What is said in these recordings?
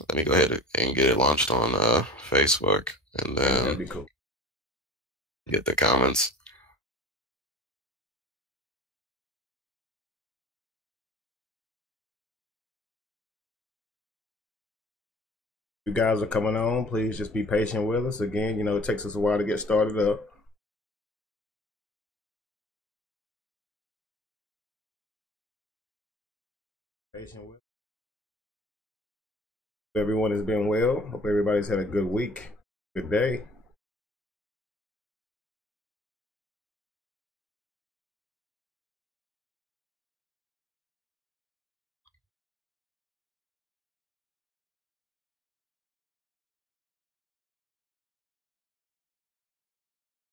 Let me go ahead and get it launched on Facebook, and Okay, that'd then be cool. get the comments. You guys are coming on. Please just be patient with us. Again, you know, it takes us a while to get started up. Patient with. Hope everyone has been well. Hope everybody's had a good week, good day.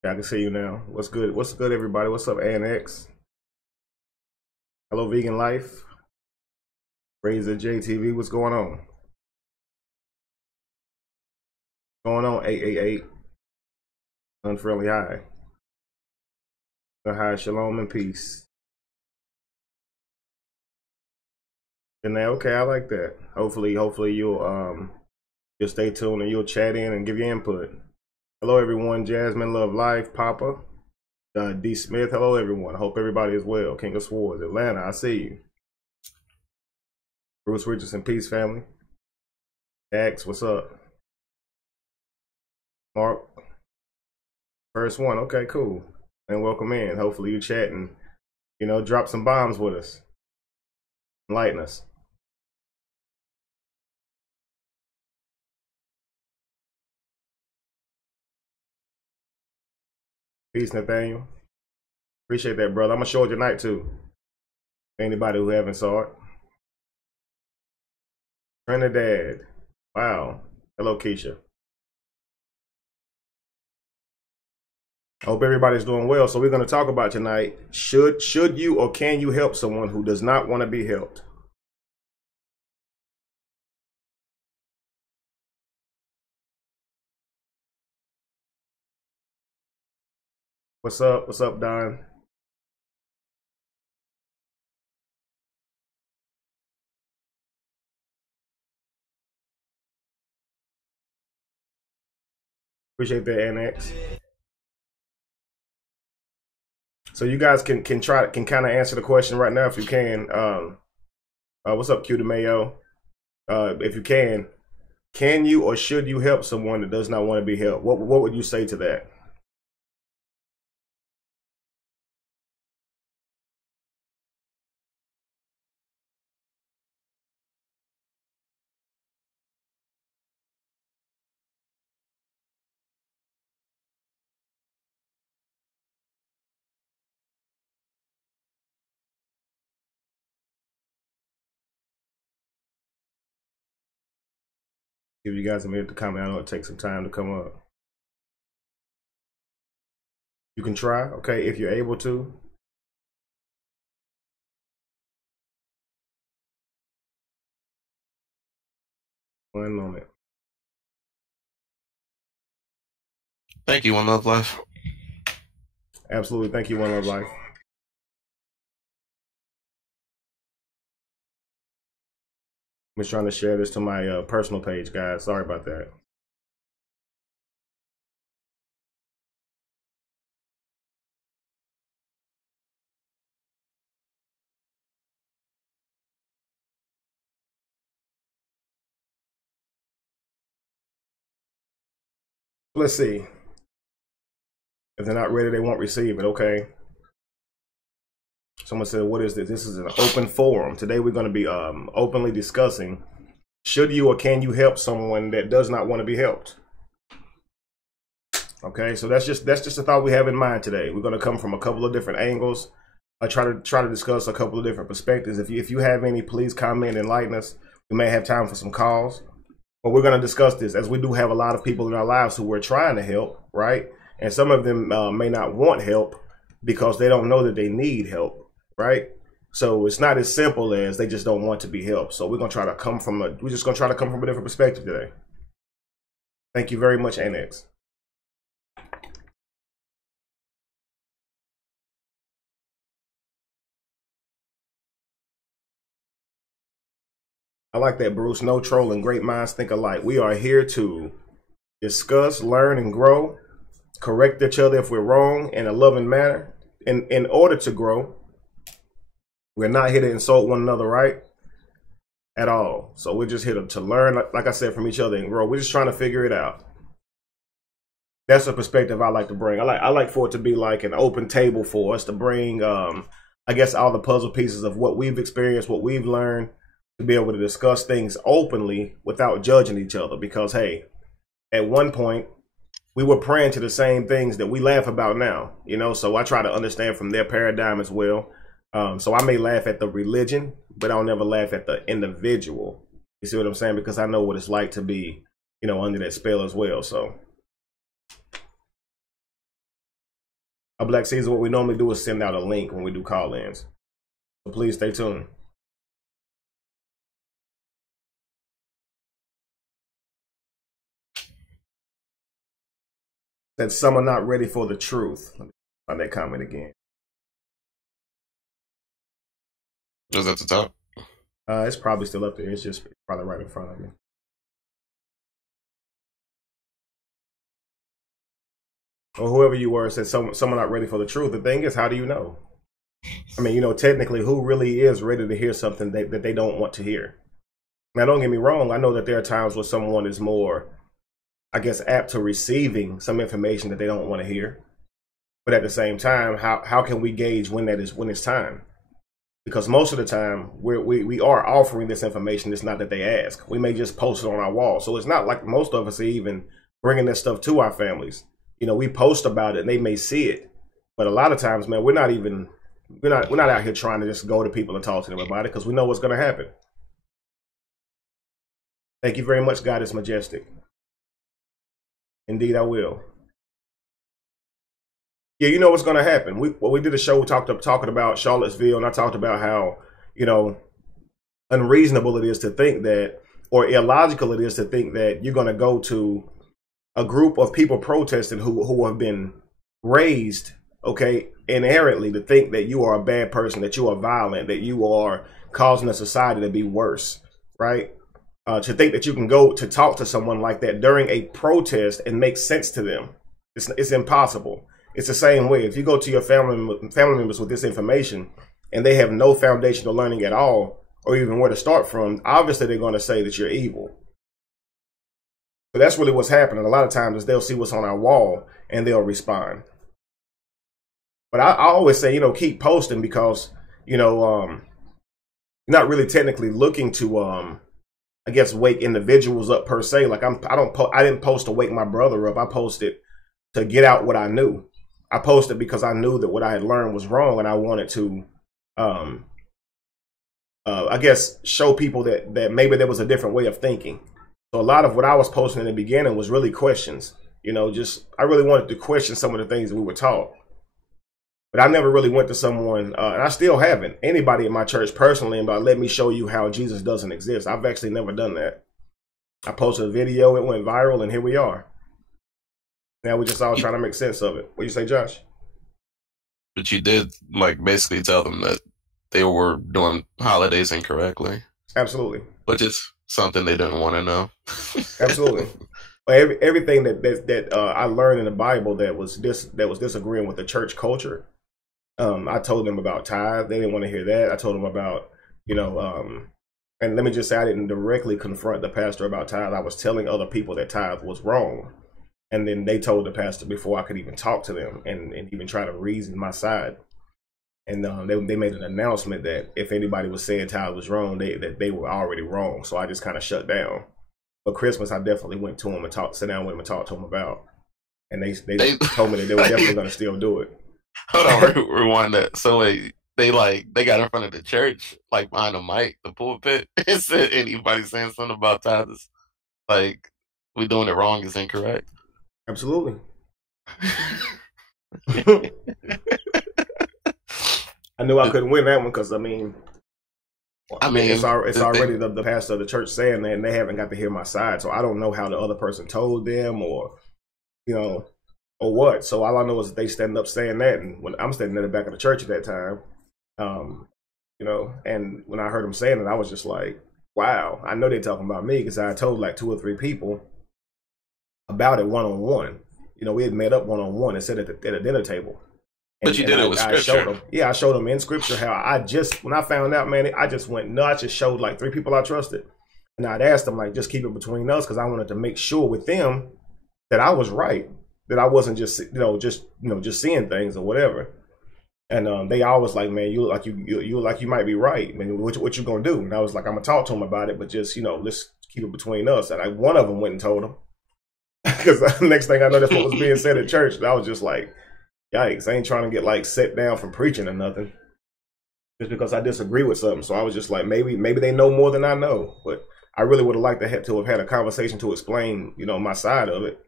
Yeah, I can see you now. What's good? What's good, everybody? What's up, Annex? Hello, Vegan Life. Razor JTV. What's going on? Going on 888. Unfriendly high. Hi, shalom and peace. And now, okay, I like that. Hopefully you'll stay tuned and you'll chat in and give your input. Hello, everyone. Jasmine Love Life, Papa, D Smith. Hello, everyone. Hope everybody is well. King of Swords, Atlanta. I see you. Bruce Richardson, peace, family. Dax, what's up? Mark, first one. Okay, cool. And welcome in. Hopefully you chat and drop some bombs with us, enlighten us. Peace, Nathaniel. Appreciate that, brother. I'm gonna show it tonight too. Anybody who haven't saw it. Trinidad. Wow. Hello, Keisha. I hope everybody's doing well. So we're going to talk about tonight, should you or can you help someone who does not want to be helped? What's up? What's up, Don? Appreciate that, Annex. So you guys can kind of answer the question right now if you can. What's up, Q to Mayo? If you can you or should you help someone that does not want to be helped? What would you say to that? Give you guys a minute to comment. I know it takes some time to come up. You can try, okay, if you're able to. One moment. Thank you, One Love Life. Absolutely. Thank you, One Love Life. I'm just trying to share this to my personal page, guys. Sorry about that. Let's see. If they're not ready, they won't receive it. Okay. Someone said, "What is this?" This is an open forum. Today we're going to be openly discussing: should you or can you help someone that does not want to be helped? Okay, so that's just a thought we have in mind today. We're going to come from a couple of different angles. I try to discuss a couple of different perspectives. If you have any, please comment and enlighten us. We may have time for some calls, but we're going to discuss this as we do have a lot of people in our lives who we're trying to help, right? And some of them may not want help because they don't know that they need help, right? So it's not as simple as they just don't want to be helped. So we're just going to try to come from a different perspective today. Thank you very much, Annex. I like that, Bruce. No trolling. Great minds think alike. We are here to discuss, learn, and grow. Correct each other if we're wrong in a loving manner. In order to grow, we're not here to insult one another, right? At all. So we're just here to learn, like I said, from each other and grow. We're just trying to figure it out. That's a perspective I like to bring. I like for it to be like an open table for us to bring, I guess, all the puzzle pieces of what we've experienced, what we've learned, to be able to discuss things openly without judging each other. Because, hey, at one point, we were praying to the same things that we laugh about now, you know, so I try to understand from their paradigm as well. So I may laugh at the religion, but I'll never laugh at the individual. You see what I'm saying? Because I know what it's like to be, you know, under that spell as well. So a Black Caesar, what we normally do is send out a link when we do call-ins. So please stay tuned. That some are not ready for the truth. Let me find that comment again. Was at the top? It's probably still up there. It's just probably right in front of me. Or whoever you were said someone not ready for the truth. The thing is, how do you know? I mean, you know, technically, who really is ready to hear something that they don't want to hear? Now, don't get me wrong. I know that there are times where someone is more, I guess, apt to receiving some information that they don't want to hear. But at the same time, how can we gauge when it's time? Because most of the time we are offering this information. It's not that they ask. We may just post it on our wall. So it's not like most of us are even bringing this stuff to our families. You know, we post about it and they may see it. But a lot of times, man, we're not out here trying to just go to people and talk to them about it because we know what's going to happen. Thank you very much, God is majestic. Indeed, I will. Yeah, you know what's going to happen. We did a show talking about Charlottesville, and I talked about how, you know, unreasonable it is to think that, or illogical it is to think that you're going to go to a group of people protesting who have been raised, okay, inherently to think that you are a bad person, that you are violent, that you are causing a society to be worse, right? To think that you can go to talk to someone like that during a protest and make sense to them. It's impossible. It's the same way. If you go to your family members with this information and they have no foundational learning at all, or even where to start from, obviously they're going to say that you're evil. So that's really what's happening. A lot of times is they'll see what's on our wall and they'll respond. But I always say, you know, keep posting because, you know, you're not really technically looking to, I guess, wake individuals up per se. Like I didn't post to wake my brother up. I posted to get out what I knew. I posted because I knew that what I had learned was wrong, and I wanted to, I guess, show people that maybe there was a different way of thinking. So a lot of what I was posting in the beginning was really questions. You know, just I really wanted to question some of the things that we were taught. But I never really went to someone, and I still haven't, anybody in my church personally, about let me show you how Jesus doesn't exist. I've actually never done that. I posted a video, it went viral, and here we are. Now we're just all trying to make sense of it. What do you say, Josh? But you did, like, basically tell them that they were doing holidays incorrectly. Absolutely. Which is something they didn't want to know. Absolutely. Everything that I learned in the Bible that was disagreeing with the church culture, I told them about tithe. They didn't want to hear that. I told them about, you know, and let me just say, I didn't directly confront the pastor about tithe. I was telling other people that tithe was wrong. And then they told the pastor before I could even talk to them and even try to reason my side. And they made an announcement that if anybody was saying tithe was wrong, that they were already wrong. So I just kind of shut down. But Christmas, I definitely went to them and sat down with them and talked to them about. And they told me that they were definitely going to still do it. Hold on, rewind that. So they got in front of the church, like behind the mic, the pulpit, and said anybody saying something about tithes, like we doing it wrong is incorrect. Absolutely. I knew I couldn't win that one because I mean, it's already the pastor of the church saying that, and they haven't got to hear my side, so I don't know how the other person told them, or you know, or what. So all I know is that they stand up saying that, and when I'm standing in the back of the church at that time, you know, and when I heard them saying it, I was just like, wow, I know they're talking about me because I told like 2 or 3 people about it one-on-one. You know, we had met up one-on-one and sat at a dinner table. But you did it with I scripture. showed them. Yeah, I showed them in scripture how when I found out, man, I just went nuts. I just showed like 3 people I trusted. And I'd asked them, like, just keep it between us because I wanted to make sure with them that I was right, that I wasn't just seeing things or whatever. And they always like, man, you look like you might be right. I mean, what you gonna do? And I was like, I'm gonna talk to them about it, but just let's keep it between us. And one of them went and told them because the next thing I know, that's what was being said at church. And I was just like, yikes! I ain't trying to get like set down from preaching or nothing, just because I disagree with something. So I was just like, maybe they know more than I know, but I really would have liked to have had a conversation to explain, my side of it.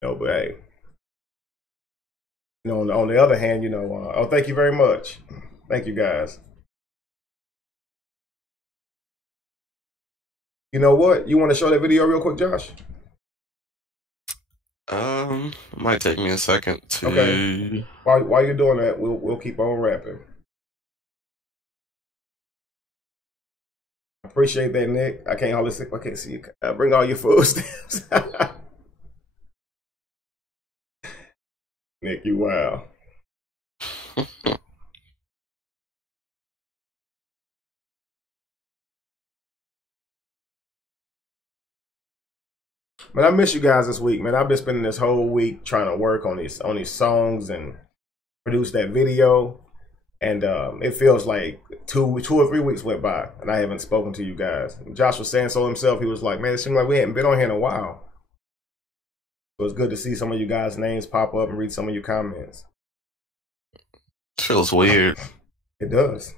But hey. On the other hand, oh, thank you very much. Thank you, guys. You know what? You want to show that video real quick, Josh? It might take me a second to. Okay. While you're doing that, we'll keep on rapping. Appreciate that, Nick. I can't see you. Bring all your food stamps. Nick, you wow. Man, I miss you guys this week, man. I've been spending this whole week trying to work on these songs and produce that video. And it feels like 2 or 3 weeks went by and I haven't spoken to you guys. Josh was saying so himself. He was like, man, it seemed like we hadn't been on here in a while. So it's good to see some of you guys' names pop up and read some of your comments. Feels weird. It does.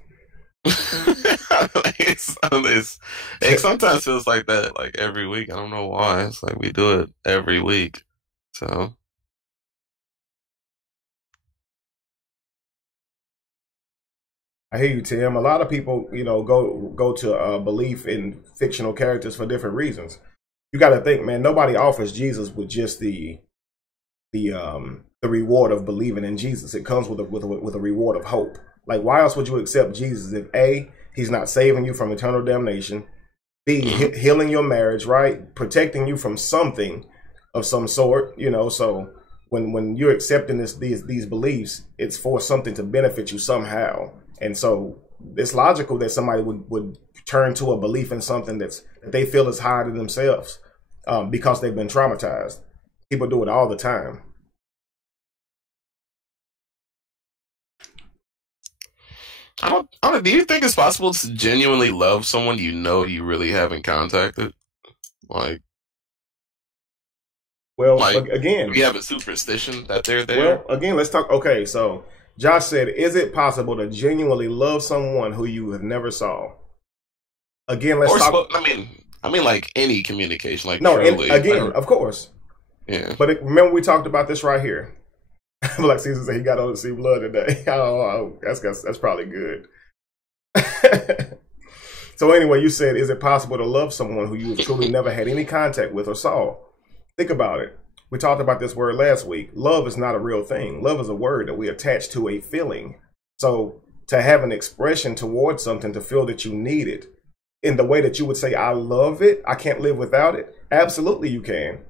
It sometimes feels like that, like every week. I don't know why. It's like we do it every week. So I hear you, Tim. A lot of people, go to belief in fictional characters for different reasons. You got to think, man. Nobody offers Jesus with just the reward of believing in Jesus. It comes with a reward of hope. Like, why else would you accept Jesus if A, he's not saving you from eternal damnation, B, healing your marriage, right, protecting you from something of some sort, So when you're accepting these beliefs, it's for something to benefit you somehow. And so it's logical that somebody would turn to a belief in something that they feel is higher than themselves because they've been traumatized. People do it all the time. I don't. Do you think it's possible to genuinely love someone you really haven't contacted? Like, again, we have a superstition that they're there. Well, again, let's talk. Okay, so Josh said, "Is it possible to genuinely love someone who you have never saw?" Again, let's talk. I mean, like any communication, like no, truly, of course, yeah. But remember, we talked about this right here. Like Caesar said, he got on to see blood today. Oh, that's probably good. So anyway, you said, is it possible to love someone who you have truly never had any contact with or saw? Think about it. We talked about this word last week. Love is not a real thing. Love is a word that we attach to a feeling. So to have an expression towards something, to feel that you need it in the way that you would say, I love it, I can't live without it. Absolutely, you can.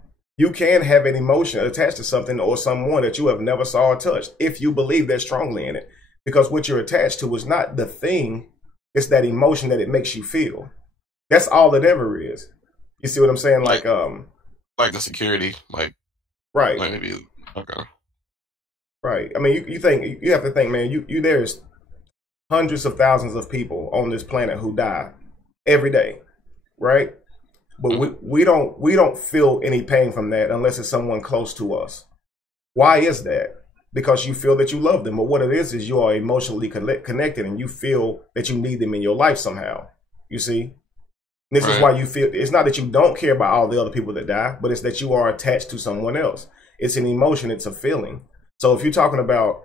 You can have an emotion attached to something or someone that you have never saw or touched if you believe that strongly in it. Because what you're attached to is not the thing, it's that emotion that it makes you feel. That's all it ever is. You see what I'm saying? Like the security, right. Like maybe, okay. Right. I mean, you have to think, man, there's hundreds of thousands of people on this planet who die every day, right? But we don't feel any pain from that unless it's someone close to us. Why is that? Because you feel that you love them. But what it is you are emotionally connected and you feel that you need them in your life somehow. You see? This is why you feel, it's not that you don't care about all the other people that die, but it's that you are attached to someone else. It's an emotion, it's a feeling. So if you're talking about,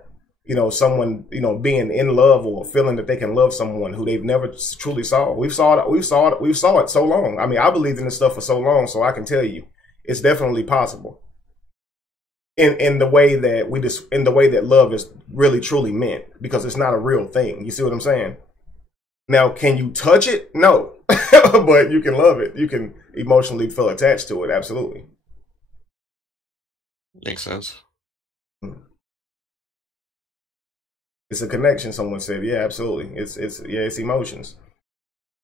someone, being in love or feeling that they can love someone who they've never truly saw, we saw it so long. I mean, I believed in this stuff for so long, so I can tell you, it's definitely possible. In the way that love is really truly meant, because it's not a real thing. You see what I'm saying? Now, can you touch it? No, but you can love it. You can emotionally feel attached to it. Absolutely. Makes sense. It's a connection. Someone said, yeah, absolutely. It's emotions.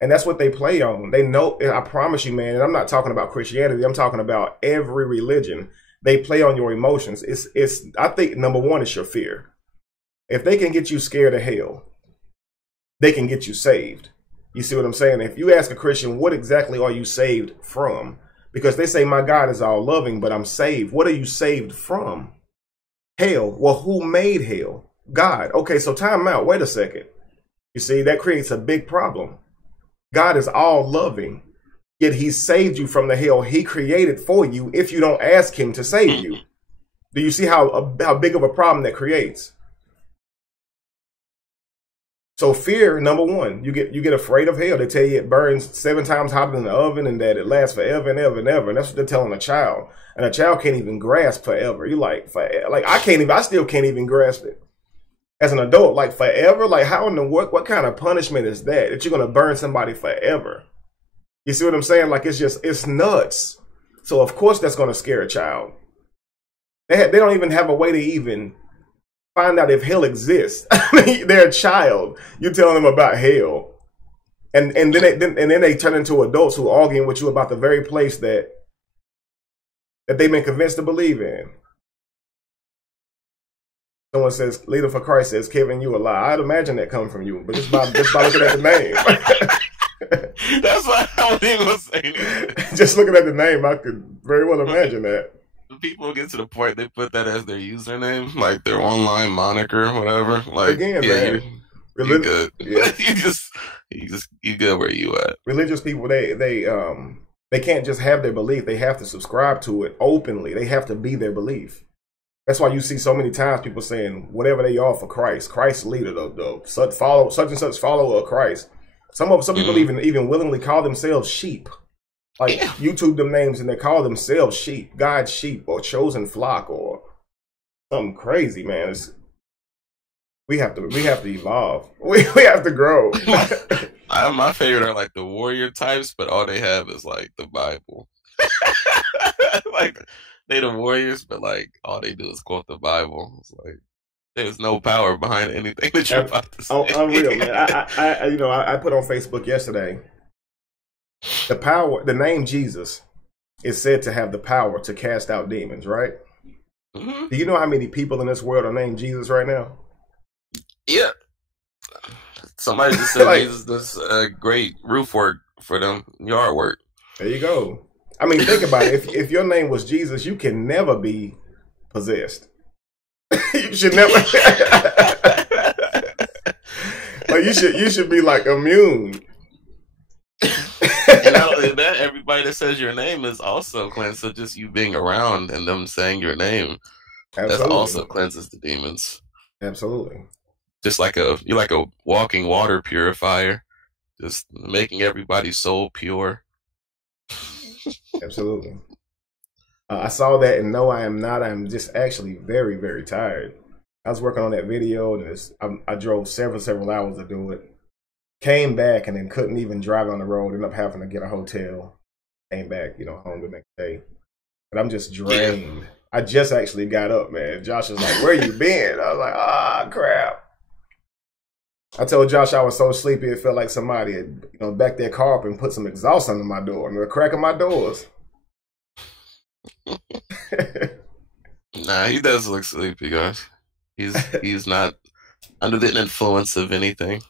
And that's what they play on. They know, I promise you, man, and I'm not talking about Christianity. I'm talking about every religion. They play on your emotions. I think number one is your fear. If they can get you scared of hell, they can get you saved. You see what I'm saying? If you ask a Christian, what exactly are you saved from? Because they say, my God is all loving, but I'm saved. What are you saved from? Hell. Well, who made hell? God. Okay, so time out. Wait a second. You see, that creates a big problem. God is all loving, yet he saved you from the hell he created for you if you don't ask him to save you. Do you see how big of a problem that creates? So fear, number one, you get afraid of hell. They tell you it burns 7 times hotter than the oven and that it lasts forever and ever and ever. And that's what they're telling a child. And a child can't even grasp forever. You like I still can't even grasp it. As an adult, like forever, like how in the what kind of punishment is that you're gonna burn somebody forever? You see what I'm saying? Like it's nuts. So of course that's gonna scare a child. They don't even have a way to even find out if hell exists. I mean, they're a child. You're telling them about hell, and then they turn into adults who are arguing with you about the very place that they've been convinced to believe in. Someone says, leader for Christ says, Kevin, you a lie. I'd imagine that come from you, but just by looking at the name. That's what I was even saying. Just looking at the name, I could very well imagine that. People get to the point they put that as their username, like their online moniker, whatever. Like, again, yeah, man, you good. Yeah. you good where you at. Religious people, they can't just have their belief. They have to subscribe to it openly. They have to be their belief. That's why you see so many times people saying whatever they are for Christ, Christ's leader, such and such follower of Christ. Some people even willingly call themselves sheep. Like YouTube them names and they call themselves sheep, God's sheep or chosen flock or something crazy, man. We have to evolve. We have to grow. My favorite are like the warrior types, but all they have is like the Bible. Like they the warriors, but like all they do is quote the Bible. It's like there's no power behind anything that you're about to say. Unreal, man. I put on Facebook yesterday. The name Jesus is said to have the power to cast out demons, right? Mm-hmm. Do you know how many people in this world are named Jesus right now? Yeah. Somebody just said like, Jesus does great roof work for them, yard work. There you go. I mean, think about it. If your name was Jesus, you can never be possessed. You should never. Like you should be like immune. And not only that, everybody that says your name is also cleansed. So just you being around and them saying your name, that also cleanses the demons. Absolutely. Just like you're like a walking water purifier, just making everybody's soul pure. Absolutely. I saw that, and no, I am not. I'm just actually very, very tired. I was working on that video, and I drove several hours to do it. Came back, and then couldn't even drive on the road. Ended up having to get a hotel. Came back, home the next day. But I'm just drained. Yeah. I just actually got up, man. Josh was like, "Where you been?" I was like, crap." I told Josh I was so sleepy it felt like somebody had, backed their car up and put some exhaust under my door. I mean, the crack of my doors. Nah, he does look sleepy, guys. He's not under the influence of anything.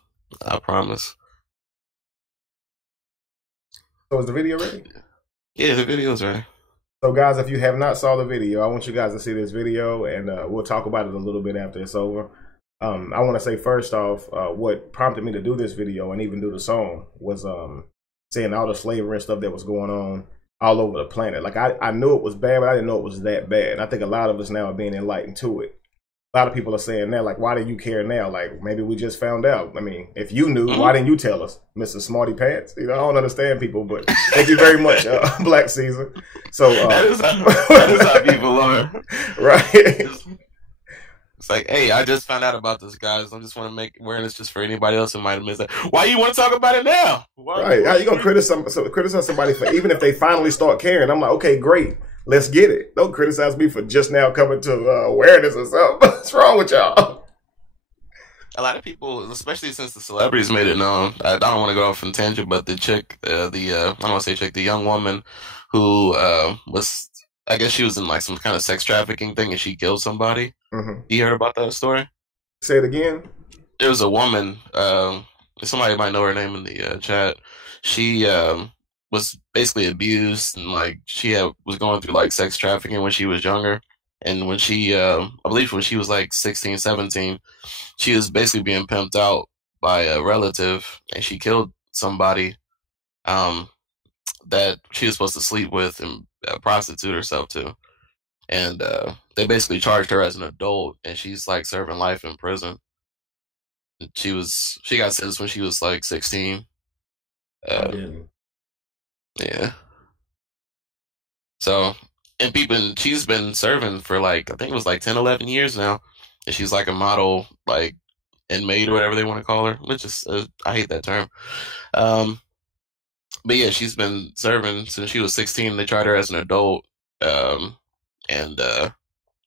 I promise. So is the video ready? Yeah, the video's ready. So guys, if you have not saw the video, I want you guys to see this video, and we'll talk about it a little bit after it's over. I want to say first off, what prompted me to do this video and even do the song was seeing all the slavery and stuff that was going on all over the planet. Like I knew it was bad, but I didn't know it was that bad. And I think a lot of us now are being enlightened to it. A lot of people are saying now, like, why do you care now? Like, maybe we just found out. I mean, if you knew, why didn't you tell us, Mr. Smarty Pants? I don't understand people, but thank you very much, Black Caesar. So that is how people are, right? It's like, hey, I just found out about this, guys. I just want to make awareness just for anybody else who might have missed it. Why you want to talk about it now? Right? How you gonna criticize somebody for even if they finally start caring? I'm like, okay, great, let's get it. Don't criticize me for just now coming to awareness or something. What's wrong with y'all? A lot of people, especially since the celebrities made it known. I don't want to go off on tangent, but the chick, I don't want to say chick, the young woman who was, I guess she was in like some kind of sex trafficking thing, and she killed somebody. Mm-hmm. You heard about that story? Say it again. There was a woman. Somebody might know her name in the chat. She was basically abused, and like was going through like sex trafficking when she was younger. And when she, I believe when she was like 16, 17, she was basically being pimped out by a relative, and she killed somebody that she was supposed to sleep with and prostitute herself to. And they basically charged her as an adult, and she's like serving life in prison. She got sentenced when she was like 16. Yeah. So, and she's been serving for like, I think it was like 10, 11 years now. And she's like a model, like inmate or whatever they want to call her, which is, I hate that term. But yeah, she's been serving since she was 16. They tried her as an adult. And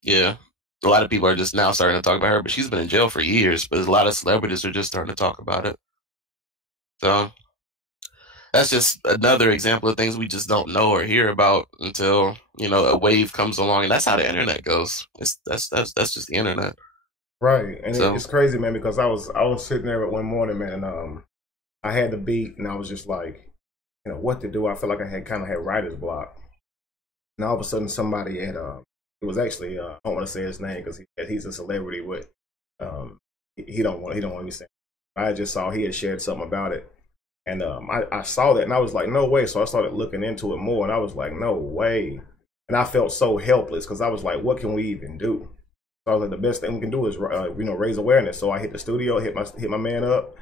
yeah, a lot of people are just now starting to talk about her, but she's been in jail for years. But a lot of celebrities are just starting to talk about it. So that's just another example of things we just don't know or hear about until, you know, a wave comes along. And that's how the internet goes. That's just the internet. Right. And so, it's crazy, man, because I was sitting there one morning, man, and I had the beat, and I was just like, you know, what to do. I felt like I had kind of had writer's block. And all of a sudden somebody had, it was actually, I don't want to say his name because he's a celebrity, but he don't want to be saying. I just saw he had shared something about it. And I saw that, and I was like, no way. So I started looking into it more, and I was like, no way. And I felt so helpless because I was like, what can we even do? So I was like, the best thing we can do is, you know, raise awareness. So I hit the studio, hit my man up,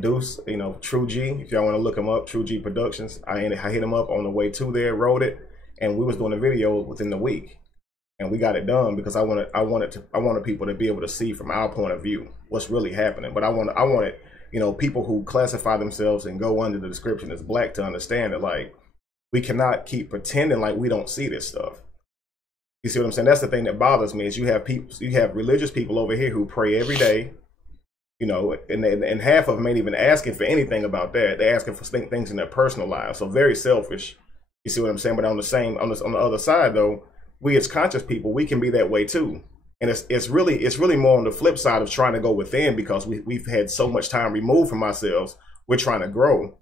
Deuce, you know, True G. If y'all want to look him up, True G Productions. I hit him up on the way to there, wrote it, and we was doing a video within the week, and we got it done because I wanted people to be able to see from our point of view what's really happening. But I wanted, you know, people who classify themselves and go under the description as black to understand that, like, we cannot keep pretending like we don't see this stuff. You see what I'm saying? That's the thing that bothers me is you have religious people over here who pray every day, you know, and half of them ain't even asking for anything about that. They're asking for things in their personal lives. So very selfish. You see what I'm saying? But on the other side though, we as conscious people, we can be that way too. And it's really more on the flip side of trying to go within because we've had so much time removed from ourselves. We're trying to grow.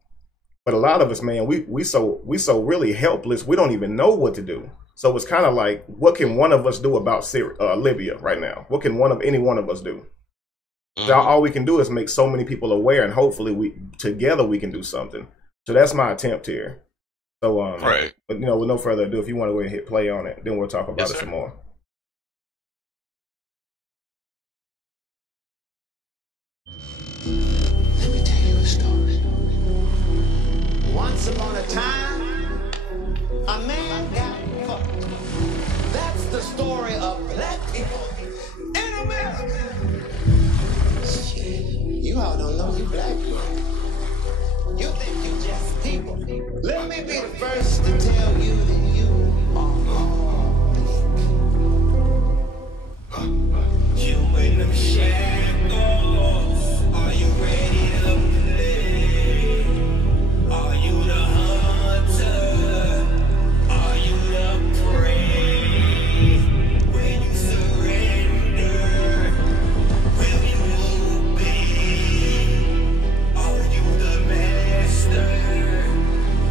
But a lot of us, man, we so really helpless. We don't even know what to do. So it's kind of like, what can one of us do about Libya right now? What can any one of us do? So all we can do is make so many people aware, and hopefully together we can do something. So that's my attempt here. So right. But you know, with no further ado, if you want to go ahead and hit play on it, then we'll talk about it some more. Let me tell you a story. Once upon a time, a man got fucked. That's the story of black people in America. Shit, you all don't know you black people. You think you just people. Let me be the first to tell you that you are all black. You in them shackles. Are you ready to play? Are you the hunter? Are you the prey? Will you surrender? Will you obey? Are you the master?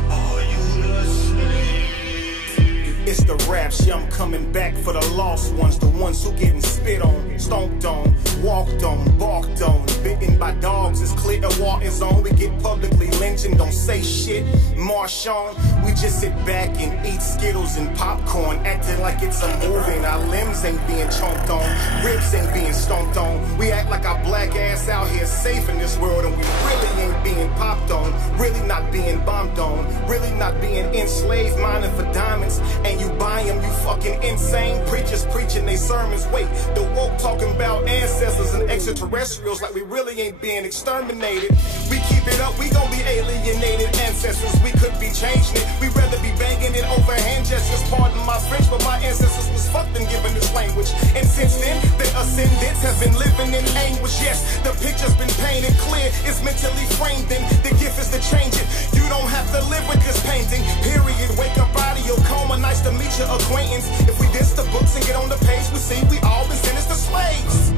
Are you the slave? It's the rap shit. I'm coming back for the lost ones, the ones who getting spit on, stomped on, walked on, barked on, bitten by dogs. It's clear a war is on. We get publicly lynched and don't say shit. March on. We just sit back and eat Skittles and popcorn, acting like it's a movie and our limbs ain't being chomped on, ribs ain't being stomped on. We act like our black ass out here safe in this world, and we really ain't being popped on, really not being bombed on, really not being enslaved, mining for diamonds, and you buy them saying you fucking insane. Preachers preaching they sermons. Wait, the woke talking about ancestors and extraterrestrials like we really ain't being exterminated. We keep it up, we gon' be alienated. Ancestors, we could be changing it. We rather be banging it over hand gestures. Pardon my French, but my ancestors was fucked and given this language. And since then, their ascendants have been living in anguish. Yes, the picture's been painted clear. It's mentally framed in. The gift is to change it. You don't have to live with this painting. Period. Wake up out of your coma. Nice to meet your acquaintance. If we diss the books and get on the page, we see we all been sentenced to slaves.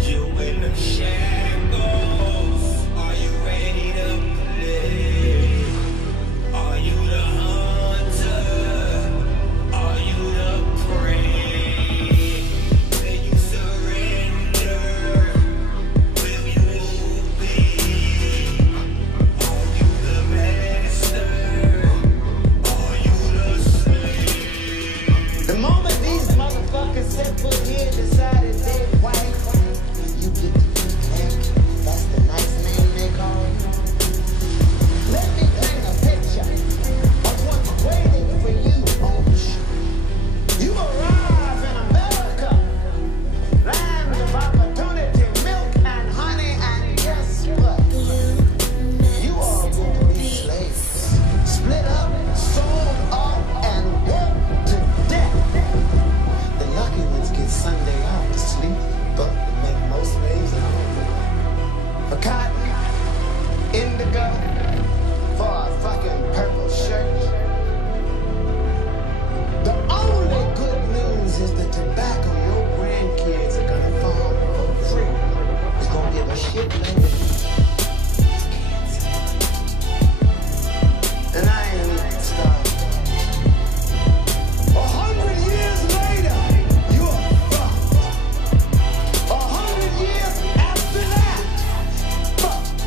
You in the shadows. Are you ready to play? Are you the hunter? Are you the prey? Will you surrender? Will you obey? Are you the master? Are you the slave? The moment these motherfuckers set foot here, decided they white. You get the black. That's the nice name they call you. Let me paint a picture of what's waiting for you on the shore. You arrive in America, land of opportunity, milk and honey, and guess what? You all going to be slaves, split up, sold off, and worked to death. The lucky ones get Sunday off to sleep, but they make most slaves at home. For cotton, indigo, for a fucking purple shirt. The only good news is the tobacco your grandkids are gonna farm for free. It's gonna give a shit later. And I ain't even started. 100 years later, you're fucked. 100 years after that, fucked.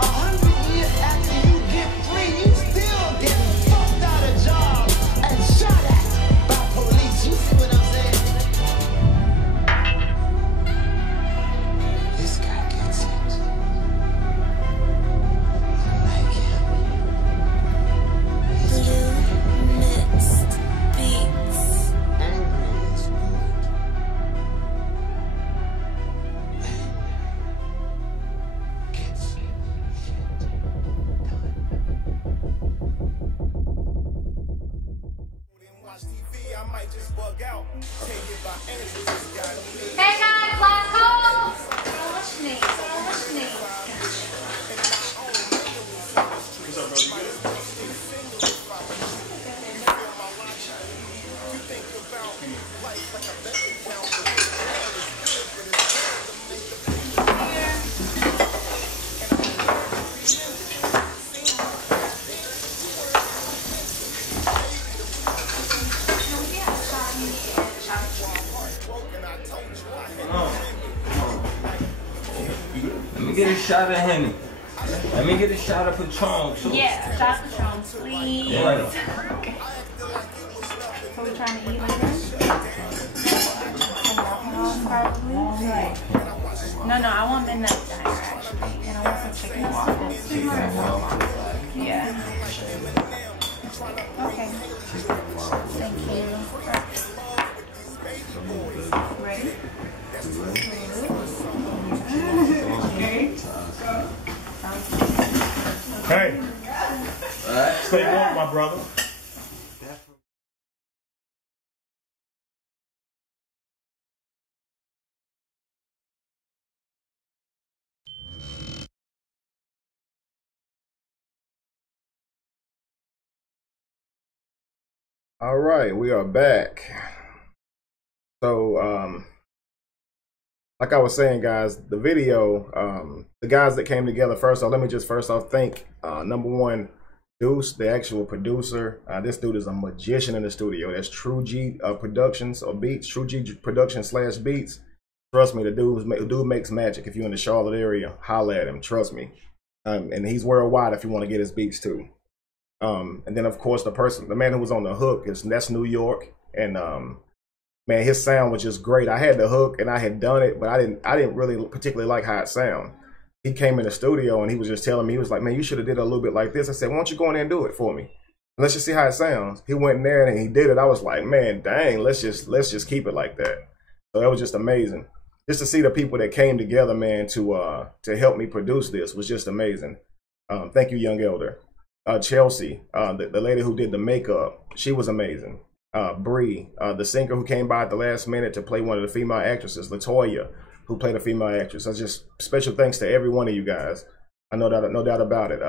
100 years after you get free, you still getting fucked out of jobs and shot at by police. You see what I'm saying? This guy gets it. I like him. He's Mixed beats. angry as wood. Gets shit Watch TV, I might just bug out. Take it by answers, it's got me. Hey guys, last call. Someone listening. Someone listening. Let me get a shot of Henny. Let me get a shot of Patron too. Yeah, shots of Patron, please. Yeah. Okay. So we're trying to eat like this? Probably. No, I want midnight diner actually. And I want some chicken waffles. Yeah. Okay. Thank you. Ready? Hey, stay warm, my brother. All right, we are back. So, like I was saying, guys, the video, the guys that came together first off, let me just first off thank number one, Deuce, the actual producer. This dude is a magician in the studio. That's True G Productions or Beats, True G Productions / Beats. Trust me, the dude makes magic. If you're in the Charlotte area, holla at him. Trust me. And he's worldwide if you want to get his beats too. And then of course the man who was on the hook that's New York, and man, his sound was just great. I had the hook and I had done it, but I didn't really particularly like how it sound. He came in the studio and he was just telling me, he was like, man, you should have did a little bit like this. I said, why don't you go in there and do it for me? Let's just see how it sounds. He went in there and he did it. I was like, man, dang, let's just keep it like that. So that was just amazing. Just to see the people that came together, man, to help me produce this was just amazing. Thank you, young elder. Chelsea, the lady who did the makeup, she was amazing. Bree, the singer who came by at the last minute to play one of the female actresses, Latoya, who played a female actress. I just special thanks to every one of you guys. I know that, no doubt about it.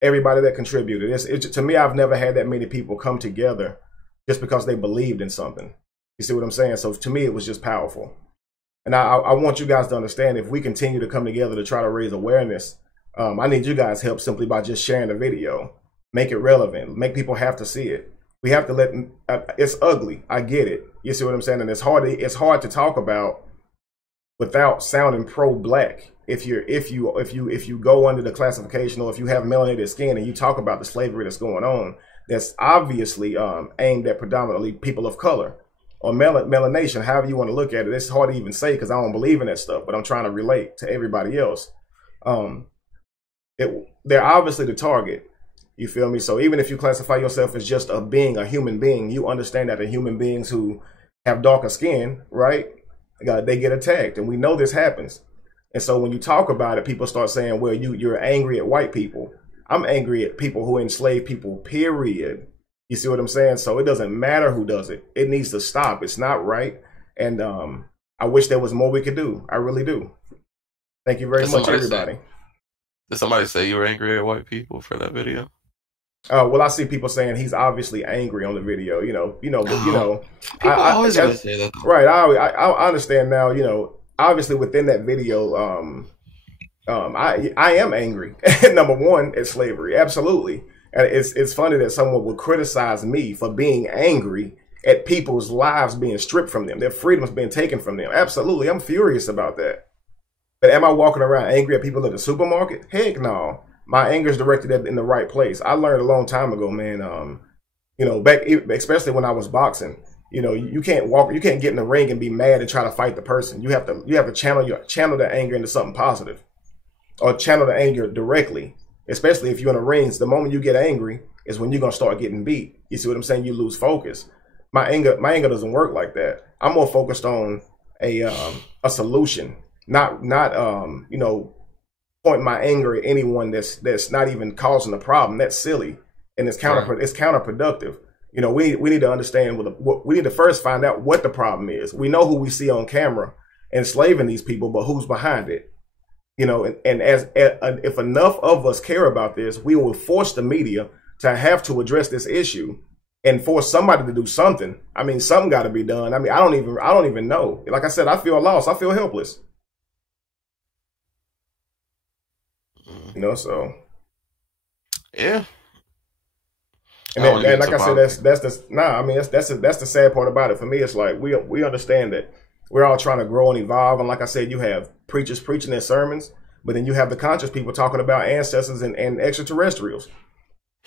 Everybody that contributed. To me, I've never had that many people come together just because they believed in something. You see what I'm saying? So to me, it was just powerful. And I want you guys to understand, if we continue to come together to try to raise awareness, I need you guys' help simply by just sharing the video. Make it relevant. Make people have to see it. We have to let, it's ugly. I get it. You see what I'm saying? And it's hard to talk about without sounding pro-black. If you go under the classification, or if you have melanated skin and you talk about the slavery that's going on, that's obviously aimed at predominantly people of color or melanation, however you want to look at it. It's hard to even say because I don't believe in that stuff, but I'm trying to relate to everybody else. They're obviously the target. You feel me? So even if you classify yourself as just a human being, you understand that the human beings who have darker skin, right? They get attacked, and we know this happens. And so when you talk about it, people start saying, well, you're angry at white people. I'm angry at people who enslave people, period. You see what I'm saying? So it doesn't matter who does it. It needs to stop. It's not right. And I wish there was more we could do. I really do. Thank you very much, everybody. Did somebody say you were angry at white people for that video? Well, I see people saying he's obviously angry on the video. People always gonna say that. Right. I understand now. Obviously within that video, I am angry. Number one, at slavery, absolutely. And it's funny that someone would criticize me for being angry at people's lives being stripped from them, their freedoms being taken from them. Absolutely, I'm furious about that. But am I walking around angry at people at the supermarket? Heck no. My anger is directed in the right place. I learned a long time ago, man. Back especially when I was boxing. You can't get in the ring and be mad and try to fight the person. You have to channel the anger into something positive, or channel the anger directly. Especially if you're in the rings, the moment you get angry is when you're gonna start getting beat. You see what I'm saying? You lose focus. My anger doesn't work like that. I'm more focused on a solution, not point my anger at anyone that's not even causing the problem. That's silly, and it's counterproductive. We need to understand we need to first find out what the problem is. We know who we see on camera enslaving these people, but who's behind it? And if enough of us care about this, we will force the media to have to address this issue and force somebody to do something. I mean, something got to be done. I mean, I don't even know. Like I said, I feel lost. I feel helpless. So yeah. And like I said, that's the sad part about it. For me, it's like we understand that we're all trying to grow and evolve. And like I said, you have preachers preaching their sermons, but then you have the conscious people talking about ancestors and extraterrestrials.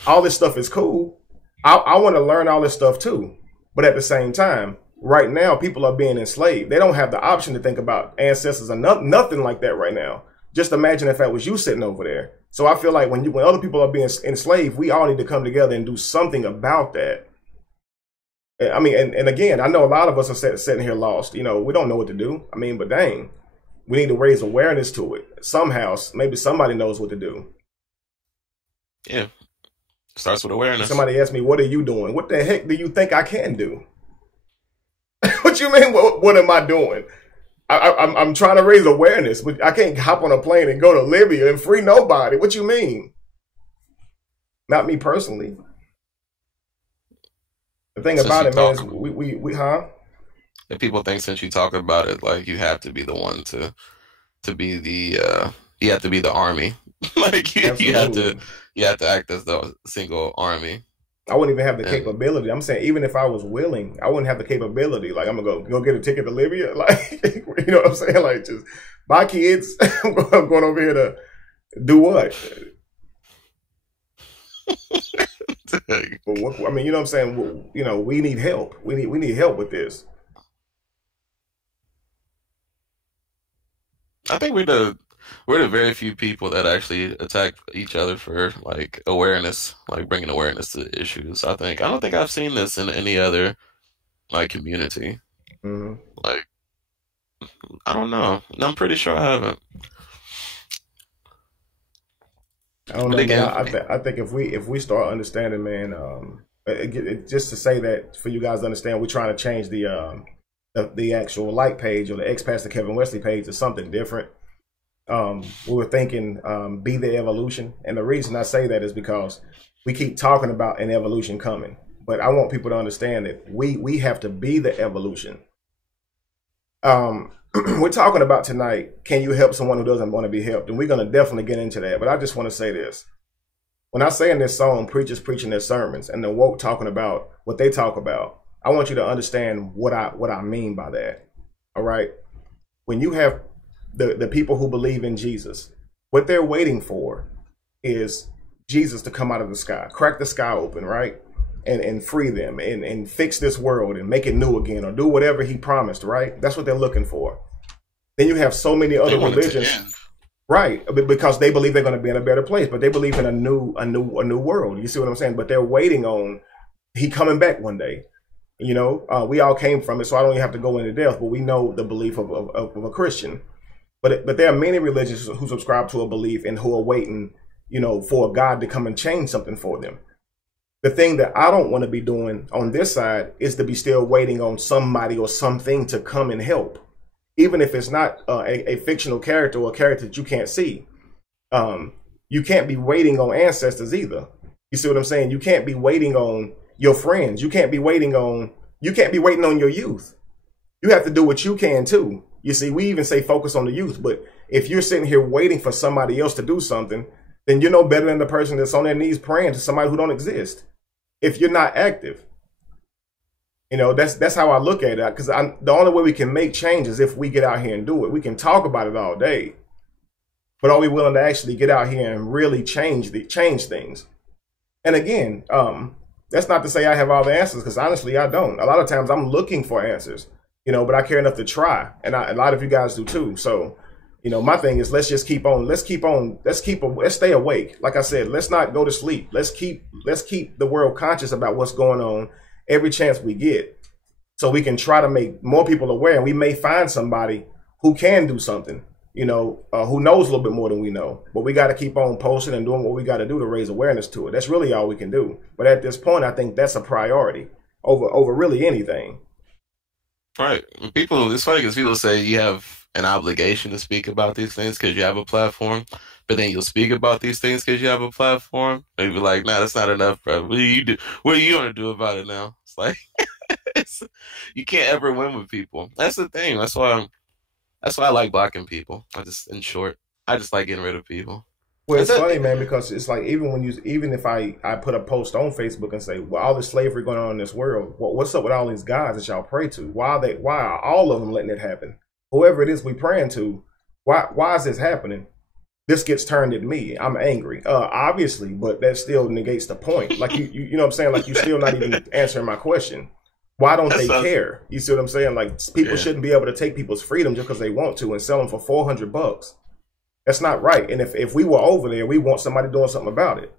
All this stuff is cool. I want to learn all this stuff too. But at the same time, right now, people are being enslaved. They don't have the option to think about ancestors or nothing like that right now. Just imagine if that was you sitting over there. So I feel like when other people are being enslaved, we all need to come together and do something about that. I mean, and again, I know a lot of us are sitting here lost. We don't know what to do. I mean, but dang, we need to raise awareness to it. Somehow, maybe somebody knows what to do. Yeah. Starts with awareness. Somebody asked me, what are you doing? What the heck do you think I can do? What you mean? What am I doing? I'm trying to raise awareness, but I can't hop on a plane and go to Libya and free nobody. What you mean? Not me personally. The thing about it, man, is we And people think since you talk about it, like you have to be the one to be the you have to be the army. Like you have to act as the single army. I wouldn't even have the capability. I'm saying even if I was willing, I wouldn't have the capability. Like I'm gonna go get a ticket to Libya. Like you know what I'm saying? Like just my kids. I'm going over here to do what? But I mean, you know what I'm saying? We need help. We need help with this. I think we're the we're the very few people that actually attack each other for like awareness, like bringing awareness to issues. I don't think I've seen this in any other like community. Hmm. Like I don't know. I'm pretty sure I haven't. I don't But know, man. again, I think if we start understanding, man, just to say that for you guys to understand, we're trying to change the actual light page or the ex Pastor Kevin Wesley page to something different. We were thinking be the evolution, and the reason I say that is because we keep talking about an evolution coming, but I want people to understand that we have to be the evolution. We're talking about tonight, can you help someone who doesn't want to be helped? And we're going to definitely get into that. But I just want to say this. When I say in this song, preachers preaching their sermons and the woke talking about what they talk about, I want you to understand what I mean by that. All right. When you have the people who believe in Jesus, what they're waiting for is Jesus to come out of the sky, crack the sky open, right? And free them and fix this world and make it new again or do whatever he promised, right? That's what they're looking for. Then you have so many other religions, right? Because they believe they're going to be in a better place, but they believe in a new world. You see what I'm saying? But they're waiting on he coming back one day. You know, we all came from it, so I don't even have to go into depth, but we know the belief of a Christian. But there are many religions who subscribe to a belief and who are waiting, you know, for God to come and change something for them. The thing that I don't want to be doing on this side is to be still waiting on somebody or something to come and help, even if it's not a fictional character or a character that you can't see. You can't be waiting on ancestors either. You see what I'm saying? You can't be waiting on your friends. You can't be waiting on your youth. You have to do what you can too. You see, we even say focus on the youth, but if you're sitting here waiting for somebody else to do something, then you're no better than the person that's on their knees praying to somebody who don't exist. If you're not active, you know, that's how I look at it. Because the only way we can make change is if we get out here and do it. We can talk about it all day, but are we willing to actually get out here and really change things? And again, that's not to say I have all the answers, because honestly, I don't. A lot of times I'm looking for answers, you know, but I care enough to try, and a lot of you guys do too. So, you know, my thing is let's stay awake. Like I said, let's not go to sleep. Let's keep the world conscious about what's going on every chance we get, so we can try to make more people aware. And we may find somebody who can do something, you know, who knows a little bit more than we know. But we got to keep on posting and doing what we got to do to raise awareness to it. That's really all we can do. But at this point, I think that's a priority over really anything. right. It's funny because people say you have an obligation to speak about these things because you have a platform, but then you'll speak about these things because you have a platform. And you'll be like, nah, that's not enough, bro. What do you do? What are you going to do about it now? It's like, you can't ever win with people. That's the thing. That's why I like blocking people. In short, I just like getting rid of people. Well, That's it's it. funny, man, because it's like even if I put a post on Facebook and say, well, all this slavery going on in this world, what's up with all these guys that y'all pray to? Why are all of them letting it happen? Whoever it is we praying to, why is this happening? This gets turned at me. I'm angry, obviously, but that still negates the point. Like you know what I'm saying? Like, you're still not even answering my question. Why don't they care? You see what I'm saying? Like, people shouldn't be able to take people's freedom just because they want to and sell them for $400. That's not right. And if we were over there, we want somebody doing something about it.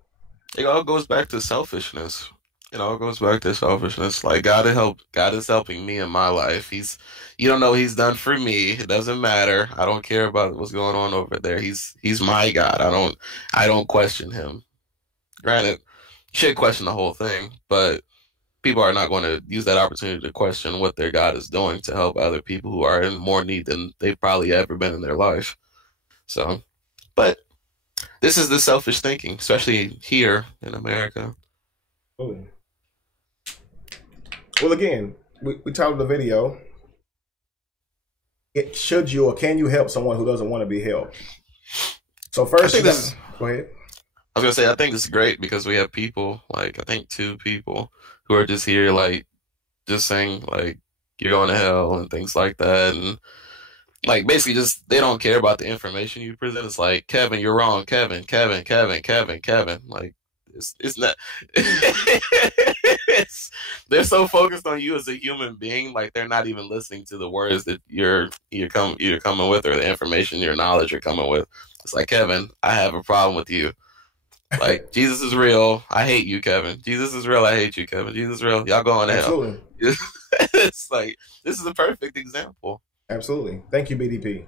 It all goes back to selfishness. It all goes back to selfishness. Like, God is helping me in my life. You don't know what he's done for me. It doesn't matter. I don't care about what's going on over there. He's my God. I don't question him. Granted, you should question the whole thing, but people are not going to use that opportunity to question what their God is doing to help other people who are in more need than they've probably ever been in their life. So, but this is the selfish thinking, especially here in America. Ooh. Well, again, we titled the video, should you or can you help someone who doesn't want to be helped? So first, go ahead. I was going to say, I think it's great because we have people, like, I think 2 people who are just here, like, just saying, like, you're going to hell and things like that. And, like, basically just, they don't care about the information you present. It's like, Kevin, you're wrong. Kevin. Like, It's not. They're so focused on you as a human being, like they're not even listening to the words that you're coming with, or the information, your knowledge you're coming with. It's like, Kevin, I have a problem with you. Like, Jesus is real. I hate you, Kevin. Jesus is real. I hate you, Kevin. Jesus is real. Y'all going to hell. Absolutely. It's like, this is a perfect example. Absolutely. Thank you, BDP.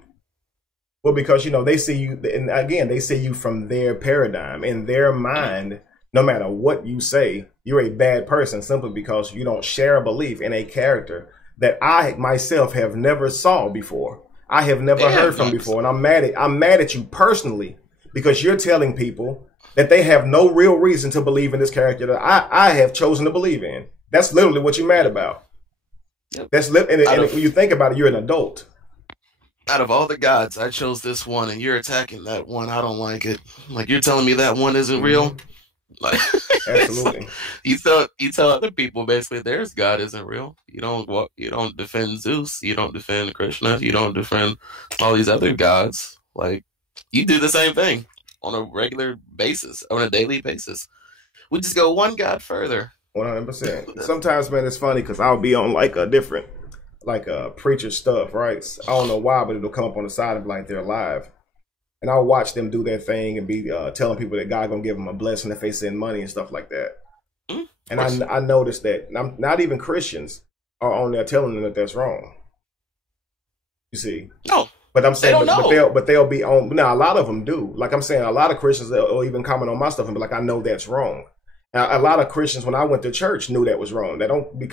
Well, because, you know, they see you, and again, they see you from their paradigm. In their mind, no matter what you say, you're a bad person simply because you don't share a belief in a character that I myself have never saw before. I have never heard from before. And I'm mad at you personally because you're telling people that they have no real reason to believe in this character that I have chosen to believe in. That's literally what you're mad about. Yep. And when you think about it, you're an adult. Out of all the gods, I chose this one, and you're attacking that one. I don't like it. Like, you're telling me that one isn't real. Like, Absolutely. Like, you tell other people basically theirs God isn't real. You don't defend Zeus. You don't defend Krishna. You don't defend all these other gods. Like, you do the same thing on a regular basis, on a daily basis. We just go one God further. 100%. Sometimes, man, it's funny because I'll be on like a different, like a preacher stuff, right? I don't know why, but it'll come up on the side and be like they're live. And I'll watch them do their thing and be telling people that God gonna give them a blessing if they send money and stuff like that. And I noticed that not even Christians are on there telling them that that's wrong. You see? No. But I'm saying, but they'll be on. Now, a lot of them do. Like I'm saying, a lot of Christians will even comment on my stuff and be like, I know that's wrong. Now, a lot of Christians, when I went to church, knew that was wrong. They don't be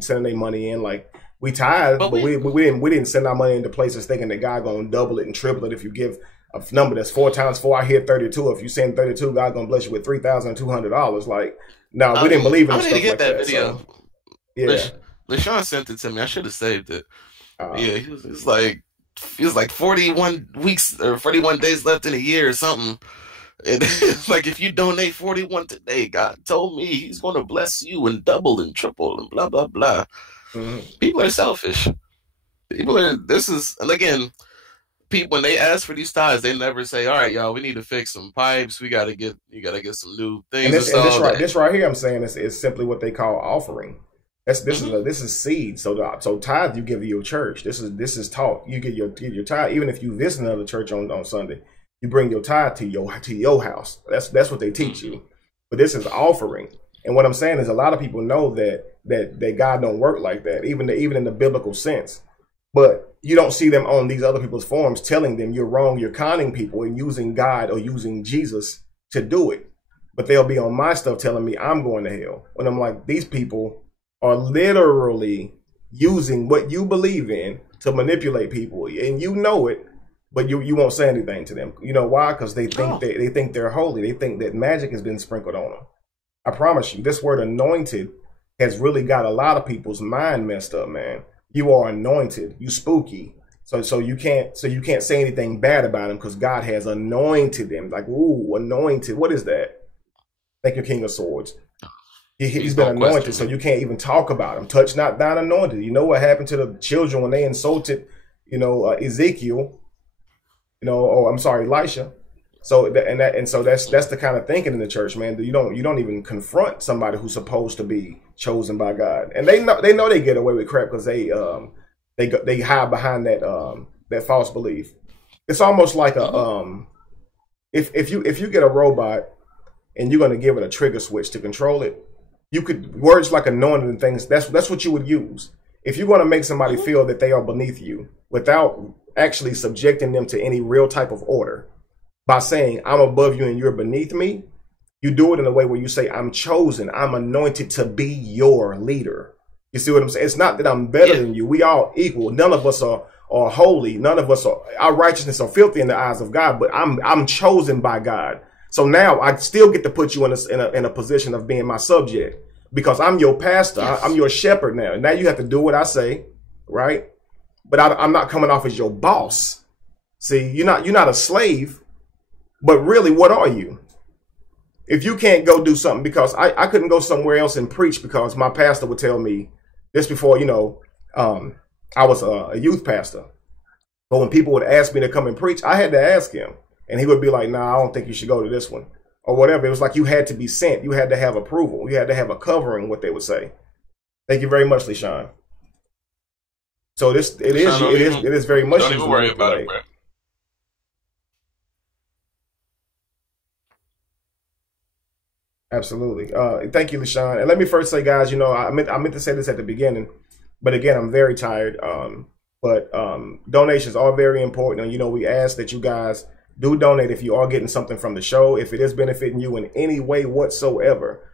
sending their money in. Like, we tithe, but we didn't send our money into places thinking that God gonna double it and triple it if you give a number that's 4 times 4. I hear 32. If you send 32, God gonna bless you with $3,200. Like, no, we didn't believe in stuff like that. Video. So, yeah, LaShawn sent it to me. I should have saved it. Yeah, he was like 41 weeks or 41 days left in a year or something. And it's like, if you donate 41 today, God told me He's going to bless you and double and triple and blah blah blah. People are selfish. And again, people, when they ask for these tithes, they never say, "All right, y'all, we need to fix some pipes. You got to get some new things." And this right here, I'm saying is simply what they call offering. This is seed. So tithe you give to your church. This is taught. You get your tithe, even if you visit another church on Sunday. You bring your tithe to your house. That's what they teach you. But this is offering. And what I'm saying is, a lot of people know that God don't work like that, even in the biblical sense. But you don't see them on these other people's forums telling them you're wrong, you're conning people and using God or using Jesus to do it. But they'll be on my stuff telling me I'm going to hell. When I'm like, these people are literally using what you believe in to manipulate people, and you know it, but you won't say anything to them. You know why? Because they think they think they're holy. They think that magic has been sprinkled on them. I promise you, this word anointed has really got a lot of people's mind messed up, man. You are anointed. You spooky. So you can't say anything bad about him because God has anointed him. Like, ooh, anointed. What is that? Thank you, King of Swords. He's been anointed, so you can't even talk about him. Touch not thine anointed. You know what happened to the children when they insulted, Ezekiel, Elisha. So that's the kind of thinking in the church, man. You don't even confront somebody who's supposed to be chosen by God, and they know they get away with crap because they hide behind that false belief. It's almost like if you get a robot and you're going to give it a trigger switch to control it, you could words like anointed and things. That's what you would use if you're going to make somebody feel that they are beneath you without actually subjecting them to any real type of order. By saying I'm above you and you're beneath me, you do it in a way where you say I'm chosen, I'm anointed to be your leader. You see what I'm saying? It's not that I'm better than you. We all equal. None of us are holy. None of us our righteousness are filthy in the eyes of God. But I'm chosen by God. So now I still get to put you in a position of being my subject because I'm your pastor. Yes. I'm your shepherd now. Now you have to do what I say, right? But I'm not coming off as your boss. See, you're not a slave. But really, what are you? If you can't go do something, because I couldn't go somewhere else and preach because my pastor would tell me this before, I was a youth pastor. But when people would ask me to come and preach, I had to ask him. And he would be like, nah, I don't think you should go to this one. or whatever. It was like you had to be sent. You had to have approval. You had to have a covering, what they would say. Thank you very much, LeSean. So it is very much. Don't even worry about it, bro. Absolutely. Thank you, LeSean. And let me first say, guys, I meant to say this at the beginning, but again, I'm very tired. But donations are very important. And, we ask that you guys do donate if you are getting something from the show. If it is benefiting you in any way whatsoever,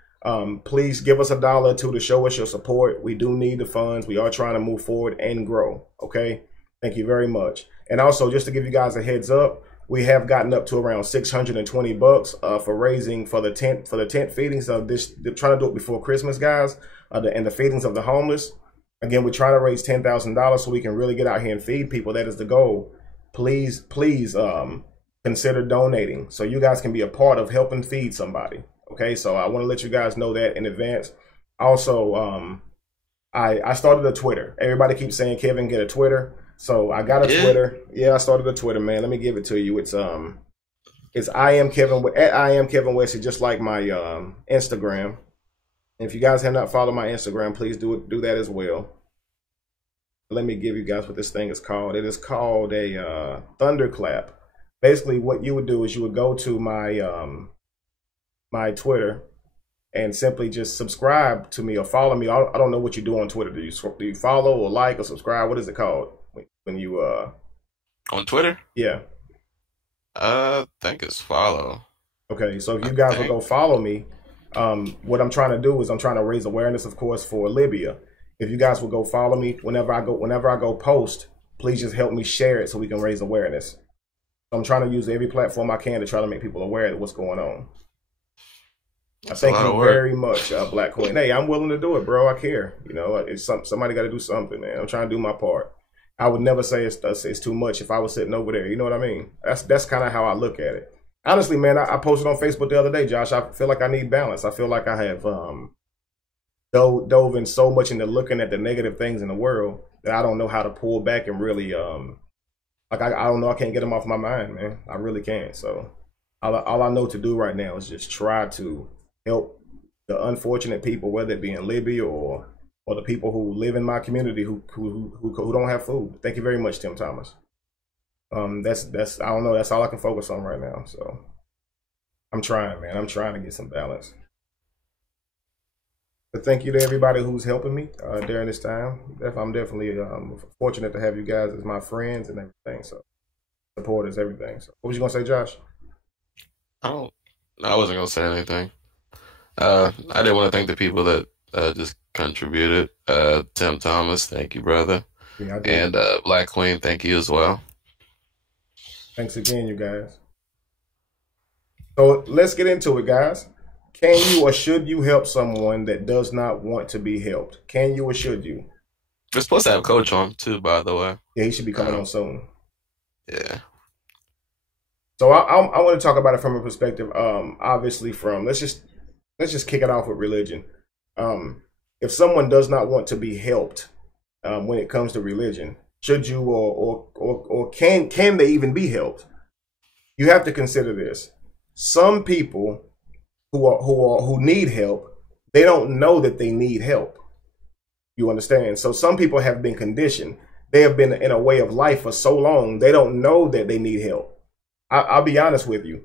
please give us $1 or $2 to show us your support. We do need the funds. We are trying to move forward and grow. Okay. Thank you very much. And also, just to give you guys a heads up, we have gotten up to around $620 for raising for the tent feedings of this. They're trying to do it before Christmas, guys, and the feedings of the homeless. Again, we're trying to raise $10,000 so we can really get out here and feed people. That is the goal. Please, consider donating so you guys can be a part of helping feed somebody. Okay, so I want to let you guys know that in advance. Also, I started a Twitter. Everybody keeps saying, Kevin, get a Twitter. So I got a Twitter. Yeah, I started a Twitter, man. Let me give it to you. It's I am Kevin Wesley, just like my Instagram. And if you guys have not followed my Instagram, please do that as well. Let me give you guys what this thing is called. It is called a thunderclap. Basically, what you would do is you would go to my my Twitter and simply just subscribe to me or follow me. I don't know what you do on Twitter. Do you follow or like or subscribe? What is it called when you on Twitter? Yeah. I think it's follow. Okay, so if you guys will go follow me, what I'm trying to do is I'm trying to raise awareness, of course, for Libya. If you guys will go follow me whenever I go post, please just help me share it so we can raise awareness. I'm trying to use every platform I can to try to make people aware of what's going on. That's thank you very much, Black Queen. Hey, I'm willing to do it, bro. I care. It's somebody got to do something, man. I'm trying to do my part. I would never say it's too much if I was sitting over there. You know what I mean? That's kind of how I look at it. Honestly, man, I posted on Facebook the other day, Josh. I feel like I need balance. I feel like I have dove in so much into looking at the negative things in the world that I don't know how to pull back and really I don't know. I can't get them off my mind, man. I really can't. So all I know to do right now is just try to help the unfortunate people, whether it be in Libya or the people who live in my community who don't have food. Thank you very much, Tim Thomas. That's I don't know. That's all I can focus on right now. So I'm trying, man. I'm trying to get some balance. But thank you to everybody who's helping me during this time. I'm definitely fortunate to have you guys as my friends and everything. So support is everything. So what was you gonna say, Josh? I wasn't gonna say anything. I did want to thank the people that just contributed. Tim Thomas, thank you, brother. Yeah, and Black Queen, thank you as well. Thanks again, you guys. So let's get into it, guys. Can you or should you help someone that does not want to be helped? Can you or should you? We're supposed to have Coach on too, by the way. Yeah, he should be coming on soon. Yeah. So I want to talk about it from a perspective, obviously from let's just kick it off with religion. If someone does not want to be helped when it comes to religion, should you or can they even be helped? You have to consider this. Some people who need help, they don't know that they need help. You understand? So some people have been conditioned. They have been in a way of life for so long, they don't know that they need help. I'll be honest with you.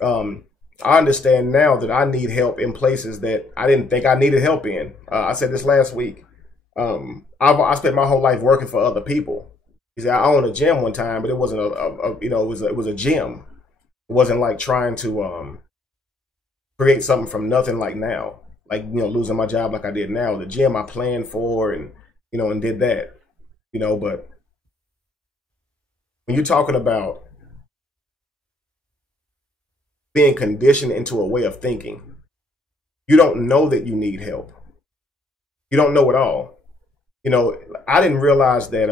I understand now that I need help in places that I didn't think I needed help in. I said this last week. I spent my whole life working for other people. You see, I owned a gym one time, but it wasn't it was a gym. It wasn't like trying to create something from nothing like now. Like, losing my job like I did now. The gym I planned for and did that. But when you're talking about being conditioned into a way of thinking, you don't know that you need help. You don't know at all. I didn't realize that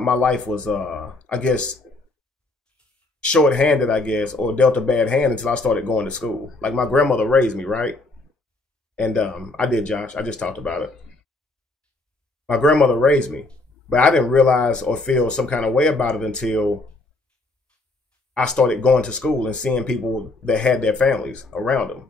my life was I guess short-handed, I guess, or dealt a bad hand until I started going to school. Like, my grandmother raised me, right? And I did, Josh. I just talked about it. My grandmother raised me, but I didn't realize or feel some kind of way about it until I started going to school and seeing people that had their families around them.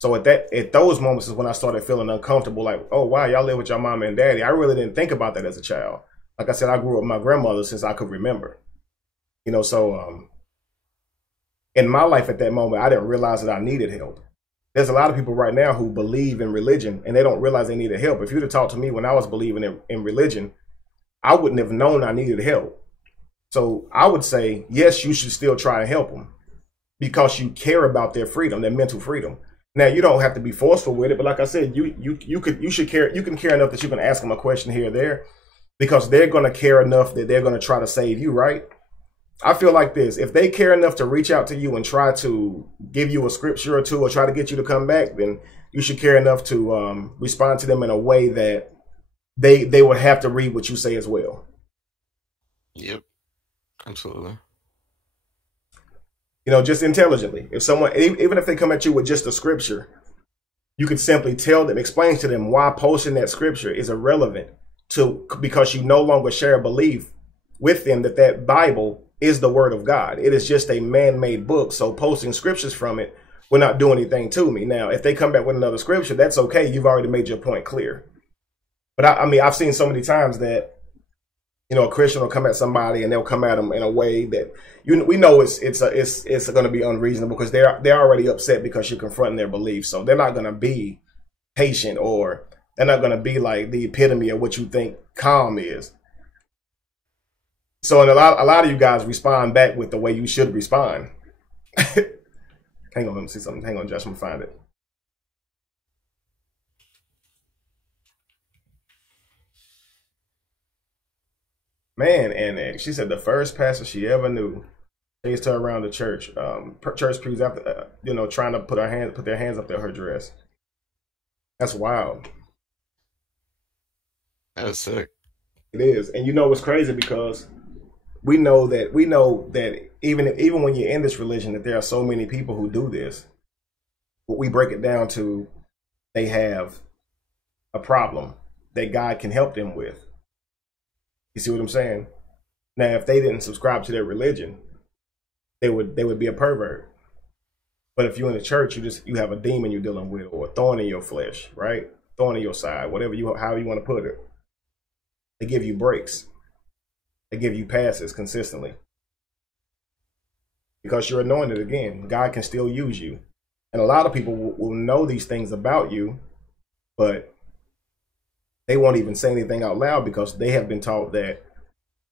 So at those moments is when I started feeling uncomfortable. Like, oh wow, y'all live with your mama and daddy. I really didn't think about that as a child. Like I said, I grew up with my grandmother since I could remember. You know, so in my life at that moment, I didn't realize that I needed help. There's a lot of people right now who believe in religion and they don't realize they needed help. If you'd have talked to me when I was believing in religion, I wouldn't have known I needed help. So I would say, yes, you should still try and help them because you care about their freedom, their mental freedom. Now, you don't have to be forceful with it, but like I said, you can care enough that you can ask them a question here or there because they're going to care enough that they're going to try to save you, right? I feel like this. If they care enough to reach out to you and try to give you a scripture or two or try to get you to come back, then you should care enough to respond to them in a way that they would have to read what you say as well. Yep. Absolutely. You know, just intelligently. If someone, even if they come at you with just a scripture, you can simply tell them, explain to them why posting that scripture is irrelevant because you no longer share a belief with them that Bible is the word of God. It is just a man-made book. So posting scriptures from it will not do anything to me. Now, if they come back with another scripture, that's okay. You've already made your point clear. But I mean, I've seen so many times that, you know, a Christian will come at somebody and they'll come at them in a way that we know it's going to be unreasonable because they're already upset because you're confronting their beliefs. So they're not going to be patient or they're not going to be like the epitome of what you think calm is. So a lot of you guys respond back with the way you should respond. Hang on, let me see something. Hang on, Josh, I'm gonna find it. Man, and she said the first pastor she ever knew chased her around the church, church pews after, trying to put their hands up her dress. That's wild. That was sick. It is, and you know what's crazy because we know that even when you're in this religion, that there are so many people who do this. But we break it down to they have a problem that God can help them with. You see what I'm saying? Now, if they didn't subscribe to their religion, they would be a pervert. But if you're in the church, you have a demon you're dealing with, or a thorn in your flesh, right? Thorn in your side, however you want to put it. They give you breaks. They give you passes consistently. Because you're anointed again. God can still use you. And a lot of people will know these things about you, but they won't even say anything out loud because they have been taught that,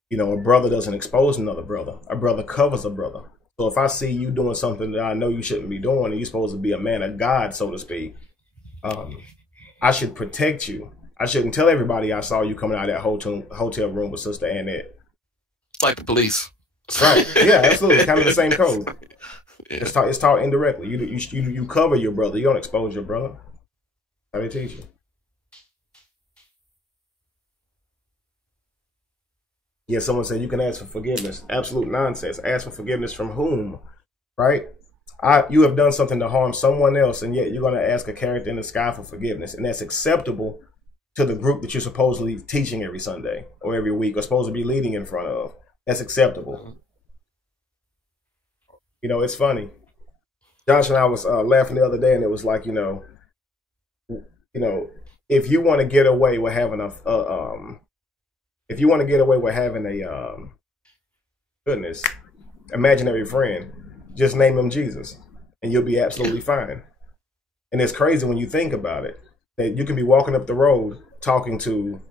you know, a brother doesn't expose another brother. A brother covers a brother. So if I see you doing something that I know you shouldn't be doing, and you're supposed to be a man of God, so to speak, I should protect you. I shouldn't tell everybody I saw you coming out of that hotel room with Sister Annette. Like the police. Right. Yeah, absolutely. Kind of the same code. Yeah. It's taught indirectly. You cover your brother. You don't expose your brother. How they teach you. Yeah, someone said you can ask for forgiveness. Absolute nonsense. Ask for forgiveness from whom? Right? You have done something to harm someone else, and yet you're going to ask a character in the sky for forgiveness. And that's acceptable to the group that you're supposedly teaching every Sunday or every week or supposed to be leading in front of. That's acceptable. You know, it's funny. Josh and I was laughing the other day, and it was like, if you want to get away with having imaginary friend, just name him Jesus, and you'll be absolutely fine. And it's crazy when you think about it, that you can be walking up the road talking to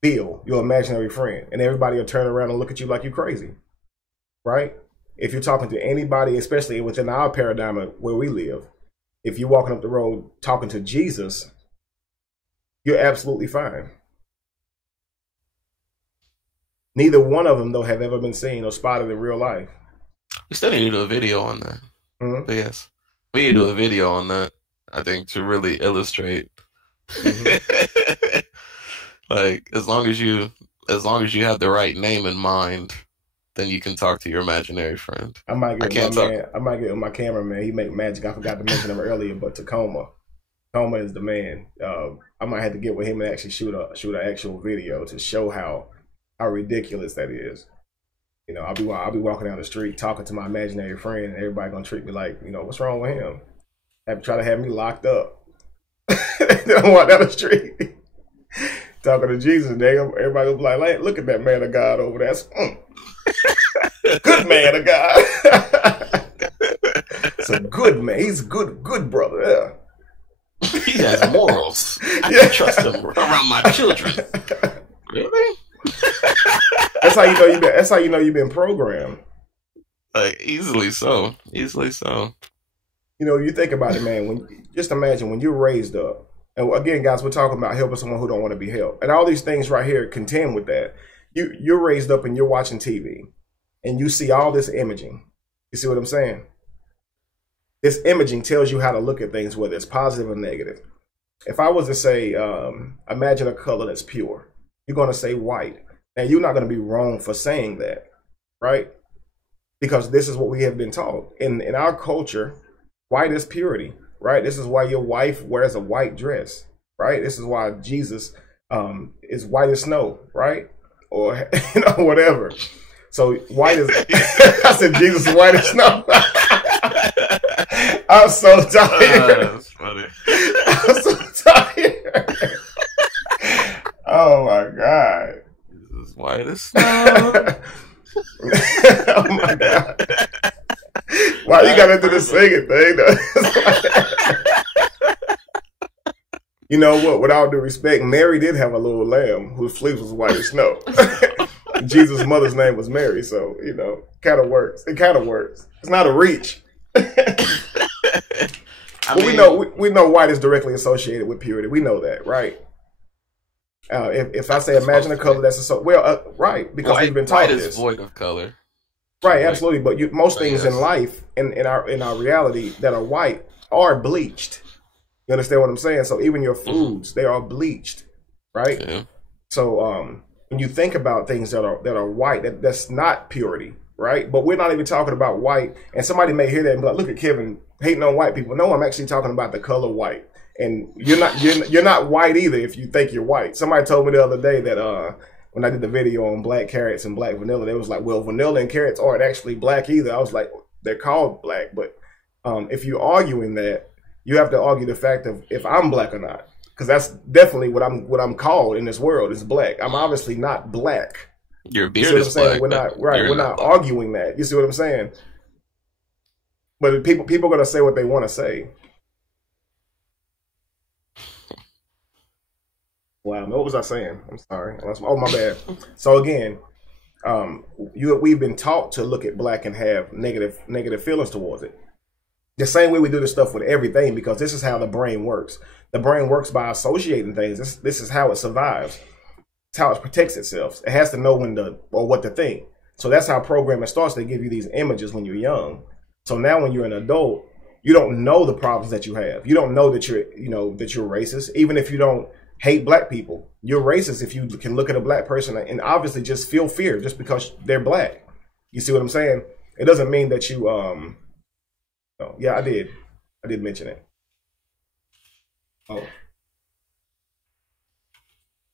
Bill, your imaginary friend, and everybody will turn around and look at you like you're crazy, right? If you're talking to anybody, especially within our paradigm of where we live, if you're walking up the road talking to Jesus, you're absolutely fine. Neither one of them, though, have ever been seen or spotted in real life. We still need to do a video on that. Mm-hmm. But yes, we need to do a video on that, I think, to really illustrate. Mm-hmm. Like, as long as you have the right name in mind, then you can talk to your imaginary friend. I might get with my cameraman. He make magic. I forgot to mention him earlier, but Tacoma is the man. I might have to get with him and actually shoot an actual video to show how ridiculous that is. You know, I'll be walking down the street talking to my imaginary friend, and everybody gonna treat me like, you know, what's wrong with him? Try to have me locked up. They don't walk down the street talking to Jesus, and everybody will be like, look at that man of God over there. That's, good man of God. It's a good man. He's a good brother. Yeah. He has morals. I can trust him around my children. Really? That's how you know that's how you know you've been programmed. Like easily so. Easily so. You know, you think about it, man. Just imagine when you're raised up. And again, guys, we're talking about helping someone who don't want to be helped. And all these things right here contend with that. You're raised up and you're watching TV and you see all this imaging. You see what I'm saying? This imaging tells you how to look at things, whether it's positive or negative. If I was to say, imagine a color that's pure, you're going to say white. And you're not going to be wrong for saying that, right? Because this is what we have been taught. In our culture, white is purity, right? This is why your wife wears a white dress, right? This is why Jesus is white as snow, right? Or, you know, whatever. So white is, I said Jesus is white as snow. I'm so tired. That's funny. I'm so tired. Oh my God. This is white as snow. Oh my God. Why you got into the singing thing though? You know what? With all due respect, Mary did have a little lamb whose fleece was white as snow. Jesus' mother's name was Mary, so you know, kind of works. It kind of works. It's not a reach. We know white is directly associated with purity. We know that, right? If I say imagine a color that's right, because we've been taught white this. Is void of color. Right, absolutely. But most things in life, in our reality, that are white are bleached. You understand what I'm saying? So even your foods, they are bleached, right? Yeah. So when you think about things that are white, that's not purity, right? But we're not even talking about white. And somebody may hear that and be like, "Look at Kevin hating on white people." No, I'm actually talking about the color white. And you're not white either if you think you're white. Somebody told me the other day that when I did the video on black carrots and black vanilla, they was like, well, vanilla and carrots aren't actually black either. I was like, they're called black. But if you're arguing that, you have to argue the fact of if I'm black or not, because that's definitely what I'm called in this world is black. I'm obviously not black. Your beard is black. We're not right. We're not arguing that. You see what I'm saying? But people are gonna say what they want to say. Wow, what was I saying? I'm sorry. Oh, my bad. So again, we've been taught to look at black and have negative feelings towards it. The same way we do this stuff with everything, because this is how the brain works. The brain works by associating things. This is how it survives. It's how it protects itself. It has to know what to think. So that's how programming starts. They give you these images when you're young. So now when you're an adult, you don't know the problems that you have. You don't know that you're racist, even if you don't hate black people. You're racist if you can look at a black person and obviously just feel fear just because they're black. You see what I'm saying? It doesn't mean that you oh, yeah, I did mention it. Oh,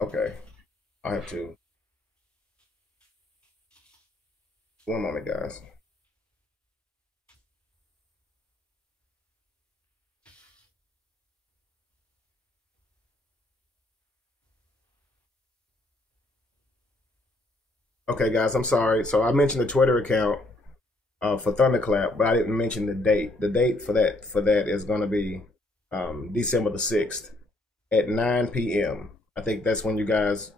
okay. I have to. One moment, guys. Okay, guys, I'm sorry. So I mentioned the Twitter account for Thunderclap, but I didn't mention the date. The date for that is going to be December the 6th at 9 p.m. I think that's when you guys,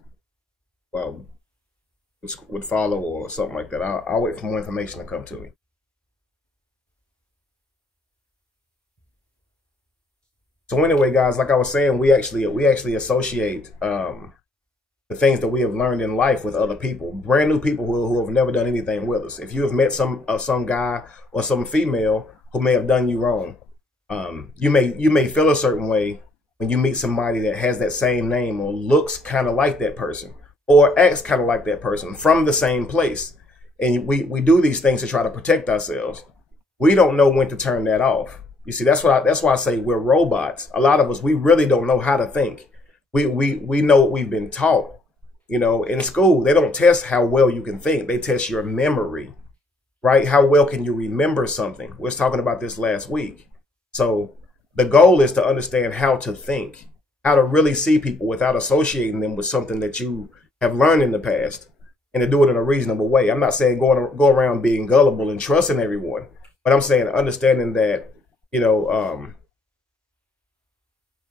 would follow or something like that. I'll wait for more information to come to me. So anyway, guys, like I was saying, we actually associate the things that we have learned in life with other people, brand new people who have never done anything with us. If you have met some guy or some female who may have done you wrong, you may feel a certain way when you meet somebody that has that same name or looks kind of like that person or acts kind of like that person from the same place. And we do these things to try to protect ourselves. We don't know when to turn that off. You see, that's why I say we're robots. A lot of us, we really don't know how to think. We know what we've been taught. You know, in school, they don't test how well you can think. They test your memory, right? How well can you remember something? We was talking about this last week. So the goal is to understand how to think, how to really see people without associating them with something that you have learned in the past, and to do it in a reasonable way. I'm not saying go around being gullible and trusting everyone, but I'm saying understanding that, you know,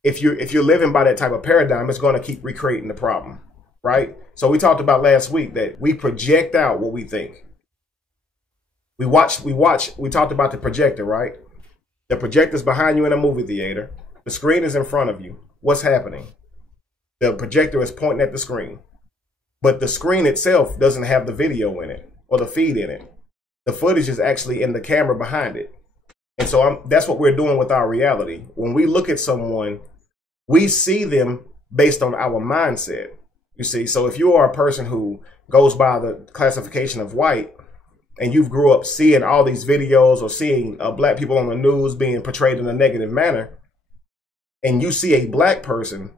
if you're living by that type of paradigm, it's going to keep recreating the problem, right? So we talked about last week that we project out what we think. We talked about the projector, right? The projector's behind you in a movie theater. The screen is in front of you. What's happening? The projector is pointing at the screen, but the screen itself doesn't have the video in it or the feed in it. The footage is actually in the camera behind it. And so that's what we're doing with our reality. When we look at someone, we see them based on our mindset. You see, so if you are a person who goes by the classification of white, and you've grew up seeing all these videos or seeing black people on the news being portrayed in a negative manner, and you see a black person,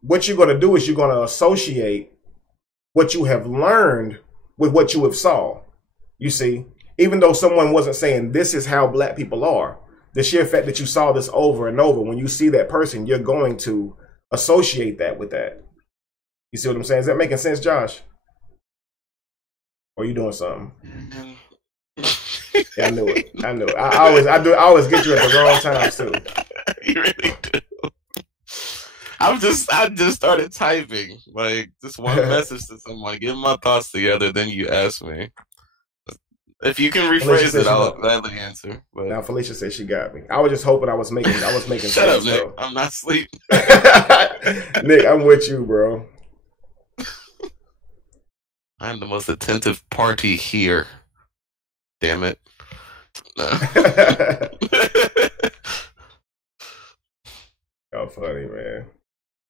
what you're going to do is you're going to associate what you have learned with what you have saw. You see, even though someone wasn't saying this is how black people are, the sheer fact that you saw this over and over, when you see that person, you're going to associate that with that. You see what I'm saying? Is that making sense, Josh? Or are you doing something? Yeah, I knew it. I knew it. I always get you at the wrong time too. You really do. I just started typing like just one message to someone, getting my thoughts together. Then you ask me if you can rephrase it. I'll gladly answer. But now Felicia said she got me. I was just hoping I was making Shut sense. up, Nick. Though. I'm not sleeping. Nick, I'm with you, bro. I'm the most attentive party here. Damn it. No. How funny, man.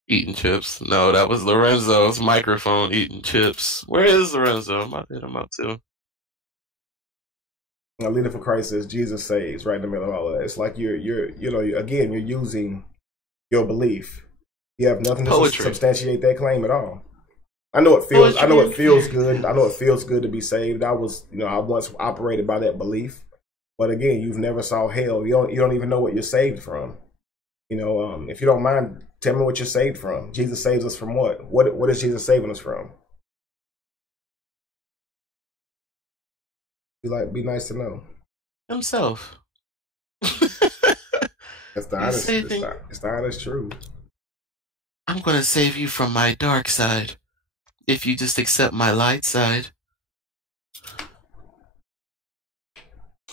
Eating chips. No, that was Lorenzo's microphone eating chips. Where is Lorenzo? I might hit him up too. A leader for Christ says Jesus saves, right in the middle of all of that. It's like you're using your belief. You have nothing to substantiate that claim at all. I know it feels good. I know it feels good to be saved. I once operated by that belief. But again, you've never saw hell. You don't even know what you're saved from. You know, if you don't mind, tell me what you're saved from. Jesus saves us from what? What is Jesus saving us from? Be nice to know. Himself. That's the honest. It's the honest truth. I'm gonna save you from my dark side if you just accept my light side.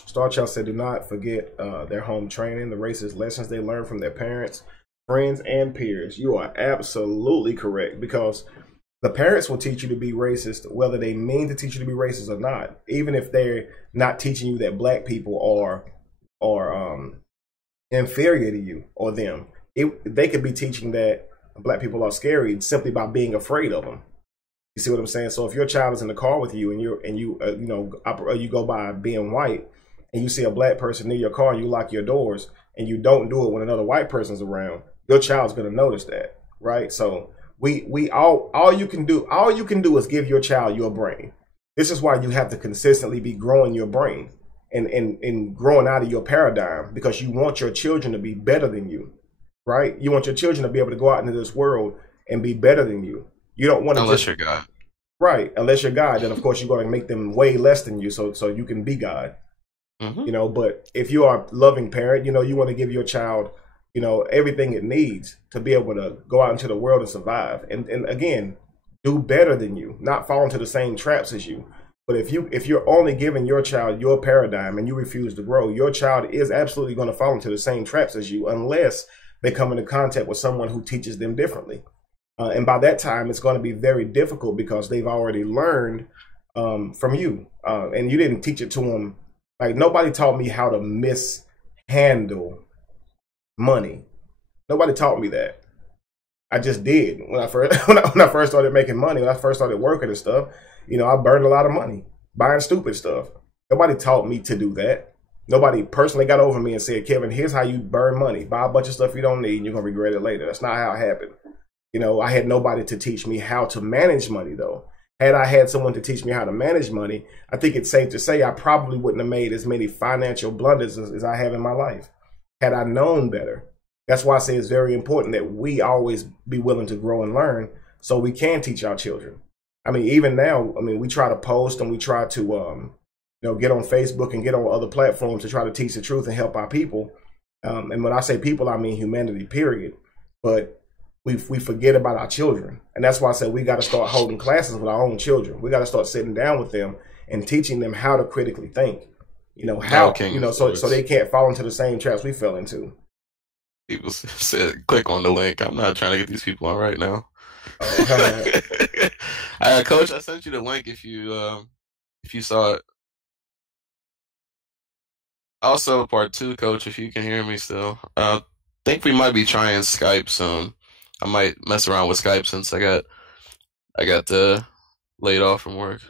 Star Child said, do not forget their home training, the racist lessons they learn from their parents, friends, and peers. You are absolutely correct, because the parents will teach you to be racist, whether they mean to teach you to be racist or not. Even if they're not teaching you that black people are inferior to you or them, they could be teaching that black people are scary simply by being afraid of them. You see what I'm saying? So if your child is in the car with you and you go by being white, and you see a black person near your car and you lock your doors and you don't do it when another white person's around, your child's going to notice that, right? So all you can do is give your child your brain. This is why you have to consistently be growing your brain and growing out of your paradigm, because you want your children to be better than you, right? You want your children to be able to go out into this world and be better than you. You don't want to unless you're God. Right. Unless you're God, then of course you're going to make them way less than you so you can be God. Mm-hmm. You know, but if you are a loving parent, you want to give your child, everything it needs to be able to go out into the world and survive. And again, do better than you, not fall into the same traps as you. But if you're only giving your child your paradigm and you refuse to grow, your child is absolutely going to fall into the same traps as you, unless they come into contact with someone who teaches them differently. And by that time, it's going to be very difficult because they've already learned from you. And you didn't teach it to them. Like, nobody taught me how to mishandle money. Nobody taught me that. I just did. When I first started making money, when I first started working and stuff, I burned a lot of money buying stupid stuff. Nobody taught me to do that. Nobody personally got over me and said, Kevin, here's how you burn money. Buy a bunch of stuff you don't need and you're going to regret it later. That's not how it happened. You know, I had nobody to teach me how to manage money, though. Had I had someone to teach me how to manage money, I think it's safe to say I probably wouldn't have made as many financial blunders as I have in my life. Had I known better. That's why I say it's very important that we always be willing to grow and learn so we can teach our children. I mean, even now, I mean, we try to post and we try to, get on Facebook and get on other platforms to try to teach the truth and help our people. And when I say people, I mean humanity, period. But we forget about our children. And that's why I said we got to start holding classes with our own children. We got to start sitting down with them and teaching them how to critically think. You know, how, so they can't fall into the same traps we fell into. People said, click on the link. I'm not trying to get these people on right now. Coach, I sent you the link if you saw it. Also, part 2, Coach, if you can hear me still. Think we might be trying Skype soon. I might mess around with Skype since I got laid off from work,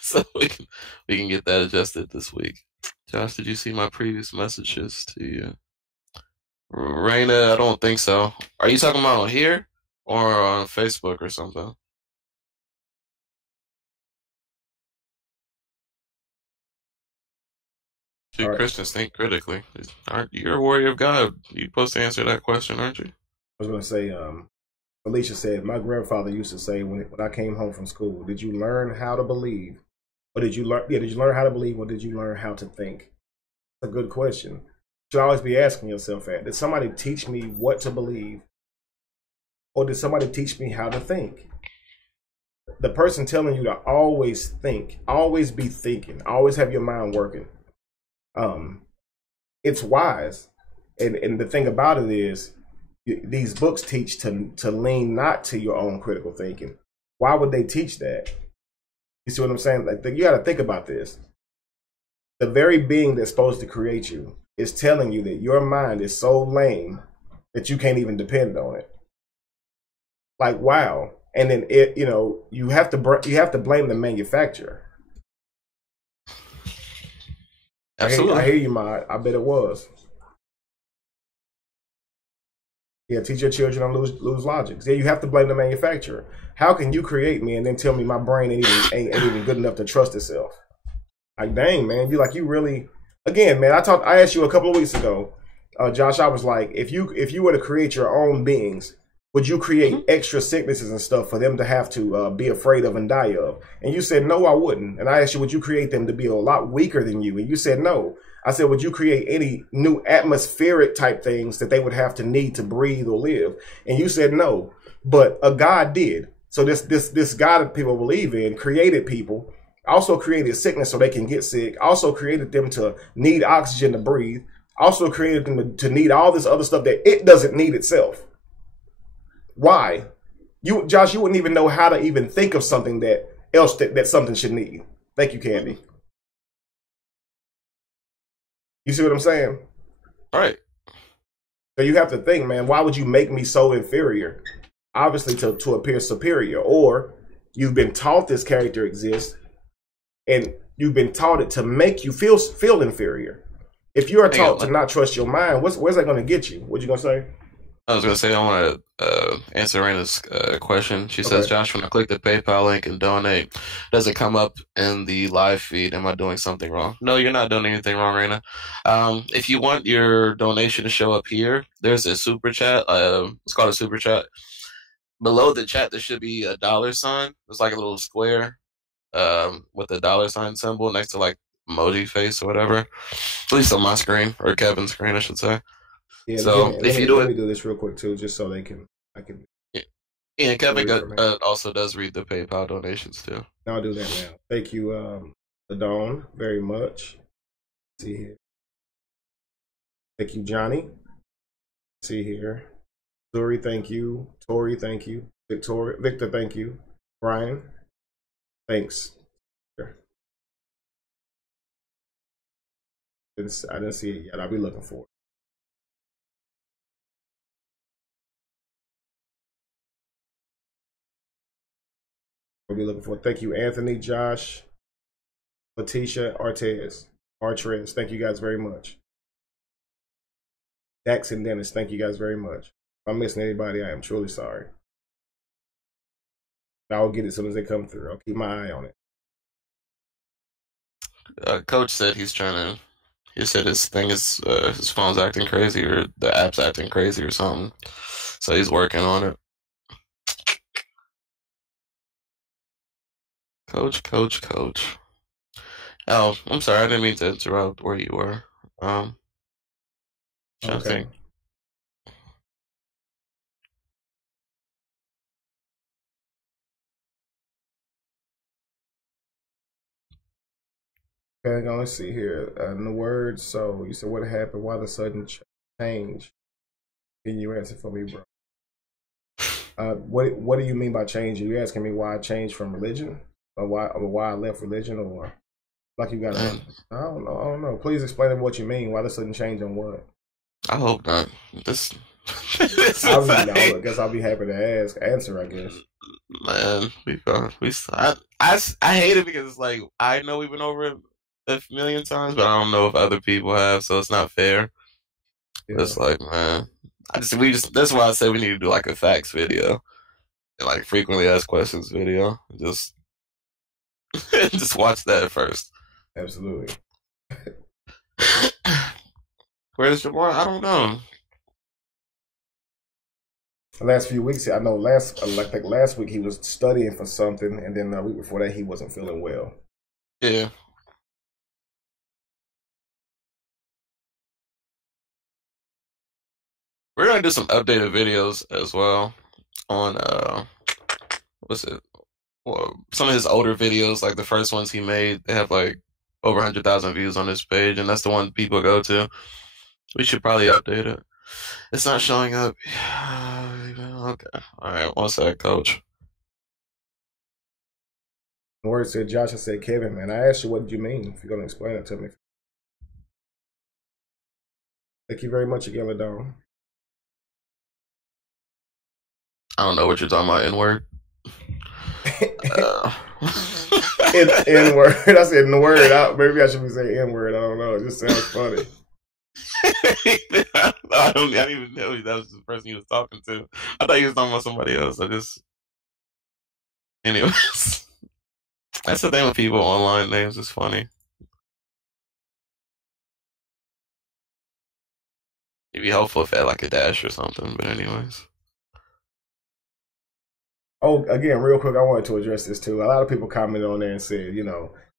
so we can get that adjusted this week. Josh, did you see my previous messages to you? Raina, I don't think so. Are you talking about on here or on Facebook or something? Should Right. Christians think critically? You're a warrior of God. You're supposed to answer that question, aren't you? I was going to say, Alicia said, my grandfather used to say when I came home from school, did you learn how to believe? Or did you learn how to believe, or did you learn how to think? That's a good question. You should always be asking yourself that. Did somebody teach me what to believe? Or did somebody teach me how to think? The person telling you to always think, always be thinking, always have your mind working. It's wise. And the thing about it is, these books teach to lean not to your own critical thinking. Why would they teach that? You see what I'm saying? Like, you got to think about this. The very being that's supposed to create you is telling you that your mind is so lame that you can't even depend on it. Like, wow. And then you have to blame the manufacturer. Absolutely. I hear you, Ma. I bet it was. Yeah, teach your children on lose logic. Yeah, you have to blame the manufacturer. How can you create me and then tell me my brain ain't even good enough to trust itself? Like, dang, man, you really, again, man. I asked you a couple of weeks ago, Josh. I was like, if you were to create your own beings, would you create extra sicknesses and stuff for them to have to be afraid of and die of? And you said no, I wouldn't. And I asked you, would you create them to be a lot weaker than you? And you said no. I said, would you create any new atmospheric type things that they would have to need to breathe or live? And you said no. But a God did. So this God that people believe in created people, also created sickness so they can get sick, also created them to need oxygen to breathe, also created them to need all this other stuff that it doesn't need itself. Why? Josh, you wouldn't even know how to even think of something that something should need. Thank you, Candy. You see what I'm saying? All right. So you have to think, man, why would you make me so inferior? Obviously to appear superior. Or you've been taught this character exists and you've been taught it to make you feel inferior. If you are taught to not trust your mind, where's that going to get you? What you going to say? I was going to say, I want to answer Raina's question. She says, Josh, when I click the PayPal link and donate, does it come up in the live feed? Am I doing something wrong? No, you're not doing anything wrong, Raina. If you want your donation to show up here, there's a super chat. It's called a super chat. Below the chat, there should be a $sign. It's like a little square with a $sign symbol next to like emoji face or whatever. At least on my screen, or Kevin's screen, I should say. Yeah, so let me do this real quick too, just so I can. Yeah, and Kevin also does read the PayPal donations too. I'll do that now. Thank you, Dawn, very much. See here. Thank you, Johnny. See here. Zuri, thank you. Tori, thank you. Victor, thank you. Brian, thanks. I didn't see it yet. I'll be looking for it. We'll be looking for it. Thank you, Anthony, Josh, Letitia, Artrez. Thank you guys very much. Dax and Dennis, thank you guys very much. If I'm missing anybody, I am truly sorry. I'll get it as soon as they come through. I'll keep my eye on it. Coach said he's trying to. He said his thing is his phone's acting crazy or the app's acting crazy or something. So he's working on it. Coach. Oh, I'm sorry. I didn't mean to interrupt where you were. Trying to Okay. think. Okay, now let's see here. In the words, so you said what happened? Why the sudden change? Can you answer for me, bro? What do you mean by change? Are you asking me why I changed from religion, or why I left religion, or like you got? I don't know. I don't know. Please explain what you mean. Why the sudden change on what? I hope not. This is I guess I'll be happy to answer. I guess. Man, I hate it because it's like I know we've been over it a million times, but I don't know if other people have, so it's not fair. Yeah. It's like, man, that's why I say we need to do like a facts video and like frequently asked questions video. Just just watch that first. Absolutely. Where's Jamar? I don't know. The last few weeks, I know last week he was studying for something, and then the week before that he wasn't feeling well. Yeah. We're gonna do some updated videos as well on what's it? Well, some of his older videos, like the first ones he made, they have like over 100,000 views on his page, and that's the one people go to. We should probably update it. It's not showing up. Okay. All right. One sec, coach. The word said Josh. I said Kevin. Man, I asked you what did you mean. If you're gonna explain it to me. Thank you very much again, Ladon. I don't know what you're talking about. N-word. N-word. I said N-word. Maybe I should be saying N-word. I don't know. It just sounds funny. I didn't even know that was the person you was talking to. I thought you was talking about somebody else. Anyways, that's the thing with people online names is funny. It'd be helpful if it had like a dash or something. But anyways. Oh, again, real quick, I wanted to address this too. A lot of people commented on there and said,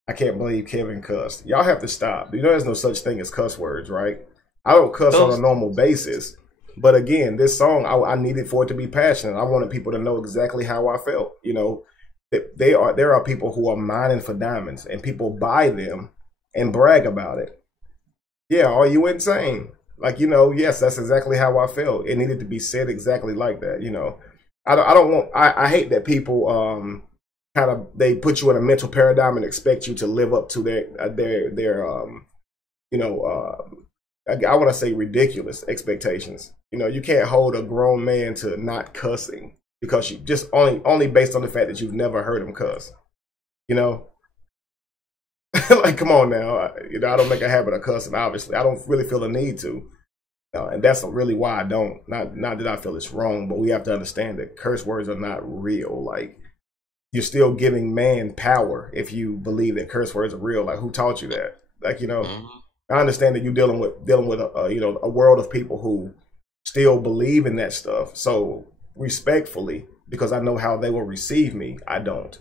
I can't believe Kevin cussed. Y'all have to stop. There's no such thing as cuss words, right? I don't cuss on a normal basis. But again, this song, I needed for it to be passionate. I wanted people to know exactly how I felt. There are people who are mining for diamonds, and people buy them and brag about it. Yeah, are you insane? Like, yes, that's exactly how I felt. It needed to be said exactly like that, I hate that people they put you in a mental paradigm and expect you to live up to their I want to say ridiculous expectations. You can't hold a grown man to not cussing because you just only based on the fact that you've never heard him cuss. Like, come on now. I don't make a habit of cussing. Obviously, I don't really feel the need to. And that's really why I don't. Not that I feel it's wrong, but we have to understand that curse words are not real. Like, you're still giving man power if you believe that curse words are real. Like, who taught you that? Like, I understand that you're dealing with a world of people who still believe in that stuff. So respectfully, because I know how they will receive me, I don't.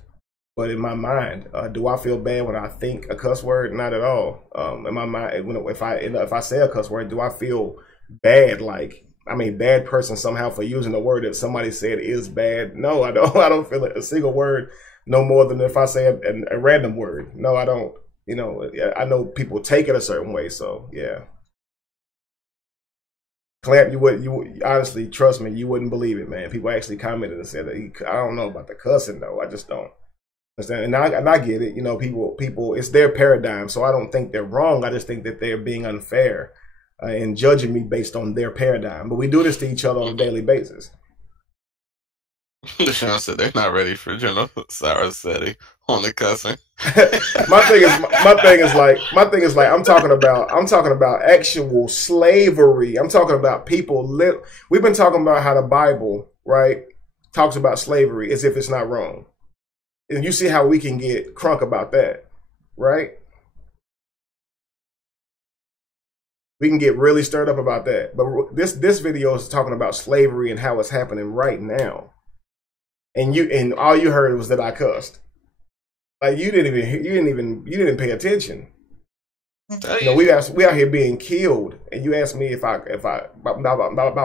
But in my mind, do I feel bad when I think a cuss word? Not at all. In my mind, if I say a cuss word, do I feel bad? Like, bad person somehow for using a word that somebody said is bad? No, I don't. I don't feel a single word no more than if I say a random word. No, I don't. I know people take it a certain way. So yeah. Clamp, you honestly, trust me, you wouldn't believe it, man. People actually commented and said that I don't know about the cussing though. I just don't. And I get it. People, it's their paradigm. So I don't think they're wrong. I just think that they're being unfair and judging me based on their paradigm. But we do this to each other on a daily basis. Sean said they're not ready for General Sarasetti on the cussing. my thing is like I'm talking about actual slavery. I'm talking about people we've been talking about how the Bible, right, talks about slavery as if it's not wrong. And you see how we can get crunk about that, right? We can get really stirred up about that. But this video is talking about slavery and how it's happening right now. And all you heard was that I cussed. Like you didn't pay attention. You know, we out here being killed, and you asked me about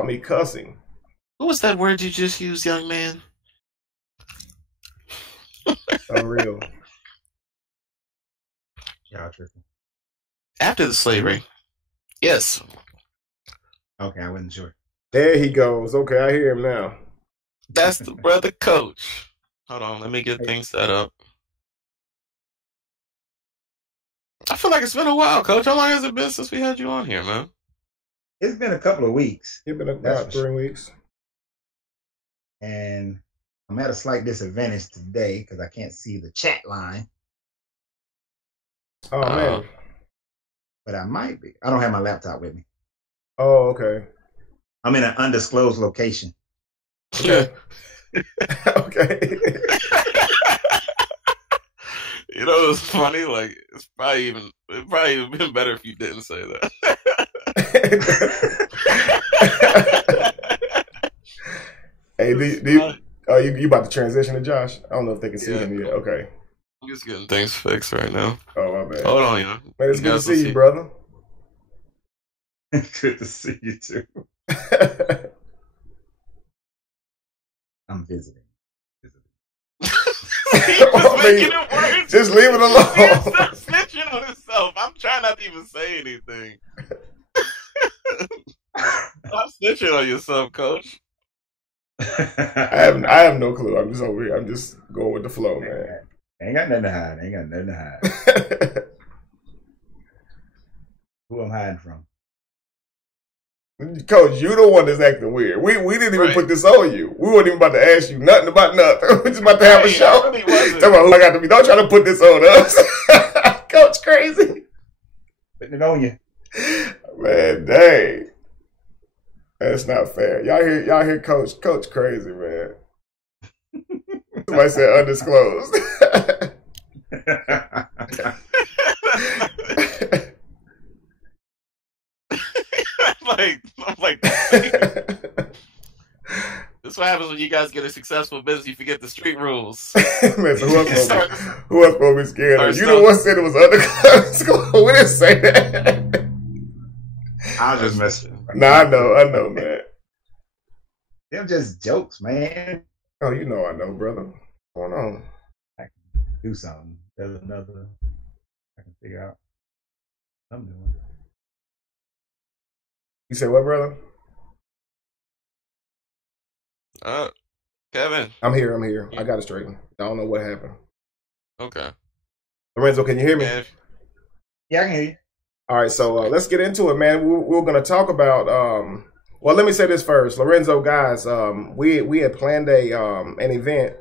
me cussing. What was that word you just used, young man? Unreal. Y'all tripping. After the slavery. Yes. Okay, I wasn't sure. There he goes. Okay, I hear him now. That's the brother coach. Hold on, let me get things set up. I feel like it's been a while, coach. How long has it been since we had you on here, man? It's been a couple of weeks. It's been about 3 weeks. And I'm at a slight disadvantage today because I can't see the chat line. Oh, man. But I might be. I don't have my laptop with me. Oh, okay. I'm in an undisclosed location. Okay. Okay. You know, it's funny. Like, it'd probably even been better if you didn't say that. Hey, you about to transition to Josh? I don't know if they can see him yet. Okay. I'm just getting things fixed right now. Oh, my bad. Hold on, you know. Man, it's good to see you, brother. Good to see you too. I'm visiting. Just leave it alone. Stop snitching on himself. I'm trying not to even say anything. Stop snitching on yourself, coach. I have no clue. I'm just over here. I'm just going with the flow, man. Ain't got nothing to hide. Who I'm hiding from? Coach, you the one that's acting weird. We didn't even put this on you. We weren't even about to ask you nothing about nothing. We're just about to have a show. Really wasn't. Don't try to put this on us. Coach crazy. Putting it on you. Man, dang. That's not fair. Y'all hear Coach crazy, man. Somebody said undisclosed. I'm like, this is what happens when you guys get a successful business. You forget the street rules. Man, so who else supposed to be scared? You the one said it was undisclosed. We didn't say that. I was just messing. Nah, I know, man. Them just jokes, man. Oh, you know I know, brother. What's going on? I can do something. There's another I can figure out. I'm doing. You said what, brother? Kevin. I'm here. I got it straightened. I don't know what happened. Okay. Lorenzo, can you hear me? Yeah, I can hear you. All right, so let's get into it, man. We're going to talk about. Well, let me say this first, Lorenzo, guys. We had planned an event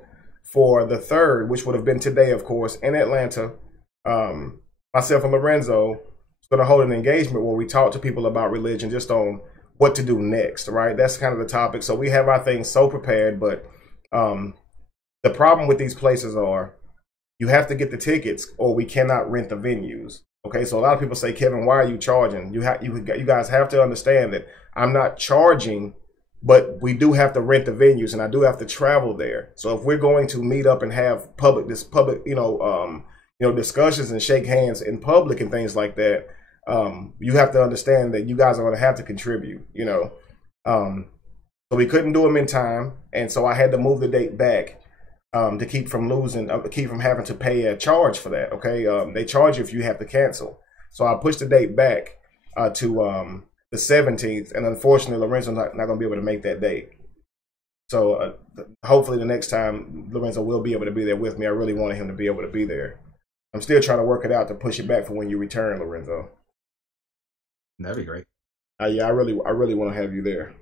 for the 3rd, which would have been today, of course, in Atlanta. Myself and Lorenzo going to hold an engagement where we talk to people about religion, just on what to do next, right? That's kind of the topic. So we have our things so prepared, but the problem with these places are you have to get the tickets or we cannot rent the venues. Okay, so a lot of people say, Kevin, why are you charging? You guys have to understand that I'm not charging, but we do have to rent the venues and I do have to travel there. So if we're going to meet up and have public, discussions and shake hands in public and things like that, you have to understand that you guys are going to have to contribute, So we couldn't do them in time. And so I had to move the date back to keep from having to pay a charge for that. Okay. They charge you if you have to cancel. So I pushed the date back to the 17th. And unfortunately, Lorenzo's not going to be able to make that date. So hopefully the next time Lorenzo will be able to be there with me. I really wanted him to be able to be there. I'm still trying to work it out to push it back for when you return, Lorenzo. That'd be great. Yeah, I really want to have you there.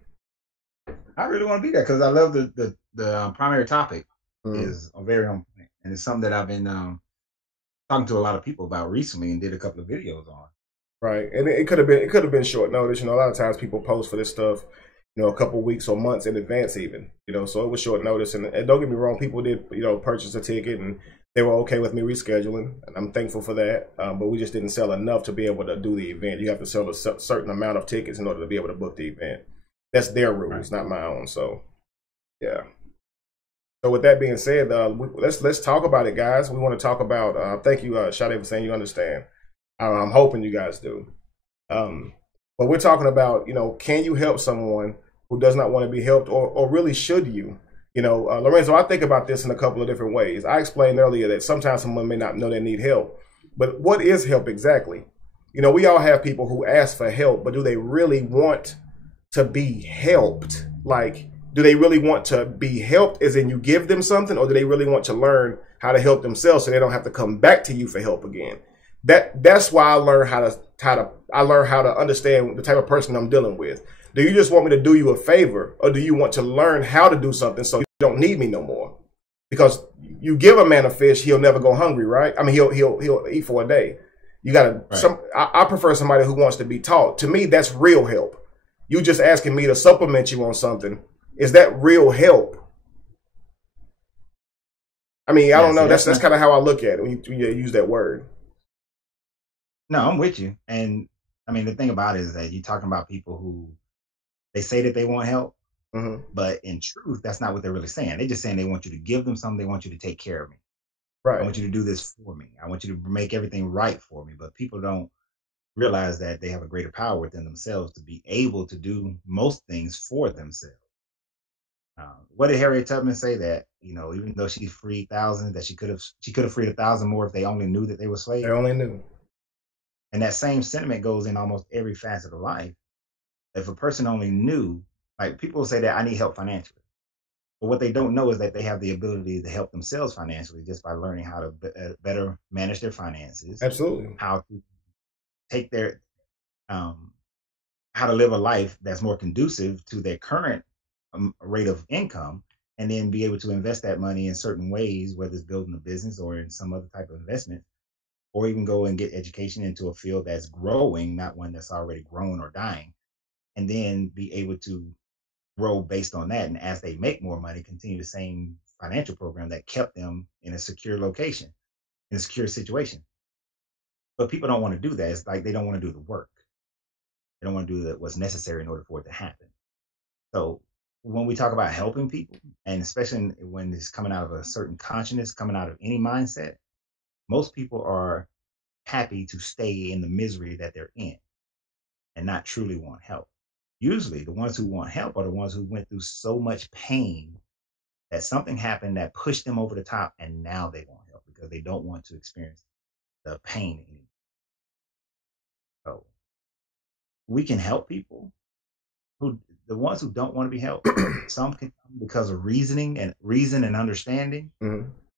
I really want to be there because I love the primary topic is very on point, and it's something that I've been talking to a lot of people about recently and did a couple of videos on. Right, and it could have been short notice. A lot of times people post for this stuff you know, a couple weeks or months in advance even, you know, so it was short notice. And don't get me wrong, people did, you know, purchase a ticket and they were okay with me rescheduling, and I'm thankful for that. But we just didn't sell enough to be able to do the event. You have to sell a certain amount of tickets in order to be able to book the event. That's their rules, not my own. So, yeah. So with that being said, let's talk about it, guys. We want to talk about. Thank you, Sade, for saying you understand. I'm hoping you guys do. But we're talking about, you know, can you help someone who does not want to be helped, or really should you? You know, Lorenzo, I think about this in a couple of different ways. I explained earlier that sometimes someone may not know they need help, but what is help exactly? You know, we all have people who ask for help, but do they really want to be helped? Like, do they really want to be helped as in you give them something, or do they really want to learn how to help themselves so they don't have to come back to you for help again? That's why I learned how to understand the type of person I'm dealing with. Do you just want me to do you a favor, or do you want to learn how to do something so you don't need me no more? Because you give a man a fish, he'll never go hungry, right? I mean, he'll eat for a day. You gotta. Right. I prefer somebody who wants to be taught. To me, that's real help. You just asking me to supplement you on something. Is that real help? I mean, I don't know. That's kind of how I look at it when you use that word. No, I'm with you. And I mean, the thing about it is that you're talking about people who they say that they want help, but in truth, that's not what they're really saying. They're just saying they want you to give them something. They want you to take care of me. Right. I want you to do this for me. I want you to make everything right for me. But people don't realize that they have a greater power within themselves to be able to do most things for themselves. What did Harriet Tubman say? That, you know, even though she freed thousands, that she could have freed 1,000 more if they only knew that they were slaves. They only knew. And that same sentiment goes in almost every facet of life. If a person only knew, like people will say that I need help financially, but what they don't know is that they have the ability to help themselves financially just by learning how to better manage their finances. Absolutely. How to take their, how to live a life that's more conducive to their current rate of income, and then be able to invest that money in certain ways, whether it's building a business or in some other type of investment, or even go and get education into a field that's growing, not one that's already grown or dying, and then be able to grow based on that. And as they make more money, continue the same financial program that kept them in a secure location, in a secure situation. But people don't want to do that. It's like they don't want to do the work. They don't want to do what's necessary in order for it to happen. So when we talk about helping people, and especially when it's coming out of a certain consciousness, coming out of any mindset, most people are happy to stay in the misery that they're in and not truly want help. Usually the ones who want help are the ones who went through so much pain that something happened that pushed them over the top, and now they want help because they don't want to experience the pain anymore. So we can help people the ones who don't want to be helped. Some can come because of reason and understanding,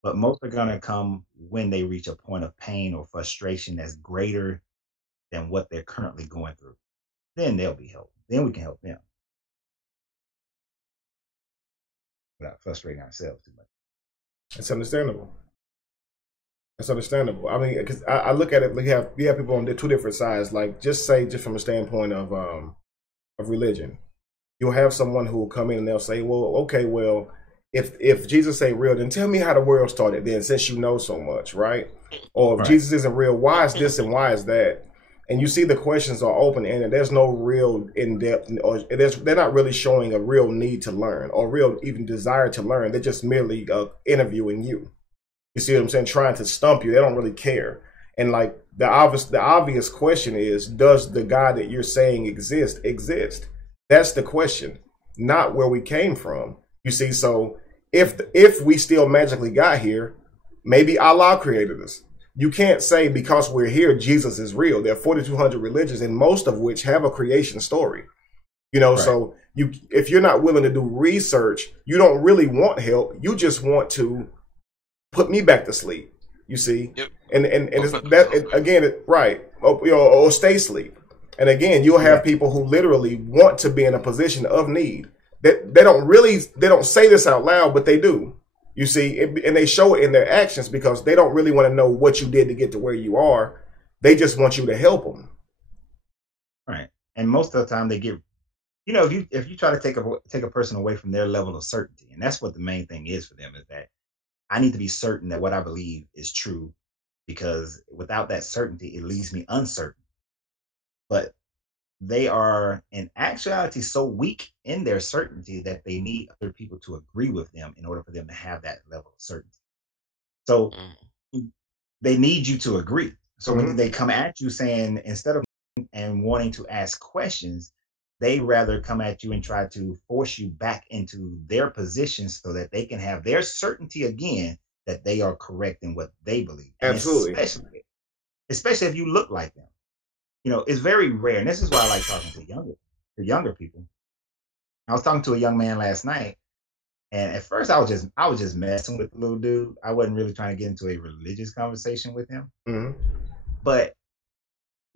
but most are going to come when they reach a point of pain or frustration that's greater than what they're currently going through. Then they'll be helped. Then we can help them without frustrating ourselves too much. That's understandable. That's understandable. I mean, because I look at it, we have people on two different sides. Like, just from a standpoint of religion, you'll have someone who will come in and they'll say, well, okay, well, if Jesus ain't real, then tell me how the world started then, since you know so much, right? Or if Jesus isn't real, why is this and why is that? And you see the questions are open-ended. There's no real in-depth, or they're not really showing a real need to learn or real even desire to learn. They're just merely interviewing you. You see what I'm saying? Trying to stump you. They don't really care. And like the obvious question is, does the God that you're saying exist? That's the question, not where we came from. You see, so if we still magically got here, maybe Allah created us. You can't say because we're here, Jesus is real. There are 4,200 religions, and most of which have a creation story. You know, so if you're not willing to do research, you don't really want help. You just want to put me back to sleep. You see, and it's that again, right? Or stay asleep. And again, you'll have people who literally want to be in a position of need. They don't say this out loud, but they do. You see, and they show it in their actions because they don't really want to know what you did to get to where you are. They just want you to help them. Right. And most of the time they get you know, if you try to take a person away from their level of certainty, and that's what the main thing is for them, is that I need to be certain that what I believe is true, because without that certainty, it leaves me uncertain. But they are in actuality so weak in their certainty that they need other people to agree with them in order for them to have that level of certainty. So they need you to agree. So when they come at you saying, instead of and wanting to ask questions, they rather come at you and try to force you back into their position so that they can have their certainty again that they are correct in what they believe. And Absolutely. especially if you look like them. You know, it's very rare. And this is why I like talking to younger people. I was talking to a young man last night, and at first I was just messing with the little dude. I wasn't really trying to get into a religious conversation with him. But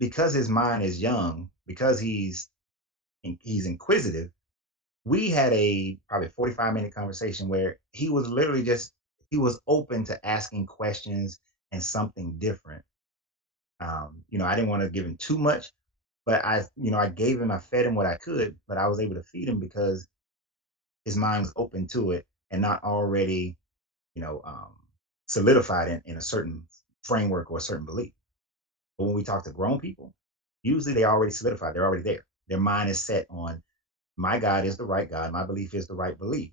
because his mind is young, because he's inquisitive, we had a probably 45-minute conversation where he was literally he was open to asking questions and something different. You know, I didn't want to give him too much, but I fed him what I could, but I was able to feed him because his mind was open to it and not already, solidified in a certain framework or a certain belief. But when we talk to grown people, usually they already solidified. They're already there. Their mind is set on, my God is the right God. My belief is the right belief.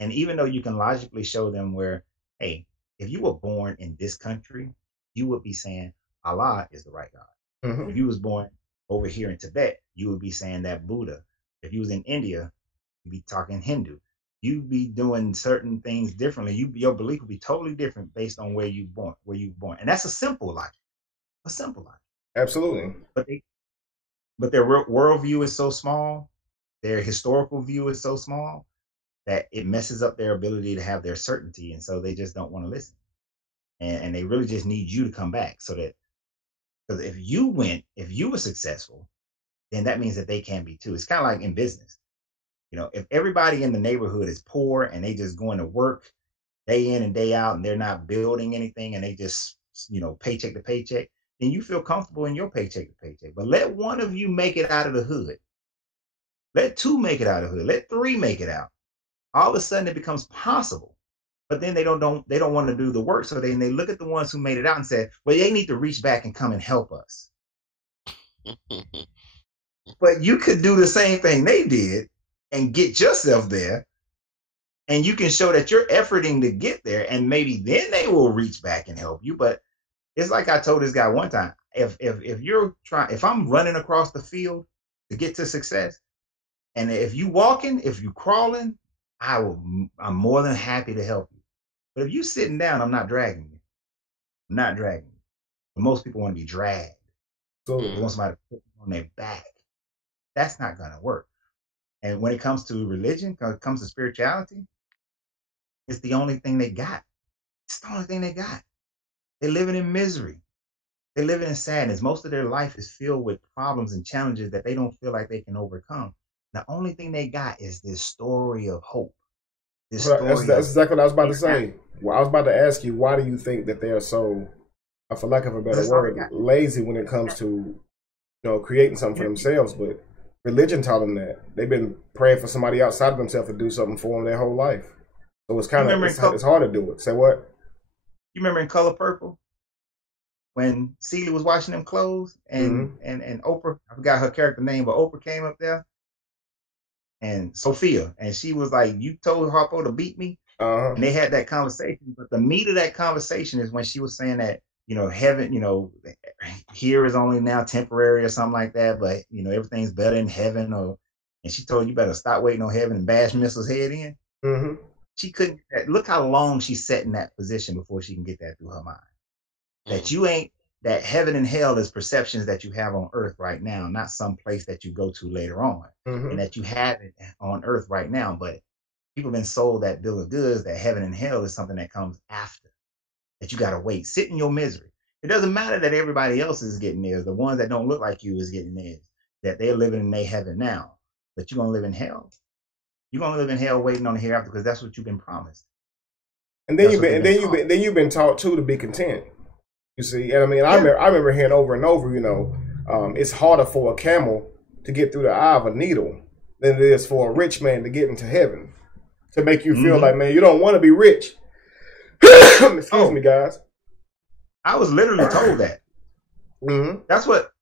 And even though you can logically show them where, hey, if you were born in this country, you would be saying Allah is the right God. If you was born over here in Tibet, you would be saying that Buddha. If you was in India, you'd be talking Hindu. You'd be doing certain things differently. Your belief would be totally different based on where you born. And that's a simple logic. Absolutely. But their worldview is so small, their historical view is so small, that it messes up their ability to have their certainty. And so they just don't want to listen. And they really just need you to come back, so that, because if you were successful, then that means that they can be too. It's kind of like in business. You know, if everybody in the neighborhood is poor and they just going to work day in and day out and they're not building anything and they just, paycheck to paycheck, then you feel comfortable in your paycheck to paycheck. But let one of you make it out of the hood. Let two make it out of the hood. Let three make it out. All of a sudden it becomes possible. But then they don't want to do the work. So then they look at the ones who made it out and say, well, they need to reach back and come and help us. But you could do the same thing they did and get yourself there. And you can show that you're efforting to get there. And maybe then they will reach back and help you. But it's like I told this guy one time, if I'm running across the field to get to success, and if you walking, if you crawling, I'm more than happy to help you. But if you sitting down, I'm not dragging you. But most people want to be dragged. So they want somebody to put them on their back. That's not going to work. And when it comes to religion, when it comes to spirituality, it's the only thing they got. It's the only thing they got. They're living in misery. They're living in sadness. Most of their life is filled with problems and challenges that they don't feel like they can overcome. The only thing they got is this story of hope. That's exactly what I was about to say. Well, I was about to ask you, why do you think that they are so, for lack of a better word, lazy when it comes to, creating something for themselves? But religion taught them that. They've been praying for somebody outside of themselves to do something for them their whole life. So it's kind of, it's hard to do it. Say what? You remember in Color Purple, when Celie was washing them clothes and Oprah, I forgot her character name, but Oprah came up there, and Sophia, and she was like, you told Harpo to beat me? And they had that conversation. But the meat of that conversation is when she was saying that, heaven, here is only now temporary or something like that, but, everything's better in heaven. And she told you better stop waiting on heaven and bash Mrs. Head in. She couldn't. Look how long she sat in that position before she can get that through her mind. That heaven and hell is perceptions that you have on earth right now, not some place that you go to later on, and that you have it on earth right now. But people have been sold that bill of goods that heaven and hell is something that comes after, that you got to wait, sit in your misery. It doesn't matter that everybody else is getting theirs. The ones that don't look like you is getting theirs, that they're living in their heaven now, but you're going to live in hell. You're going to live in hell waiting on the hereafter, because that's what you've been promised. And then you've been taught too to be content. You see, and I mean, I remember hearing over and over, it's harder for a camel to get through the eye of a needle than it is for a rich man to get into heaven. To make you feel Mhm. like, man, you don't want to be rich. Excuse me, guys. I was literally told that. Mm-hmm. That's what,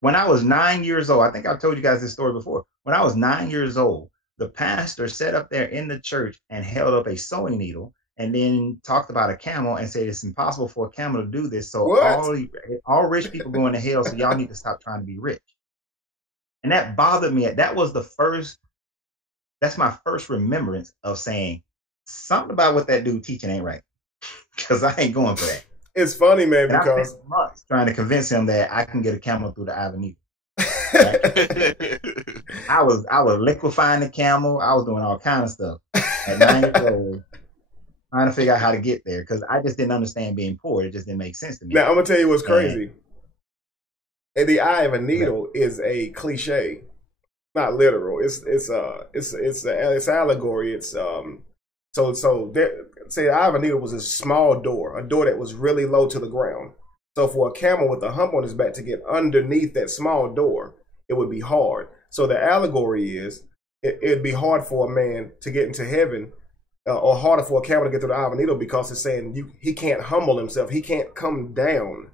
when I was 9 years old, I think I've told you guys this story before. When I was 9 years old, the pastor sat up there in the church and held up a sewing needle and then talked about a camel and said it's impossible for a camel to do this. So What? all rich people going to hell. So y'all need to stop trying to be rich. And that bothered me. That's my first remembrance of saying something about what that dude teaching ain't right. Because I ain't going for that. It's funny, man, And I because spent months trying to convince him that I can get a camel through the eye of a needle. Right? I was liquefying the camel. I was doing all kind of stuff at 9 years old, trying to figure out how to get there because I just didn't understand being poor. It just didn't make sense to me. now I'm gonna tell you what's crazy. And the eye of a needle is a cliche, not literal. It's allegory. It's so there, say the eye of a needle was a small door, a door that was really low to the ground. So for a camel with a hump on his back to get underneath that small door, it would be hard. So the allegory is it'd be hard for a man to get into heaven, or harder for a camel to get through the eye of a needle because it's saying he can't humble himself, he can't come down.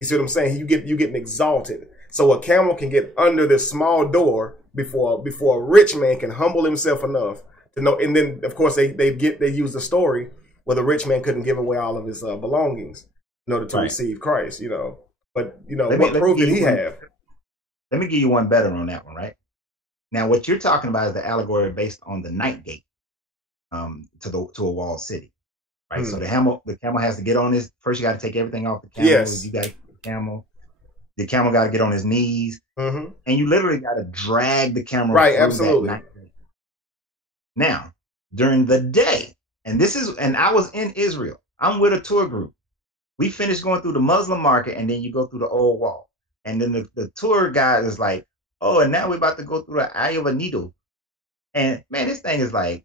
You see what I'm saying? You getting exalted. So a camel can get under this small door before a rich man can humble himself enough to know. And then of course they use the story where the rich man couldn't give away all of his belongings in order to receive Christ. You know, but you know what proof did he have? Let me give you one better on that one, right? Now, what you're talking about is the allegory based on the night gate to a walled city, right? So the camel has to get on this. First, you got to take everything off the camel. Yes. You got the camel. The camel got to get on his knees, Mm-hmm. and you literally got to drag the camel Right, through absolutely. that night gate. Now, during the day, and I was in Israel. I'm with a tour group. We finished going through the Muslim market, and then you go through the old wall. And then the tour guide is like, oh, and now we're about to go through the eye of a needle. And man, this thing is like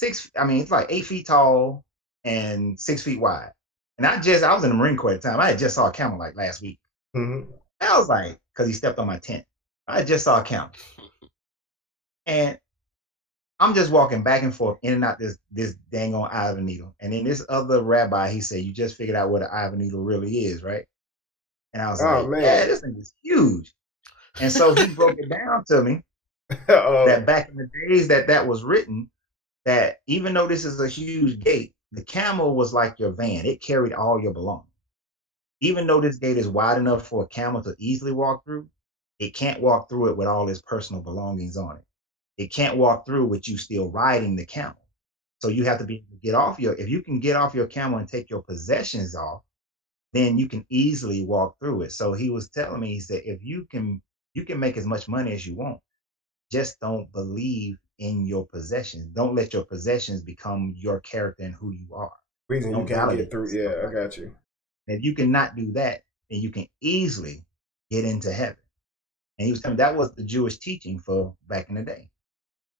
it's like 8 feet tall and 6 feet wide. And I was in the Marine Corps at the time. I had just saw a camel like last week. Mm-hmm. I was like, because he stepped on my tent. I just saw a camel. And I'm just walking back and forth in and out this dang on eye of a needle. And then this other rabbi, he said, you just figured out what an eye of a needle really is, right? And I was like, man. yeah, this thing is huge. And so he broke it down to me that back in the days that was written, that even though this is a huge gate, the camel was like your van. It carried all your belongings. Even though this gate is wide enough for a camel to easily walk through, it can't walk through it with all his personal belongings on it. It can't walk through with you still riding the camel. So you have to be able to if you can get off your camel and take your possessions off, then you can easily walk through it. So he was telling me, he said, if you can make as much money as you want, just don't believe in your possessions. Don't let your possessions become your character and who you are. Reason don't you can't get through. Yeah, I got you. And if you cannot do that, then you can easily get into heaven. And he was telling me that was the Jewish teaching for back in the day.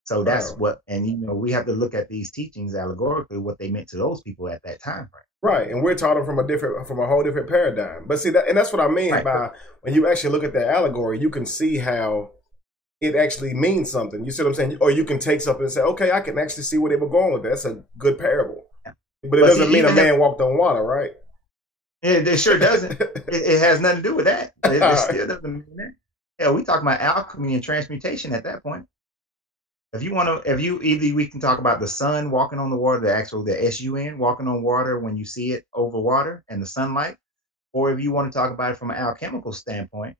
So that's we have to look at these teachings allegorically, what they meant to those people at that time frame. Right, and we're taught them from a whole different paradigm. But see that's what I mean by when you actually look at that allegory, you can see how it actually means something. You see what I'm saying? Or you can take something and say, okay, I can actually see where they were going with that. That's a good parable. But it doesn't mean a man walked on water, right? It sure doesn't. it has nothing to do with that. It still doesn't mean that. Yeah, we talk about alchemy and transmutation at that point. We can talk about the sun walking on the water, the SUN walking on water when you see it over water and the sunlight, or if you want to talk about it from an alchemical standpoint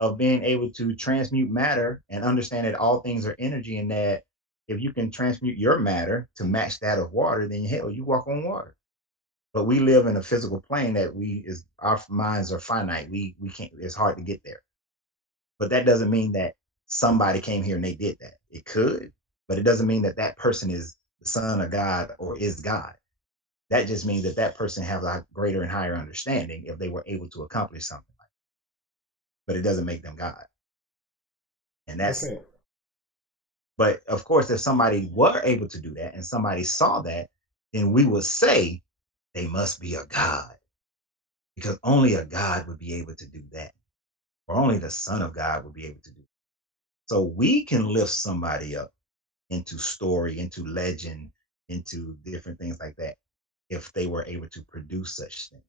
of being able to transmute matter and understand that all things are energy, and that if you can transmute your matter to match that of water, then hell, you walk on water. But we live in a physical plane that our minds are finite. We can't. It's hard to get there. But that doesn't mean that somebody came here and they did that. It could. But it doesn't mean that person is the son of God or is God. That just means that person has a greater and higher understanding if they were able to accomplish something like that. But it doesn't make them God. And that's it. But of course, if somebody were able to do that and somebody saw that, then we would say they must be a God. Because only a God would be able to do that. Or only the Son of God would be able to do that. So we can lift somebody up into story, into legend, into different things like that, if they were able to produce such things.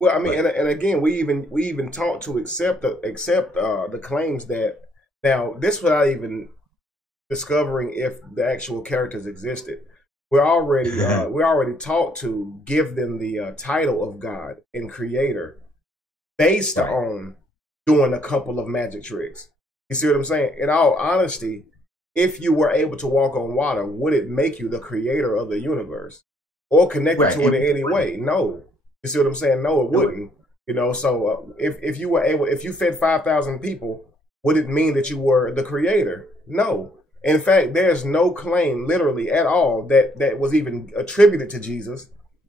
Well, I mean, But and again, we even taught to accept the claims that now this without even discovering if the actual characters existed. We're already taught to give them the title of God and Creator based right, on doing a couple of magic tricks. You see what I'm saying? In all honesty, if you were able to walk on water, would it make you the creator of the universe or connected right, to it in any way? No. You see what I'm saying? No, it wouldn't. You know, so if you were able, if you fed 5,000 people, would it mean that you were the creator? No. In fact, there's no claim literally at all that was even attributed to Jesus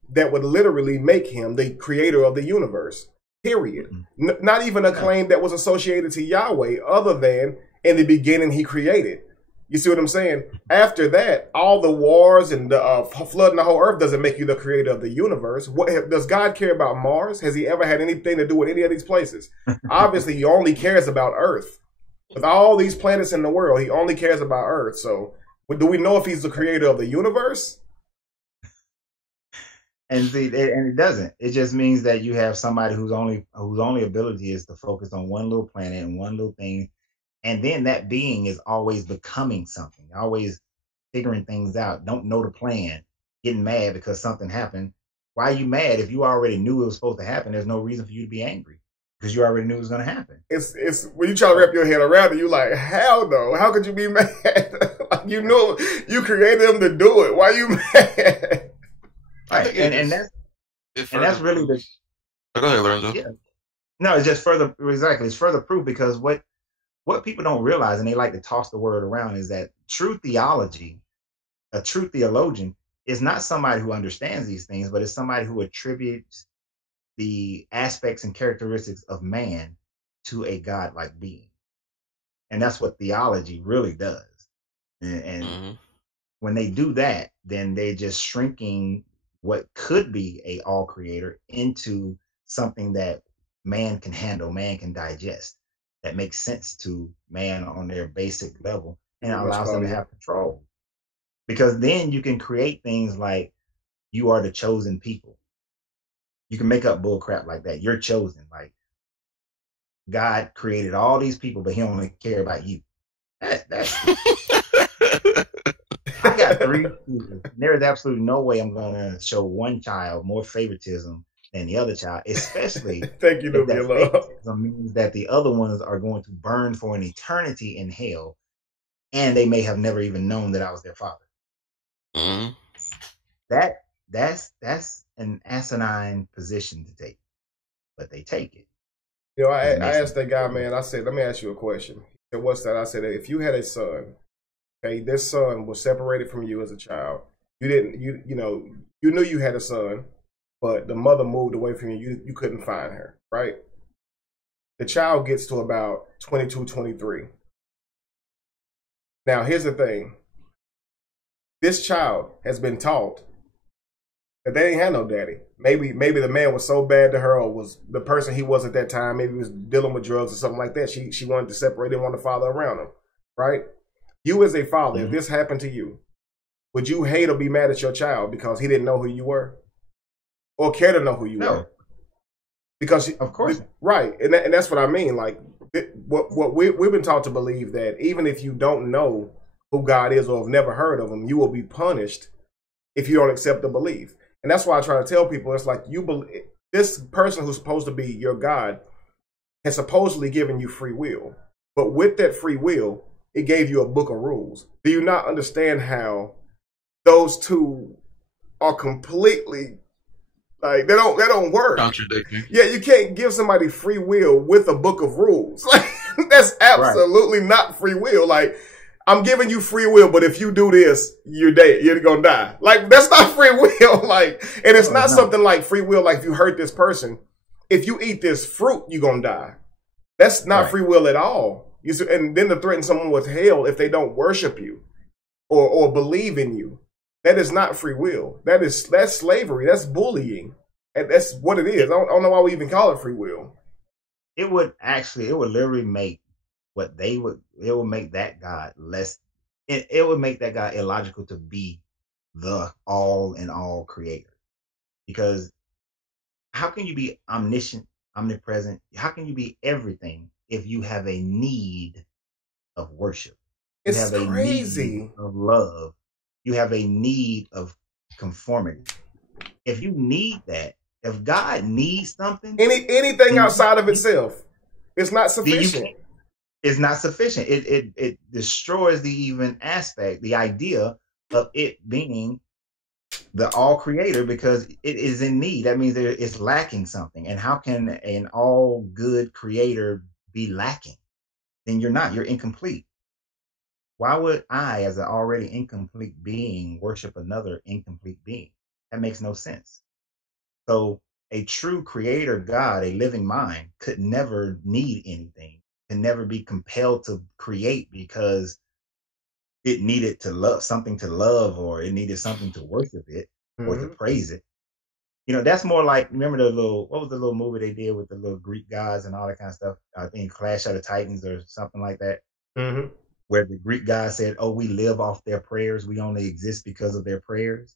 that would literally make him the creator of the universe. Period. Not even a claim that was associated to Yahweh other than in the beginning he created. You see what I'm saying? After that, all the wars and the flooding the whole earth doesn't make you the creator of the universe. What does God care about Mars? Has he ever had anything to do with any of these places? Obviously, he only cares about Earth. With all these planets in the world, he only cares about Earth. So, do we know if he's the creator of the universe? and see, and it doesn't. It just means that you have somebody whose only ability is to focus on one little planet and one little thing, and then that being is always becoming something, always figuring things out. Don't know the plan, getting mad because something happened. Why are you mad if you already knew it was supposed to happen? There's no reason for you to be angry because you already knew it was going to happen. It's when you try to wrap your head around it, you like, how though? How could you be mad? Like, you know, you created them to do it. Why are you mad? Right, and that's really the. Go ahead, Lorenzo. Yeah. No, it's just further, exactly. It's further proof because what people don't realize, and they like to toss the word around, is that true theology, a true theologian, is not somebody who understands these things, but is somebody who attributes the aspects and characteristics of man to a godlike being. And that's what theology really does. And when they do that, then they're just shrinking what could be a all creator into something that man can handle, man can digest, that makes sense to man on their basic level and allows them to have control. Because then you can create things like you are the chosen people. You can make up bull crap like that. You're chosen. Like God created all these people, but he only care about you. That's I got 3 children. There is absolutely no way I'm going to show one child more favoritism than the other child, especially thank you, if that favoritism means that the other ones are going to burn for an eternity in hell, and they may have never even known that I was their father. That's an asinine position to take, but they take it. You know, I asked that guy, man. I said, "Let me ask you a question." He said, "What's that?" I said, "If you had a son, okay, this son was separated from you as a child. You didn't, you know, you knew you had a son, but the mother moved away from you. You couldn't find her, right? The child gets to about 22, 23. Now, here's the thing. This child has been taught that they ain't had no daddy. Maybe the man was so bad to her, or was the person he was at that time, maybe he was dealing with drugs or something like that. She wanted to separate, didn't want the father around him, right? You as a father, if this happened to you, would you hate or be mad at your child because he didn't know who you were? Or care to know who you were? Because of course. Right. And that's what I mean. Like, what we've been taught to believe that even if you don't know who God is or have never heard of him, you will be punished if you don't accept the belief. And that's why I try to tell people, it's like, you believe this person who's supposed to be your God has supposedly given you free will. But with that free will, it gave you a book of rules. Do you not understand how those two are completely, like, they don't work? Contradicting. Yeah, you can't give somebody free will with a book of rules. Like, that's absolutely not free will. Like, I'm giving you free will, but if you do this, you're dead. You're gonna die. Like, that's not free will. Like, and it's not something like free will. Like, if you hurt this person, if you eat this fruit, you're gonna die. That's not free will at all. You see, and then to threaten someone with hell if they don't worship you or believe in you, that is not free will. That's slavery. That's bullying. And that's what it is. I don't know why we even call it free will. It would literally make what it will make that God less. It would make that God illogical to be the all in all creator. Because how can you be omniscient, omnipresent? How can you be everything if you have a need of worship? You It's have a need crazy. of love. You have a need of conformity. If you need that, if God needs something, Anything then outside of itself, it's not then you sufficient. can't. It's not sufficient. It destroys the even aspect, the idea of it being the all creator, because it is in need. That means it's lacking something. And how can an all good creator be lacking? Then you're not. You're incomplete. Why would I, as an already incomplete being, worship another incomplete being? That makes no sense. So a true creator God, a living mind, could never need anything, can never be compelled to create because it needed to love something to love, or it needed something to worship it or to praise it. That's more like, remember what was the little movie they did with the little Greek gods and all that kind of stuff? I think Clash of the Titans or something like that, where the Greek gods said, "Oh, we live off their prayers. We only exist because of their prayers."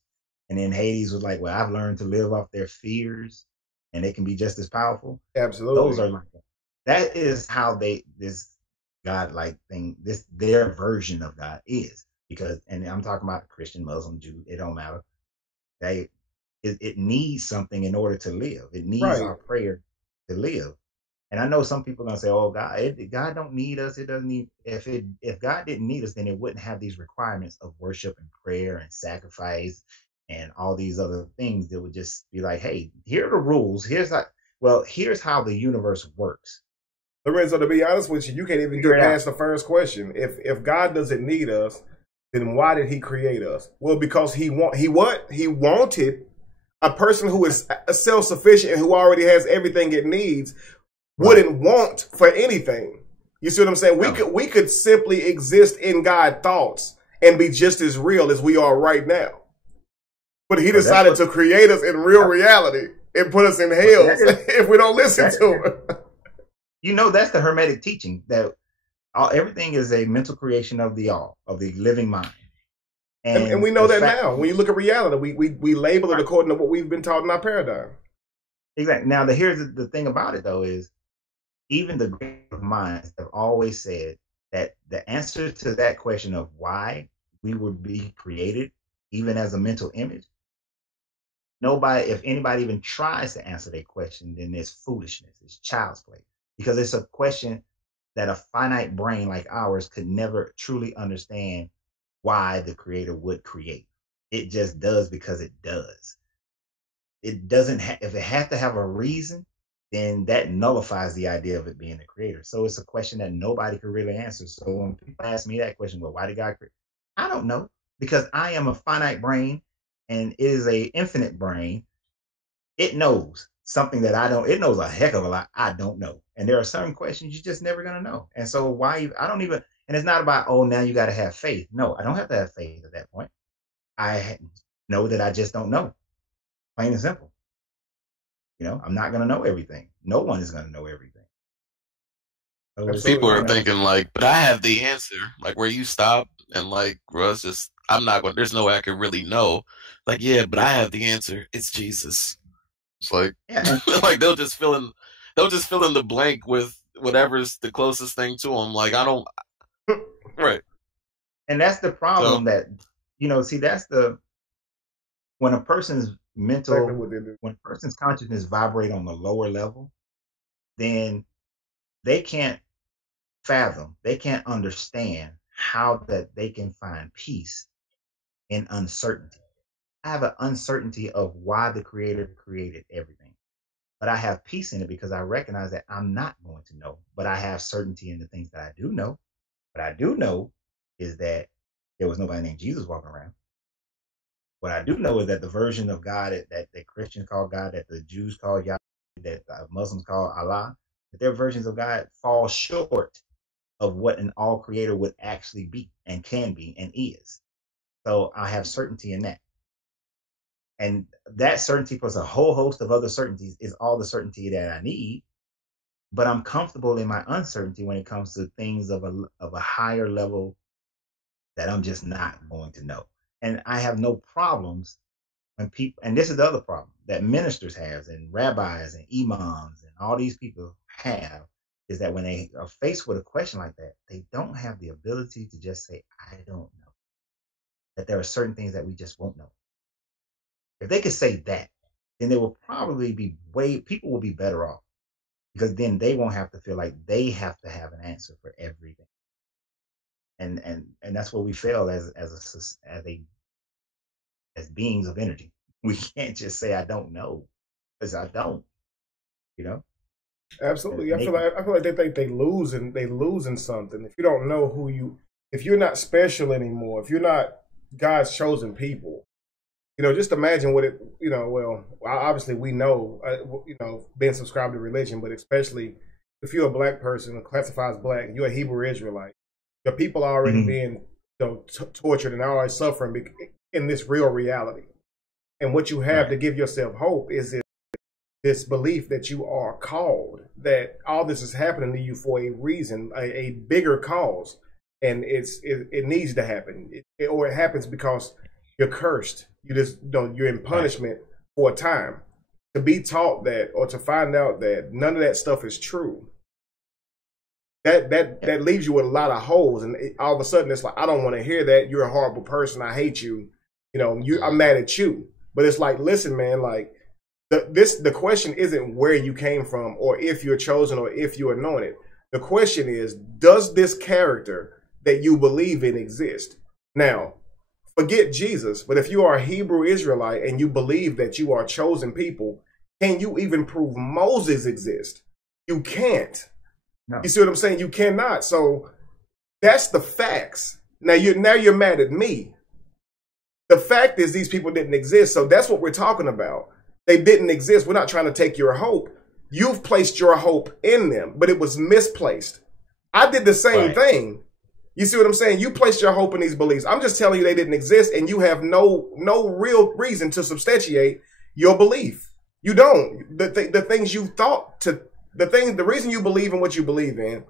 And then Hades was like, "Well, I've learned to live off their fears, and they can be just as powerful." Those Absolutely. are that is how this God-like thing, their version of God is. Because, and I'm talking about Christian, Muslim, Jew, it don't matter. It needs something in order to live. It needs Right. our prayer to live. And I know some people are gonna say, "Oh, God don't need us. It doesn't need." If God didn't need us, then it wouldn't have these requirements of worship and prayer and sacrifice and all these other things. That would just be like, "Hey, here are the rules. Here's how the universe works." Lorenzo, to be honest with you, you can't even Figure get it out. past the first question. If God doesn't need us, then why did He create us? Well, because He wanted a person who is self-sufficient and who already has everything it needs wouldn't want for anything. You see what I'm saying? We could simply exist in God thoughts and be just as real as we are right now. But He decided to create us in real reality and put us in hell if we don't listen to Him. That's the Hermetic teaching, that everything is a mental creation of the living mind. And we know that now. When you look at reality, we label it according to what we've been taught in our paradigm. Exactly. Now, here's the thing about it, though, is even the great minds have always said that the answer to that question of why we would be created, even as a mental image, if anybody even tries to answer that question, then it's foolishness. It's child's play. Because it's a question that a finite brain like ours could never truly understand why the creator would create. It just does because it does. It doesn't if it has to have a reason, then that nullifies the idea of it being the creator. So it's a question that nobody could really answer. So when people ask me that question, well, why did God create? I don't know, because I am a finite brain and it is a infinite brain. It knows something that I don't. It knows a heck of a lot I don't know. And there are certain questions you're just never going to know. And so I don't even, and it's not about, oh, now you got to have faith. No, I don't have to have faith at that point. I know that I just don't know. Plain and simple. I'm not going to know everything. No one is going to know everything. So people are thinking like, but I have the answer. Like where you stop and like, Russ, just I'm not going. There's no way I could really know. Like, yeah, but I have the answer. It's Jesus. It's like, like they'll just fill in the blank with whatever's the closest thing to them. Like I don't, right. And that's the problem that, see, that's when a person's when a person's consciousness vibrate on the lower level, then they can't fathom, they can't understand how that they can find peace in uncertainty. I have an uncertainty of why the creator created everything, but I have peace in it because I recognize that I'm not going to know, but I have certainty in the things that I do know. What I do know is that there was nobody named Jesus walking around. What I do know is that the version of God that Christians call God, that the Jews call Yahweh, that the Muslims call Allah, that their versions of God fall short of what an all creator would actually be and can be and is. So I have certainty in that. And that certainty plus a whole host of other certainties is all the certainty that I need. but I'm comfortable in my uncertainty when it comes to things of a higher level that I'm just not going to know. And I have no problems when people, and this is the other problem that ministers have and rabbis and imams and all these people have, is that when they are faced with a question like that, they don't have the ability to just say, I don't know. That there are certain things that we just won't know. If they could say that, then they will probably be people will be better off, because then they won't have to feel like they have to have an answer for everything. And that's where we fail as beings of energy. We can't just say I don't know, because I don't, you know. Absolutely. I feel like they think they losing something. If you don't know if you're not special anymore, if you're not God's chosen people, just imagine what it, well, obviously we know, being subscribed to religion, but especially if you're a black person classified as black, you're a Hebrew Israelite. The people are already being, tortured and already suffering in this real reality. And what you have to give yourself hope is this belief that you are called, that all this is happening to you for a reason, a bigger cause, and it needs to happen, or it happens because you're cursed. You're in punishment for a time. To be taught that, or to find out that none of that stuff is true, that leaves you with a lot of holes, and all of a sudden it's like, I don't want to hear that. You're a horrible person. I hate you. I'm mad at you. But it's like, listen, man, like the question isn't where you came from, or if you're chosen, or if you're anointed. The question is, does this character that you believe in exist? Now, forget Jesus, but if you are a Hebrew Israelite and you believe that you are chosen people, can you even prove Moses exists? You can't. No. You see what I'm saying? You cannot. So that's the facts. Now you're mad at me. The fact is these people didn't exist. So that's what we're talking about. They didn't exist. We're not trying to take your hope. You've placed your hope in them, but it was misplaced. I did the same thing. You see what I'm saying? You placed your hope in these beliefs. I'm just telling you they didn't exist, and you have no real reason to substantiate your belief. You don't. The things you thought to, the reason you believe in what you believe in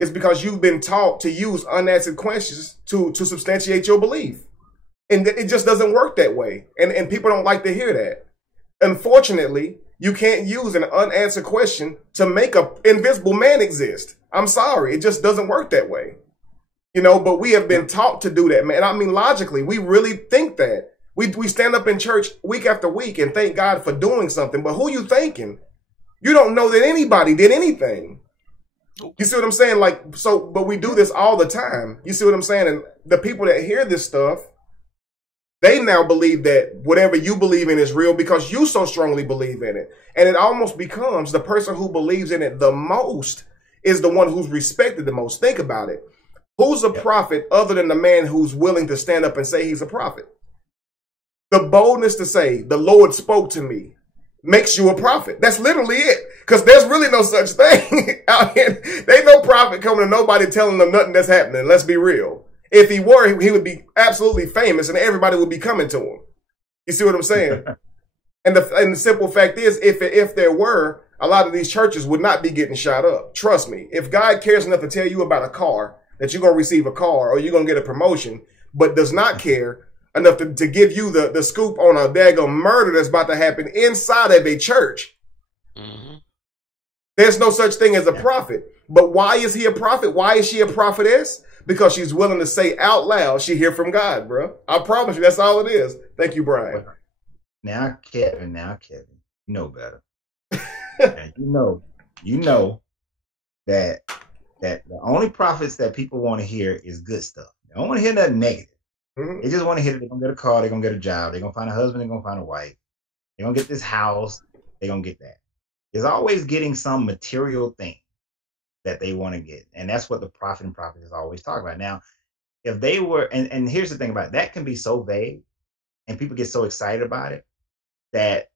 is because you've been taught to use unanswered questions to substantiate your belief. And it just doesn't work that way. And people don't like to hear that. Unfortunately, you can't use an unanswered question to make an invisible man exist. I'm sorry. It just doesn't work that way. But we have been taught to do that, man. I mean, logically, we really think that. We stand up in church week after week and thank God for doing something. But who you thanking? You don't know that anybody did anything. You see what I'm saying? But we do this all the time. You see what I'm saying? And the people that hear this stuff, they now believe that whatever you believe in is real because you so strongly believe in it. And it almost becomes the person who believes in it the most is the one who's respected the most. Think about it. Who's a prophet other than the man who's willing to stand up and say he's a prophet? The boldness to say, the Lord spoke to me, makes you a prophet. That's literally it. Because there's really no such thing out here. There ain't no prophet coming to nobody telling them nothing that's happening. Let's be real. If he were, he would be absolutely famous and everybody would be coming to him. You see what I'm saying? And the simple fact is, if there were, a lot of these churches would not be getting shot up. Trust me. If God cares enough to tell you about a car, that you're going to receive a car or you're going to get a promotion, but does not care enough to give you the scoop on a daggone murder that's about to happen inside of a church. Mm-hmm. There's no such thing as a prophet. But why is he a prophet? Why is she a prophetess? Because she's willing to say out loud she hear from God, bro. I promise you, that's all it is. Thank you, Brian. Now, Kevin, you know better. And you know that the only prophets that people want to hear is good stuff. They don't want to hear nothing negative. Mm-hmm. They just want to hear that they're going to get a car, they're going to get a job, they're going to find a husband, they're going to find a wife, they're going to get this house, they're going to get that. There's always getting some material thing that they want to get. And that's what the prophet and prophetess always talk about. Now, if they were, and here's the thing about it, that can be so vague and people get so excited about it that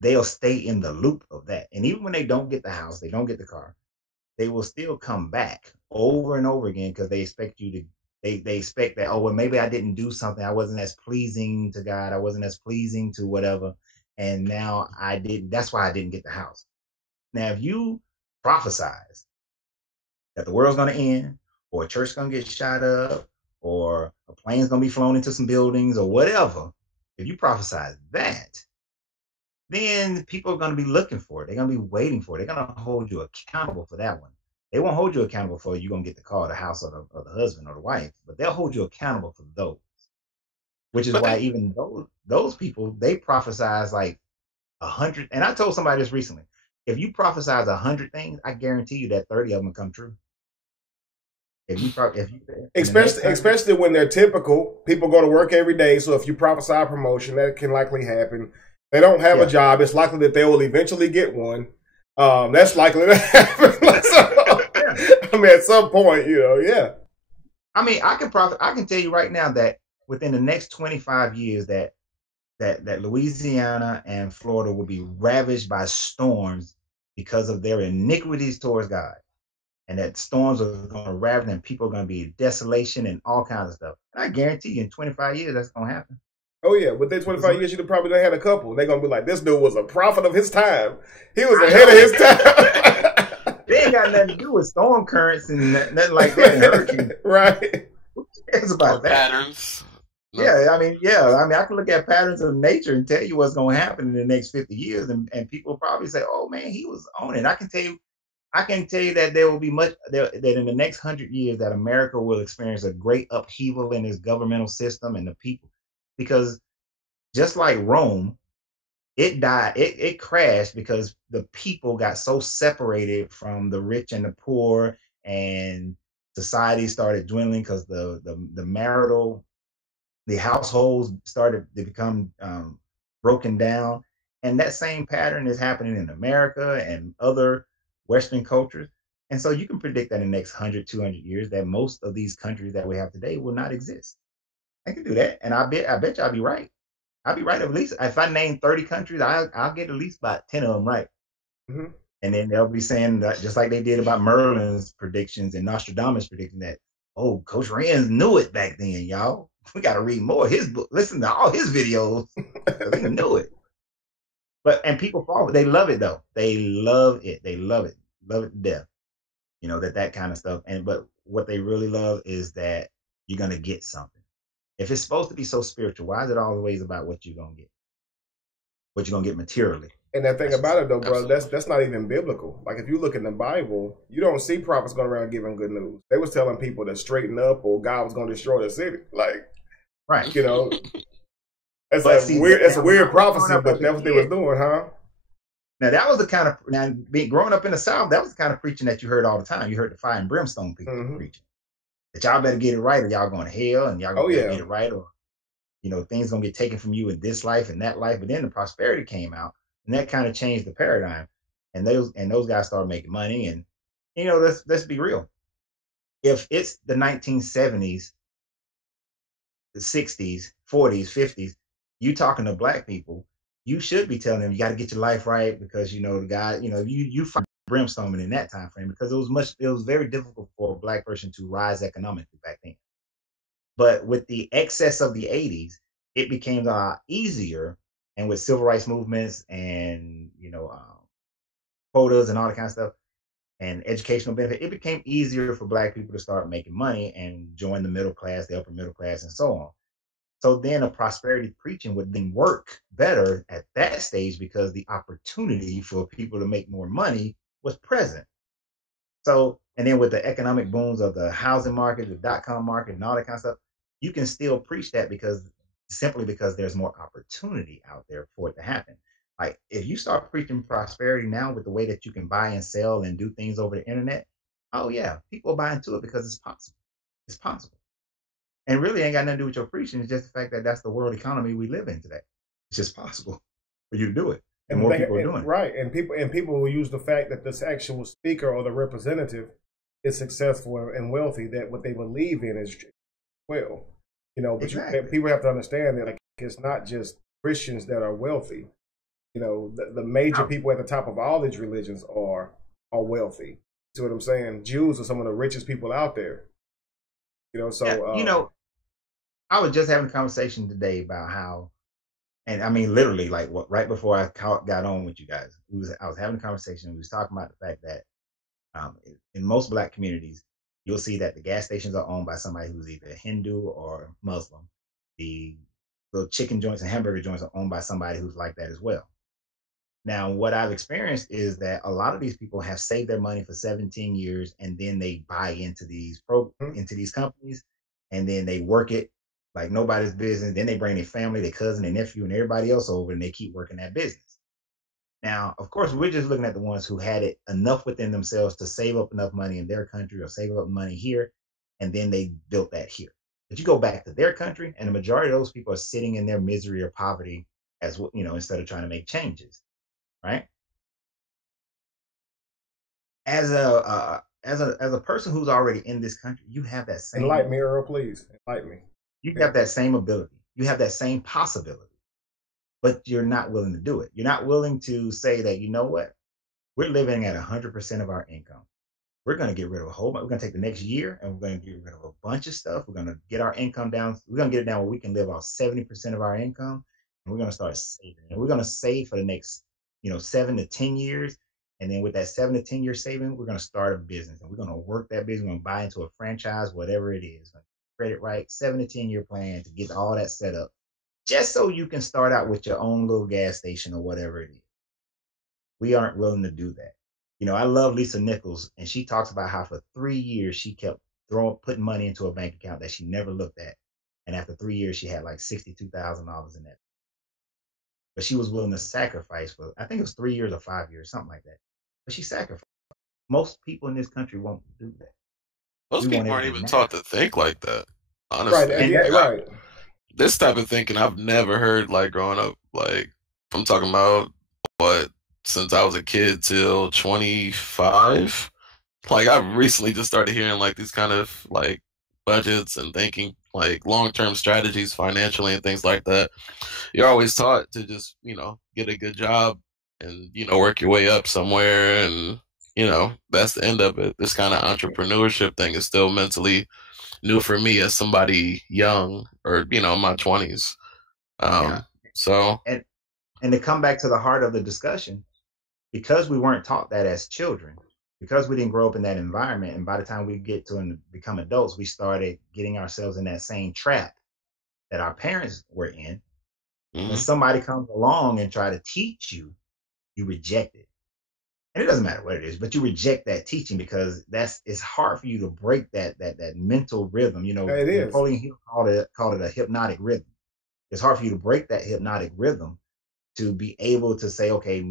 they'll stay in the loop of that. And even when they don't get the house, they don't get the car, they will still come back over and over again because they expect you to, they expect that, oh, well, maybe I didn't do something. I wasn't as pleasing to God. I wasn't as pleasing to whatever. And now I didn't, that's why I didn't get the house. Now, if you prophesies that the world's going to end, or a church's going to get shot up, or a plane's going to be flown into some buildings, or whatever, if you prophesize that, then people are going to be looking for it. They're going to be waiting for it. They're going to hold you accountable for that one. They won't hold you accountable for you going to get the car, the house, or the husband or the wife, but they'll hold you accountable for those. Which is why even those people, they prophesize like 100. And I told somebody this recently. If you prophesize 100 things, I guarantee you that 30 of them come true. Especially when they're typical, people go to work every day. So if you prophesy a promotion, that can likely happen. They don't have a job. It's likely that they will eventually get one. That's likely to happen. I mean, at some point, yeah. I mean, I can tell you right now that within the next 25 years, that Louisiana and Florida will be ravaged by storms because of their iniquities towards God. And that storms are going to ravage and people are going to be in desolation and all kinds of stuff. And I guarantee you in 25 years, that's going to happen. Oh, yeah. Within 25 years, you'd probably had a couple. They're going to be like, this dude was a prophet of his time. He was ahead of his time. They ain't got nothing to do with storm currents and nothing like that. Hurricane. Right. Who cares about that? Patterns. No. I mean, I can look at patterns of nature and tell you what's going to happen in the next 50 years. And people probably say, oh, man, he was on it. I can tell you that there will be that in the next 100 years that America will experience a great upheaval in its governmental system and the people. Because just like Rome, it died, it crashed because the people got so separated from the rich and the poor, and society started dwindling because the households started to become broken down. And that same pattern is happening in America and other Western cultures. And so you can predict that in the next 100, 200 years that most of these countries that we have today will not exist. I can do that. And I bet you I'll be right. I'll be right at least. If I name 30 countries, I'll get at least about 10 of them right. Mm-hmm. And then they'll be saying that just like they did about Merlin's predictions and Nostradamus predicting that, oh, Coach Rand knew it back then, y'all. We got to read more of his book, listen to all his videos. They knew it. And people follow it. They love it, though. They love it. They love it. Love it to death. That kind of stuff. But what they really love is that you're going to get something. If it's supposed to be so spiritual, why is it always about what you're going to get? What you're going to get materially? And that thing about it, though, brother, that's not even biblical. Like, if you look in the Bible, you don't see prophets going around giving good news. They was telling people to straighten up or God was going to destroy the city. Like, right. That's a weird prophecy, but that's what they was doing, huh? Now, that was the kind of, growing up in the South, that was the kind of preaching that you heard all the time. You heard the fire and brimstone people preaching. That y'all better get it right or y'all going to hell, and y'all going to get it right, or, things going to get taken from you in this life and that life. But then the prosperity came out, and that kind of changed the paradigm. And those guys started making money. And, let's be real. If it's the 1970s, the 60s, 40s, 50s, you talking to black people, you should be telling them you got to get your life right because, the guy, you find brimstone in that time frame because it was very difficult for a black person to rise economically back then. But with the excess of the 80s, it became a lot easier. And with civil rights movements and, quotas and all that kind of stuff and educational benefit, it became easier for black people to start making money and join the middle class, the upper middle class, and so on. So then a prosperity preaching would then work better at that stage because the opportunity for people to make more money was present. So, and then with the economic booms of the housing market, the dot-com market, and all that kind of stuff, you can still preach that simply because there's more opportunity out there for it to happen. Like, if you start preaching prosperity now with the way that you can buy and sell and do things over the internet, oh yeah, people buy into it because it's possible. It's possible. And really ain't got nothing to do with your preaching. It's just the fact that that's the world economy we live in today. It's just possible for you to do it. And more people are doing it. Right. And people will use the fact that this actual speaker or the representative is successful and wealthy, that what they believe in is well. But exactly. People have to understand that it's not just Christians that are wealthy. The major people at the top of all these religions are wealthy. See what I'm saying? Jews are some of the richest people out there. I was just having a conversation today about how, and I mean, literally, right before I got on with you guys, I was having a conversation. We was talking about the fact that In most Black communities, you'll see that the gas stations are owned by somebody who's either Hindu or Muslim. The little chicken joints and hamburger joints are owned by somebody who's like that as well. Now, what I've experienced is that a lot of these people have saved their money for 17 years, and then they buy into into these companies, and then they work it like nobody's business. Then they bring their family, their cousin, their nephew, and everybody else over, and they keep working that business. Now, of course, we're just looking at the ones who had it enough within themselves to save up enough money in their country or save up money here, and then they built that here. But you go back to their country, and the majority of those people are sitting in their misery or poverty as instead of trying to make changes, right? As a person who's already in this country, you have that same Enlighten me, Earl, please. Enlighten me. You have that same ability. You have that same possibility, but you're not willing to do it. You're not willing to say that, you know what? We're living at 100% of our income. We're going to get rid of a whole bunch. We're going to take the next year and we're going to get rid of a bunch of stuff. We're going to get our income down. We're going to get it down where we can live off 70% of our income. And we're going to start saving. And we're going to save for the next, 7 to 10 years. And then with that 7 to 10 year saving, we're going to start a business and we're going to work that business. We're going to buy into a franchise, whatever it is. Credit right, 7 to 10 year plan to get all that set up, just so you can start out with your own little gas station or whatever it is. We aren't willing to do that. I love Lisa Nichols, and she talks about how for 3 years she kept putting money into a bank account that she never looked at. And after 3 years, she had like $62,000 in that. But she was willing to sacrifice for, I think it was 3 years or 5 years, something like that. But she sacrificed. Most people in this country won't do that. Most people aren't even taught to think like that, honestly. Right. This type of thinking I've never heard, like, growing up. Like, I'm talking about, since I was a kid till 25. Like, I've recently just started hearing, like, these kind of, like, budgets and thinking, like, long-term strategies financially and things like that. You're always taught to just, get a good job and, work your way up somewhere, and that's the end of it. This kind of entrepreneurship thing is still mentally new for me as somebody young or, in my 20s. So. And to come back to the heart of the discussion, because we weren't taught that as children, because we didn't grow up in that environment, and by the time we get to and become adults, we started getting ourselves in that same trap that our parents were in. Mm-hmm. When somebody comes along and try to teach you, you reject it. And it doesn't matter what it is, but you reject that teaching because it's hard for you to break that mental rhythm. It is. Napoleon Hill called it a hypnotic rhythm. It's hard for you to break that hypnotic rhythm to be able to say, okay,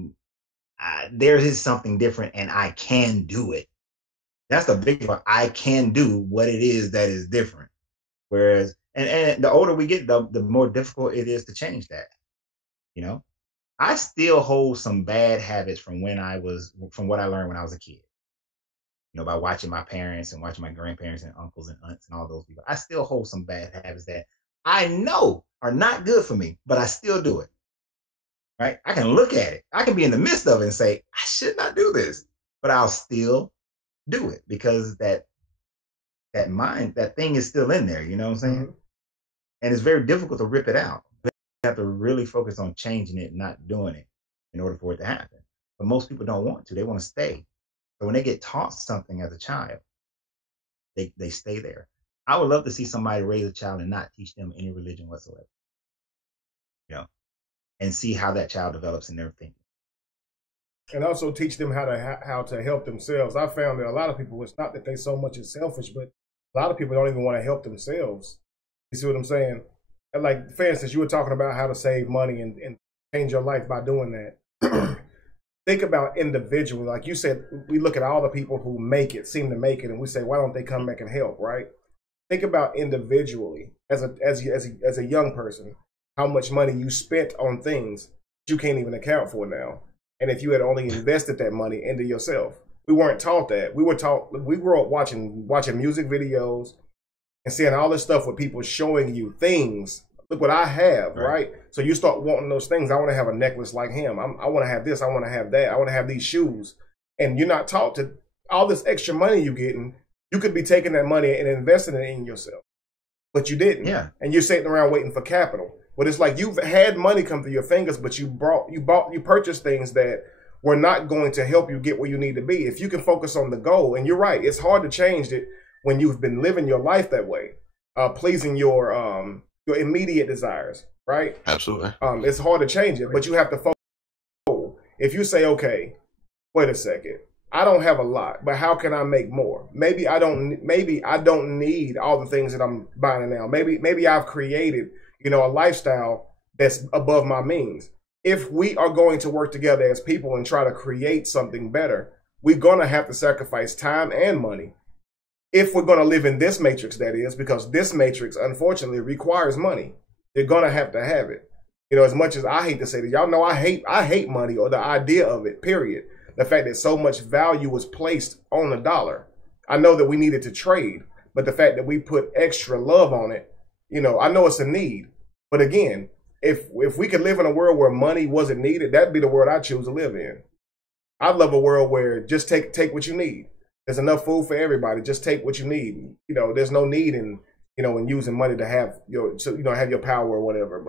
there is something different and I can do it. That's the big part. I can do what it is that is different. Whereas, and the older we get, the more difficult it is to change that. I still hold some bad habits from what I learned when I was a kid. By watching my parents and watching my grandparents and uncles and aunts and all those people. I still hold some bad habits that I know are not good for me, but I still do it. Right? I can look at it. I can be in the midst of it and say, I should not do this, but I'll still do it because that thing is still in there. You know what I'm saying? Mm-hmm. And it's very difficult to rip it out. You have to really focus on changing it, not doing it in order for it to happen. But most people don't want to. They want to stay. So when they get taught something as a child, they stay there. I would love to see somebody raise a child and not teach them any religion whatsoever. And see how that child develops in their thinking. And also teach them how to help themselves. I found that a lot of people, it's not that they so much is selfish, but a lot of people don't even want to help themselves. You see what I'm saying? And like, for instance, you were talking about how to save money and change your life by doing that. Think about individually. Like you said, we look at all the people who seem to make it, and we say, why don't they come back and help, right? Think about individually as a young person, how much money you spent on things you can't even account for now. And if you had only invested that money into yourself. We weren't taught that. We grew up watching music videos and seeing all this stuff with people showing you things. Look what I have, right? So you start wanting those things. I want to have a necklace like him. I want to have this. I want to have that. I want to have these shoes. And you're not taught to all this extra money you're getting. You could be taking that money and investing it in yourself, but you didn't. Yeah. And you're sitting around waiting for capital. But it's like you've had money come through your fingers, but you purchased things that were not going to help you get where you need to be. If you can focus on the goal, and you're right, it's hard to change it when you've been living your life that way, pleasing your immediate desires, right? Absolutely. It's hard to change it, but you have to focus. If you say, okay, wait a second, I don't have a lot, but how can I make more? Maybe I don't need all the things that I'm buying now. Maybe I've created, a lifestyle that's above my means. If we are going to work together as people and try to create something better, we're going to have to sacrifice time and money. If we're going to live in this matrix, that is, because this matrix, unfortunately, requires money. You're going to have it. As much as I hate to say that, y'all know I hate money or the idea of it, period. The fact that so much value was placed on a dollar. I know that we needed to trade, but the fact that we put extra love on it, I know it's a need. But again, if we could live in a world where money wasn't needed, that'd be the world I choose to live in. I'd love a world where just take what you need. There's enough food for everybody. Just take what you need. There's no need in using money to have have your power or whatever.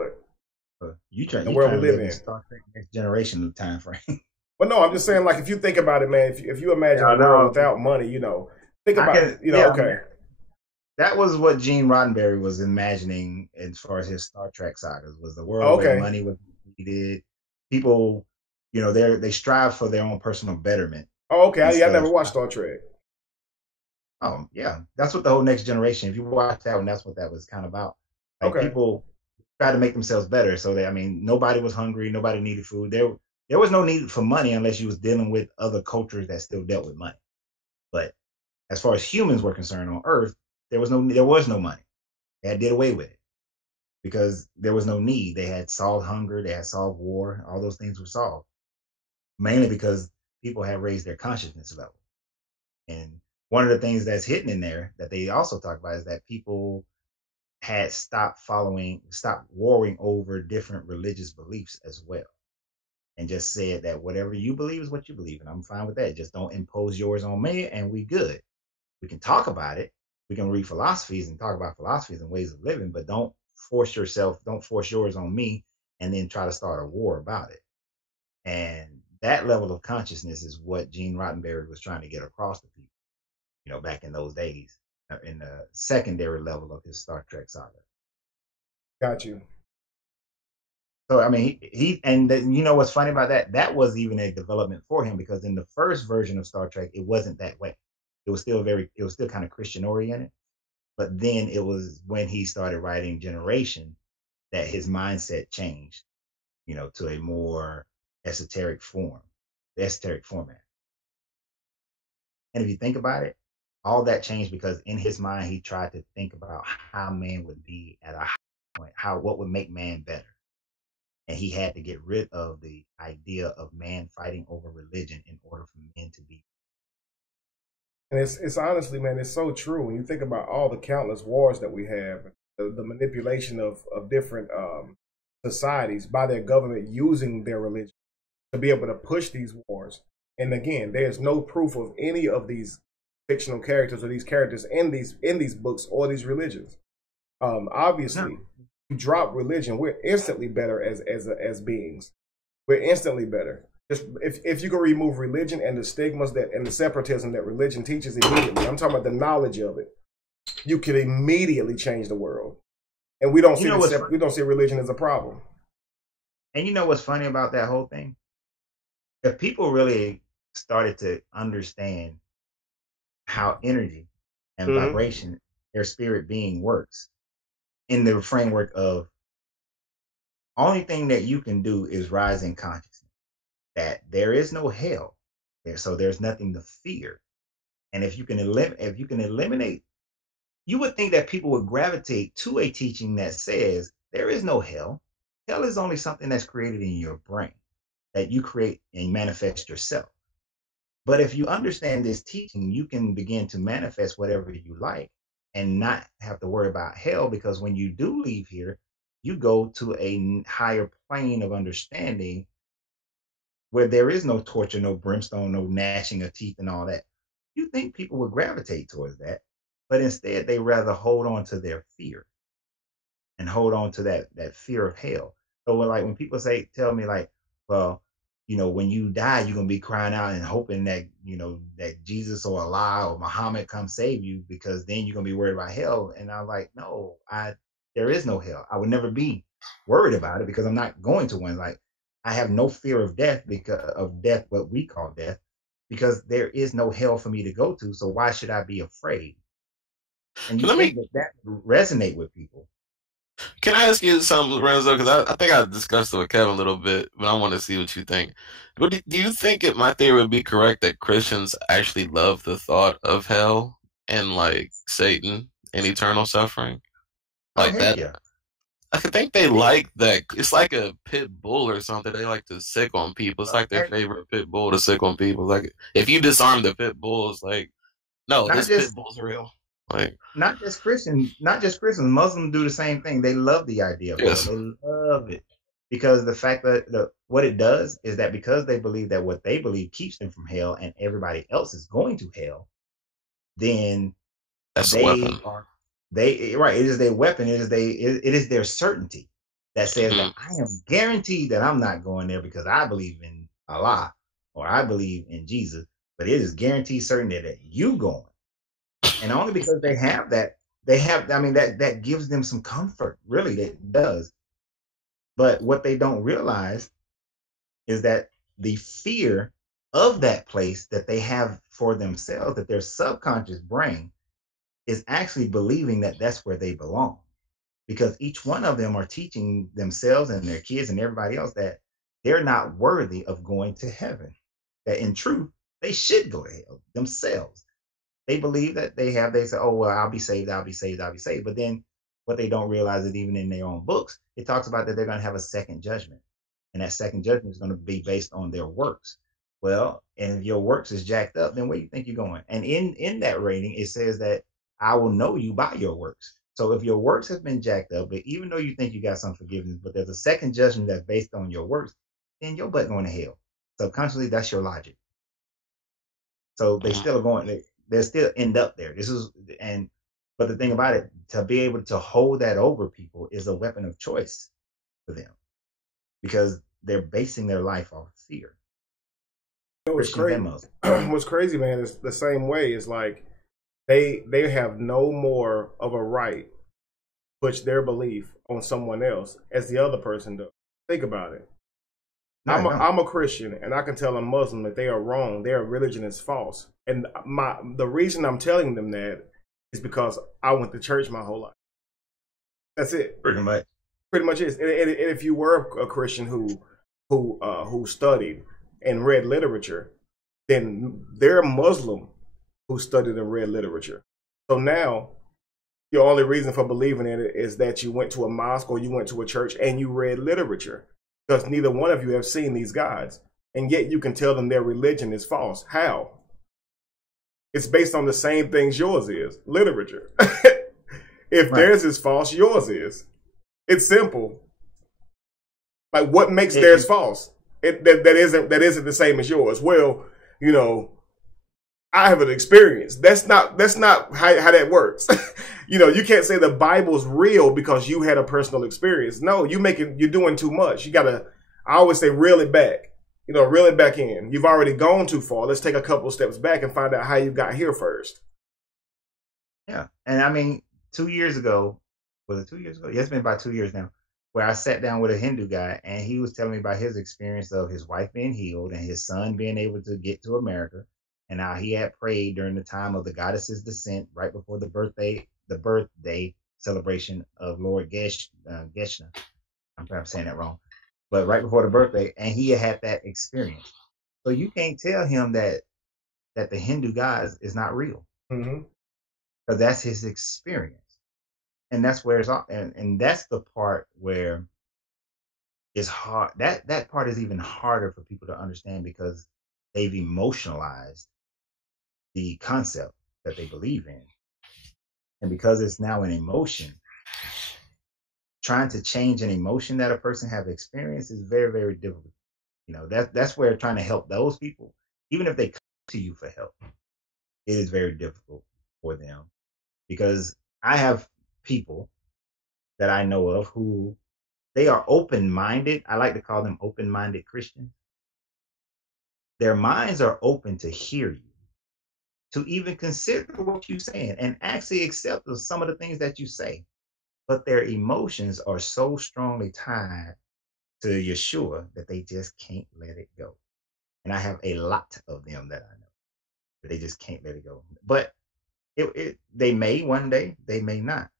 But you trying the to world we live in. Star Trek Next Generation time frame. But no, I'm just saying, like, if you think about it, man, if you imagine a world without money, think about it. Okay. That was what Gene Roddenberry was imagining as far as his Star Trek sagas, was the world where money was needed. People, they strive for their own personal betterment. Oh, okay. I never watched Star Trek. Oh, yeah. That's what the whole Next Generation, if you watch that one, that's what that was kind of about. Like, okay. People try to make themselves better. So nobody was hungry. Nobody needed food. There was no need for money unless you was dealing with other cultures that still dealt with money. But as far as humans were concerned on Earth, there was no money. They had did away with it because there was no need. They had solved hunger. They had solved war. All those things were solved, mainly because people had raised their consciousness level. And one of the things that's hidden in there that they also talk about is that people had stopped warring over different religious beliefs as well. And just said that whatever you believe is what you believe. And I'm fine with that. Just don't impose yours on me and we good. We can talk about it. We can read philosophies and talk about philosophies and ways of living, but don't force yours on me and then try to start a war about it. And that level of consciousness is what Gene Roddenberry was trying to get across to people, back in those days, in the secondary level of his Star Trek saga. Got you. So, I mean, what's funny about that? That was even a development for him, because in the first version of Star Trek, it wasn't that way. It was still kind of Christian oriented. But then it was when he started writing Generation that his mindset changed, to a more esoteric format. And if you think about it, all that changed because in his mind, he tried to think about how man would be at a high point, what would make man better. And he had to get rid of the idea of man fighting over religion in order for men to be. And it's honestly, man, it's so true. When you think about all the countless wars that we have, the manipulation of different societies by their government using their religion to be able to push these wars. And again, there's no proof of any of these fictional characters or these characters in these books or these religions. Obviously. No. You drop religion, we're instantly better as beings. We're instantly better. Just if you can remove religion and the stigmas and the separatism that religion teaches immediately, I'm talking about the knowledge of it, you can immediately change the world. And we don't see religion as a problem. And you know what's funny about that whole thing? If people really started to understand how energy and vibration, their spirit being works, in the framework of only thing that you can do is rise in consciousness, that there is no hell there, so there's nothing to fear. And if you can eliminate, you would think that people would gravitate to a teaching that says there is no hell. Hell is only something that's created in your brain that you create and manifest yourself. But if you understand this teaching, you can begin to manifest whatever you like and not have to worry about hell, because when you do leave here, you go to a higher plane of understanding where there is no torture, no brimstone, no gnashing of teeth and all that. You think people would gravitate towards that, but instead they rather hold on to their fear and hold on to that fear of hell. So like when people tell me like, well, when you die, you're gonna be crying out and hoping that that Jesus or Allah or Muhammad come save you, because then you're gonna be worried about hell. And I'm like, no, there is no hell. I would never be worried about it because I'm not going to one. Like, I have no fear of death, because of death, what we call death, because there is no hell for me to go to. So why should I be afraid? And you Let think me. that resonate with people. Can I ask you something, Renzo? Because I think I discussed it with Kevin a little bit, but I want to see what you think. Do you think my theory would be correct that Christians actually love the thought of hell and like Satan and eternal suffering? Oh, Like heck that, yeah. I think they Yeah. like that. It's like a pit bull or something. They like to sick on people. It's like their And favorite pit bull to sick on people. Like if you disarm the pit bull, it's like, no, not this pit just bull's real. Like, not just Christians, Muslims do the same thing. They love the idea of hell. yes, They love it because the fact that what it does is that because they believe that what they believe keeps them from hell and everybody else is going to hell, then that's a they weapon. are they right. It is their weapon. It is their certainty that says that Hmm. I am guaranteed that I'm not going there because I believe in Allah or I believe in Jesus, but it is guaranteed certain that you going. And only because they have that, I mean, that gives them some comfort, really, that does. But what they don't realize is that the fear of that place that they have for themselves, that their subconscious brain is actually believing that that's where they belong. Because each one of them are teaching themselves and their kids and everybody else that they're not worthy of going to heaven. That in truth, they should go to hell themselves. They believe that they say, oh, well, I'll be saved, I'll be saved, I'll be saved. But then what they don't realize is even in their own books, it talks about that they're going to have a second judgment. And that second judgment is going to be based on their works. Well, and if your works is jacked up, then where do you think you're going? And in that rating, it says that I will know you by your works. So if your works have been jacked up, but even though you think you got some forgiveness, but there's a second judgment that's based on your works, then your butt going to hell. Subconsciously, that's your logic. So they still are going. They still end up there. But the thing about it, to be able to hold that over people is a weapon of choice for them because they're basing their life off fear. What's Christians and crazy? Muslims. What's crazy, man, is the same way. It's like they have no more of a right to push their belief on someone else as the other person does. Think about it. No, I don't. I'm a Christian, and I can tell a Muslim that they are wrong. Their religion is false, and the reason I'm telling them that is because I went to church my whole life. That's it. Pretty much. Pretty much is. And if you were a Christian who studied and read literature, then they're a Muslim who studied and read literature. So now your only reason for believing in it is that you went to a mosque or you went to a church and you read literature, because neither one of you have seen these gods, and yet you can tell them their religion is false. How? It's based on the same things yours is, literature. If Right. theirs is false, yours is. It's simple. Like, what makes theirs false? That isn't the same as yours. Well, I have an experience. That's not how that works. You can't say the Bible's real because you had a personal experience. No, you're doing too much. I always say, reel it back. Reel it back in. You've already gone too far. Let's take a couple steps back and find out how you got here first. Yeah. And I mean, 2 years ago, was it 2 years ago? Yeah, it's been about 2 years now, where I sat down with a Hindu guy and he was telling me about his experience of his wife being healed and his son being able to get to America. And how he had prayed during the time of the goddess's descent, right before the birthday celebration of Lord Geshna. I'm perhaps saying that wrong, but right before the birthday, and he had that experience. So you can't tell him that the Hindu gods is not real, Mm-hmm. because that's his experience, and that's where it's all. And that's the part where it's hard. That part is even harder for people to understand because they've emotionalized the concept that they believe in. And because it's now an emotion, trying to change an emotion that a person have experienced is very, very difficult. That's where trying to help those people, even if they come to you for help, it is very difficult for them. Because I have people that I know of who they are open-minded. I like to call them open-minded Christians. their minds are open to hear you, to even consider what you're saying and actually accept some of the things that you say. But their emotions are so strongly tied to Yeshua that they just can't let it go. And I have a lot of them that I know, but they just can't let it go. But they may one day, they may not.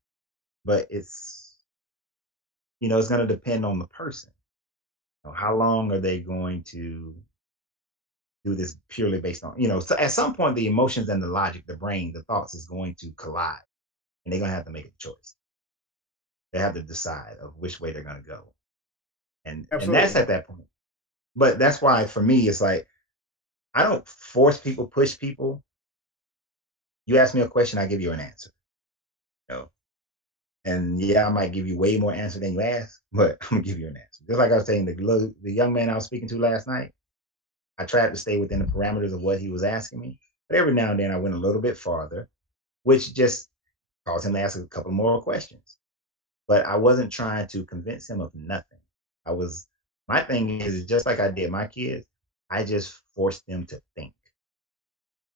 But it's it's going to depend on the person. How long are they going to do this purely based on, so at some point the emotions and the logic, the brain, the thoughts is going to collide, and they're going to have to make a choice. They have to decide of which way they're going to go. And that's at that point. But that's why for me, it's like, I don't force people, push people. You ask me a question, I give you an answer. And yeah, I might give you way more answer than you ask, but I'm gonna give you an answer. Just like I was saying, the young man I was speaking to last night, I tried to stay within the parameters of what he was asking me, but every now and then I went a little bit farther, which just caused him to ask a couple more questions. But I wasn't trying to convince him of nothing. My thing is just like I did my kids, I just forced them to think.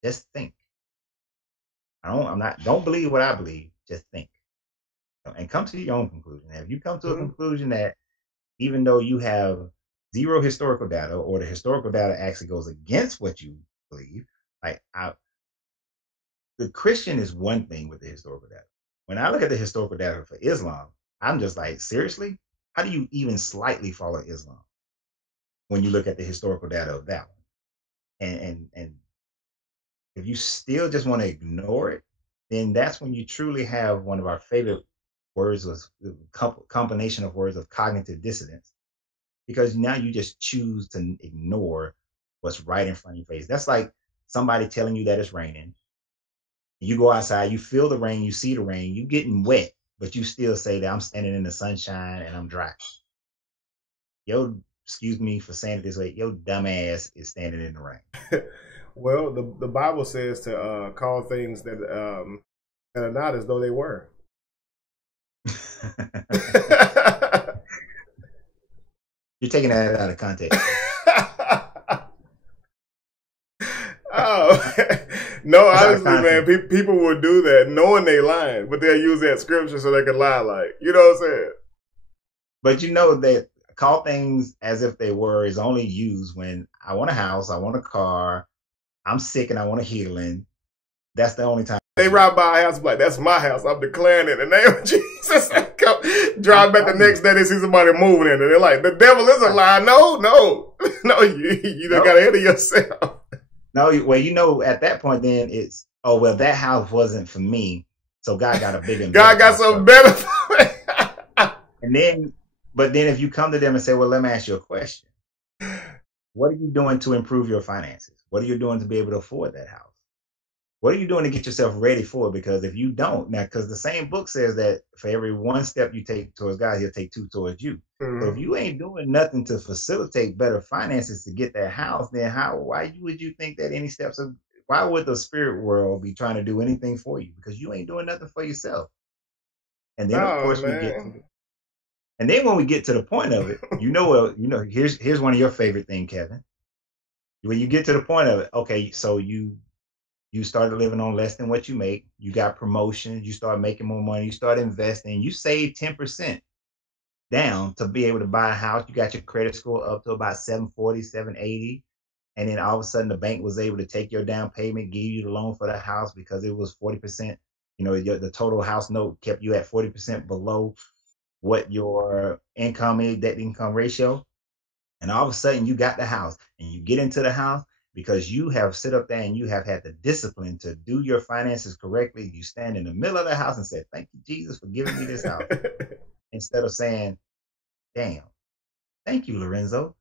Just think. Don't believe what I believe, just think. And come to your own conclusion. And if you come to a conclusion that even though you have zero historical data, or the historical data actually goes against what you believe, the Christian is one thing with the historical data. When I look at the historical data for Islam, I'm just like, seriously? How do you even slightly follow Islam when you look at the historical data of that one? And if you still just want to ignore it, then that's when you truly have one of our favorite words, was the combination of words of cognitive dissonance, because now you just choose to ignore what's right in front of your face. That's like somebody telling you that it's raining. You go outside, you feel the rain, you see the rain, you getting wet, but you still say that I'm standing in the sunshine and I'm dry. Excuse me for saying it this way, your dumb ass is standing in the rain. Well, the Bible says to call things that are not as though they were. You're taking that out of context. Oh, no, honestly, man, people will do that knowing they lying, but they'll use that scripture so they can lie, you know what I'm saying? But you know that call things as if they were is only used when I want a house, I want a car, I'm sick and I want a healing. That's the only time. They ride by a house like, that's my house. I'm declaring it in the name of Jesus. Drive back the next day, they see somebody moving in it. They're like, the devil is a lie. No, you don't got ahead of yourself. No, well, at that point, then it's, oh, well, that house wasn't for me. So God got a bigger. God got something better for me. But then if you come to them and say, well, let me ask you a question. What are you doing to improve your finances? What are you doing to be able to afford that house? What are you doing to get yourself ready for it? Because if you don't, now, because the same book says that for every one step you take towards God, he'll take two towards you. Mm-hmm. So if you ain't doing nothing to facilitate better finances to get that house, then why would you think that any steps of, why would the spirit world be trying to do anything for you? Because you ain't doing nothing for yourself. And then of course and then when we get to the point of it, here's one of your favorite things, Kevin. When you get to the point of it, okay, so you started living on less than what you make. You got promotions. You start making more money. You start investing. You save 10% down to be able to buy a house. You got your credit score up to about 740, 780. And then all of a sudden the bank was able to take your down payment, give you the loan for the house because it was 40%. The total house note kept you at 40% below what your income is, debt income ratio. And all of a sudden you got the house and you get into the house. Because you have sit up there and you have had the discipline to do your finances correctly. You stand in the middle of the house and say, thank you, Jesus, for giving me this house. Instead of saying, damn, thank you, Lorenzo.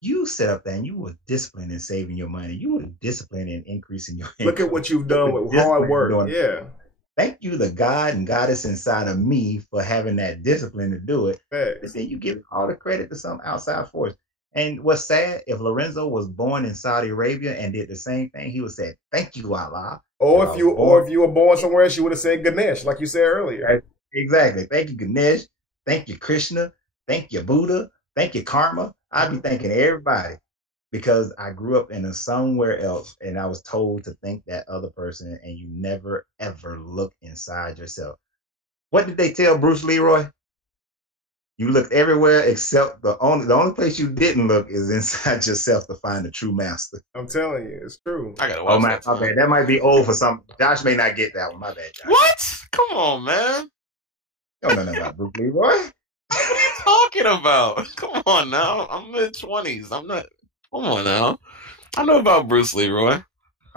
You sit up there and you were disciplined in saving your money. You were disciplined in increasing your income. Look at what you've done with hard work. Yeah. Thank you, the God and Goddess inside of me, for having that discipline to do it. Thanks. And then you give all the credit to some outside force. And what's sad, if Lorenzo was born in Saudi Arabia and did the same thing, he would say, thank you, Allah. Or if you were born somewhere else, you would have said Ganesh, like you said earlier. Exactly. Thank you, Ganesh. Thank you, Krishna. Thank you, Buddha. Thank you, Karma. I'd be thanking everybody. because I grew up in a somewhere else and I was told to think that other person, and you never ever look inside yourself. What did they tell Bruce Leroy? You looked everywhere except the only place you didn't look is inside yourself to find the true master. I'm telling you, it's true. I gotta Oh watch my, that my time. bad. That might be old for some. Josh may not get that one. My bad, Josh. What? Come on, man. You don't know nothing about Bruce Leroy. What are you talking about? Come on now. I'm mid-20s. I'm not. Come on now. I know about Bruce Leroy.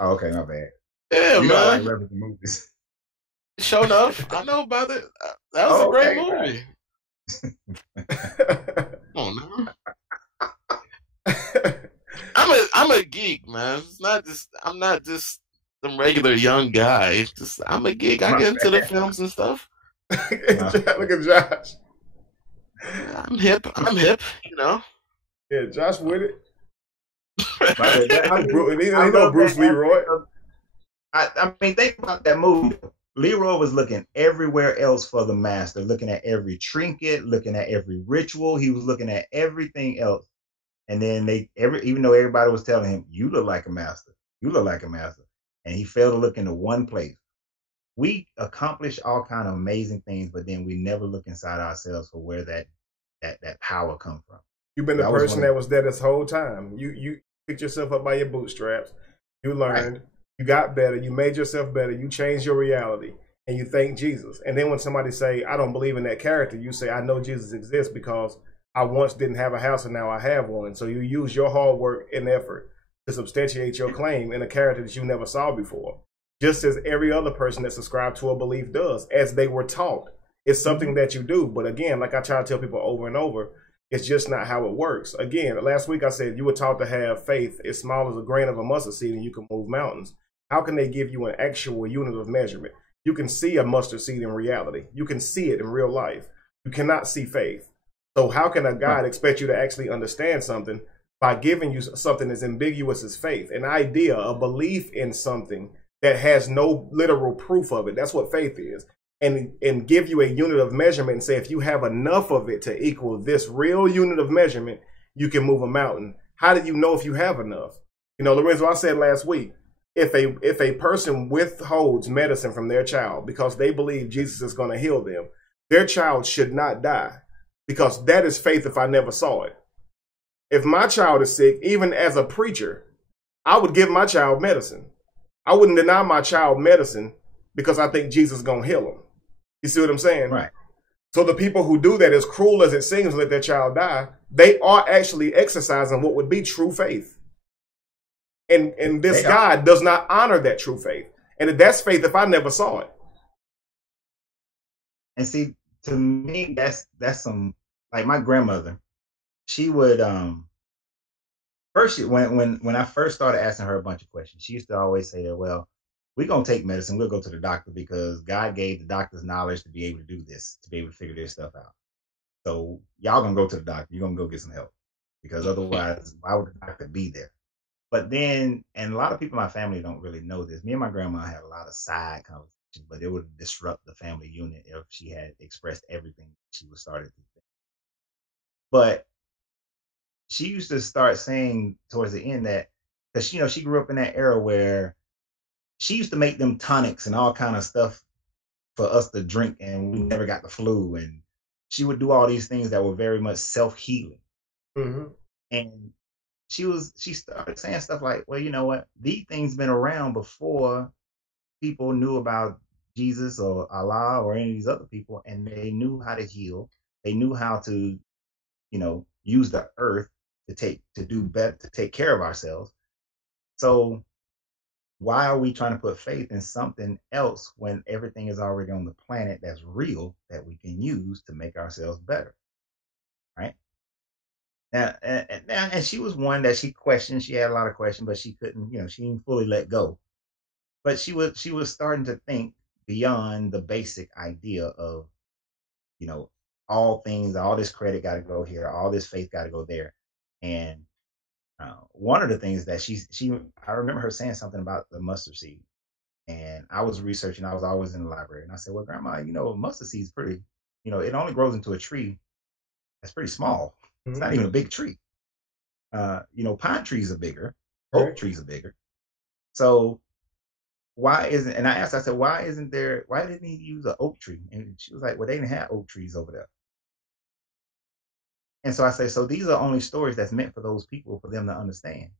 Oh, okay, my bad. Yeah, You know I like man. referencing movies. Sure enough, I know about it. That was a Oh, great okay, right. movie. Come on now. I'm a geek, man. It's not just I'm not just some regular young guy. Just I'm a geek. I My get into the bad. films and stuff. Look at Josh. I'm hip. You know. Yeah, Josh with it. My bad. He I know love Bruce that Leroy. aspect of- I mean, think about that movie. Leroy was looking everywhere else for the master, looking at every trinket, looking at every ritual. He was looking at everything else. And then even though everybody was telling him, "You look like a master, you look like a master," and he failed to look into one place. We accomplish all kind of amazing things, but then we never look inside ourselves for where that power come from. You've been the That was person one of that was there this whole time. You picked yourself up by your bootstraps. You learned. Right. You got better. You made yourself better. You changed your reality, and you thank Jesus. And then when somebody say, "I don't believe in that character," you say, "I know Jesus exists because I once didn't have a house and now I have one." So you use your hard work and effort to substantiate your claim in a character that you never saw before, just as every other person that subscribed to a belief does, as they were taught. It's something that you do. But again, like I try to tell people over and over, it's just not how it works. Again, last week I said you were taught to have faith as small as a grain of a mustard seed and you can move mountains. How can they give you an actual unit of measurement? You can see a mustard seed in reality. You can see it in real life. You cannot see faith. So how can a God expect you to actually understand something by giving you something as ambiguous as faith, an idea, a belief in something that has no literal proof of it? That's what faith is. And give you a unit of measurement and say, if you have enough of it to equal this real unit of measurement, you can move a mountain. How do you know if you have enough? You know, Lorenzo, I said last week, if a person withholds medicine from their child because they believe Jesus is going to heal them, their child should not die, because that is faith if I never saw it. If my child is sick, even as a preacher, I would give my child medicine. I wouldn't deny my child medicine because I think Jesus is going to heal them. You see what I'm saying? Right. So the people who do that, as cruel as it seems, let their child die, they are actually exercising what would be true faith. And this God does not honor that true faith. And that's faith if I never saw it. And see, to me, that's some, like my grandmother. She would first when I first started asking her a bunch of questions, she used to always say that, well, we're gonna take medicine, we'll go to the doctor because God gave the doctors knowledge to be able to do this, to be able to figure this stuff out. So y'all gonna go to the doctor, you're gonna go get some help. Because otherwise, why would the doctor be there? But then, and a lot of people in my family don't really know this. Me and my grandma had a lot of side conversations, but it would disrupt the family unit if she had expressed everything she was started to think. But she used to start saying towards the end that, because she grew up in that era where she used to make them tonics and all kind of stuff for us to drink, and we never got the flu. And she would do all these things that were very much self-healing. Mm-hmm. And she started saying stuff like, well, you know what? These things been around before people knew about Jesus or Allah or any of these other people, and they knew how to heal. They knew how to, use the earth to do better, to take care of ourselves. So why are we trying to put faith in something else when everything is already on the planet that's real that we can use to make ourselves better? Right? And she was one that she questioned. She had a lot of questions, but she couldn't, she didn't fully let go. But she was starting to think beyond the basic idea of, all things, all this credit got to go here, all this faith got to go there. And one of the things that I remember her saying something about the mustard seed. And I was researching, I was always in the library. And I said, well, Grandma, mustard seed is pretty, it only grows into a tree that's pretty small. It's not even a big tree. Pine trees are bigger, Right. oak trees are bigger. So why isn't? And I asked, I said, why didn't he use an oak tree? And she was like, well, they didn't have oak trees over there. And so I say, so these are only stories that's meant for those people, for them to understand.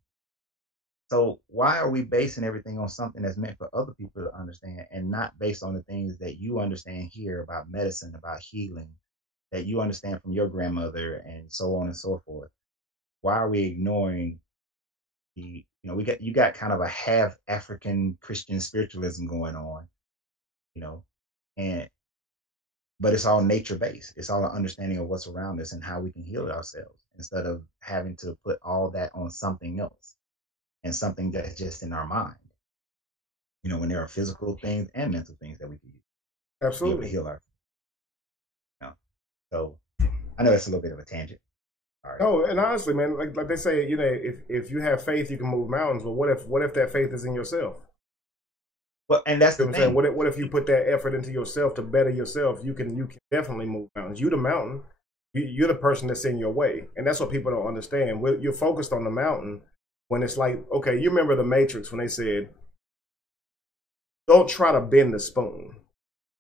So why are we basing everything on something that's meant for other people to understand and not based on the things that you understand here about medicine, about healing, that you understand from your grandmother and so on and so forth? Why are we ignoring you got kind of a half African Christian spiritualism going on, you know, and but it's all nature based. It's all an understanding of what's around us and how we can heal ourselves instead of having to put all that on something else and something that's just in our mind. When there are physical things and mental things that we can use to be able to Absolutely. heal ourselves. So I know that's a little bit of a tangent. All right. No, and honestly, man, like they say, if you have faith, you can move mountains. Well, what if that faith is in yourself? Well, and that's You the know what I'm saying? thing. What if you put that effort into yourself to better yourself? You can definitely move mountains. You the mountain. You're the person that's in your way, and that's what people don't understand. You're focused on the mountain when it's like, okay, you remember the Matrix when they said, "Don't try to bend the spoon,"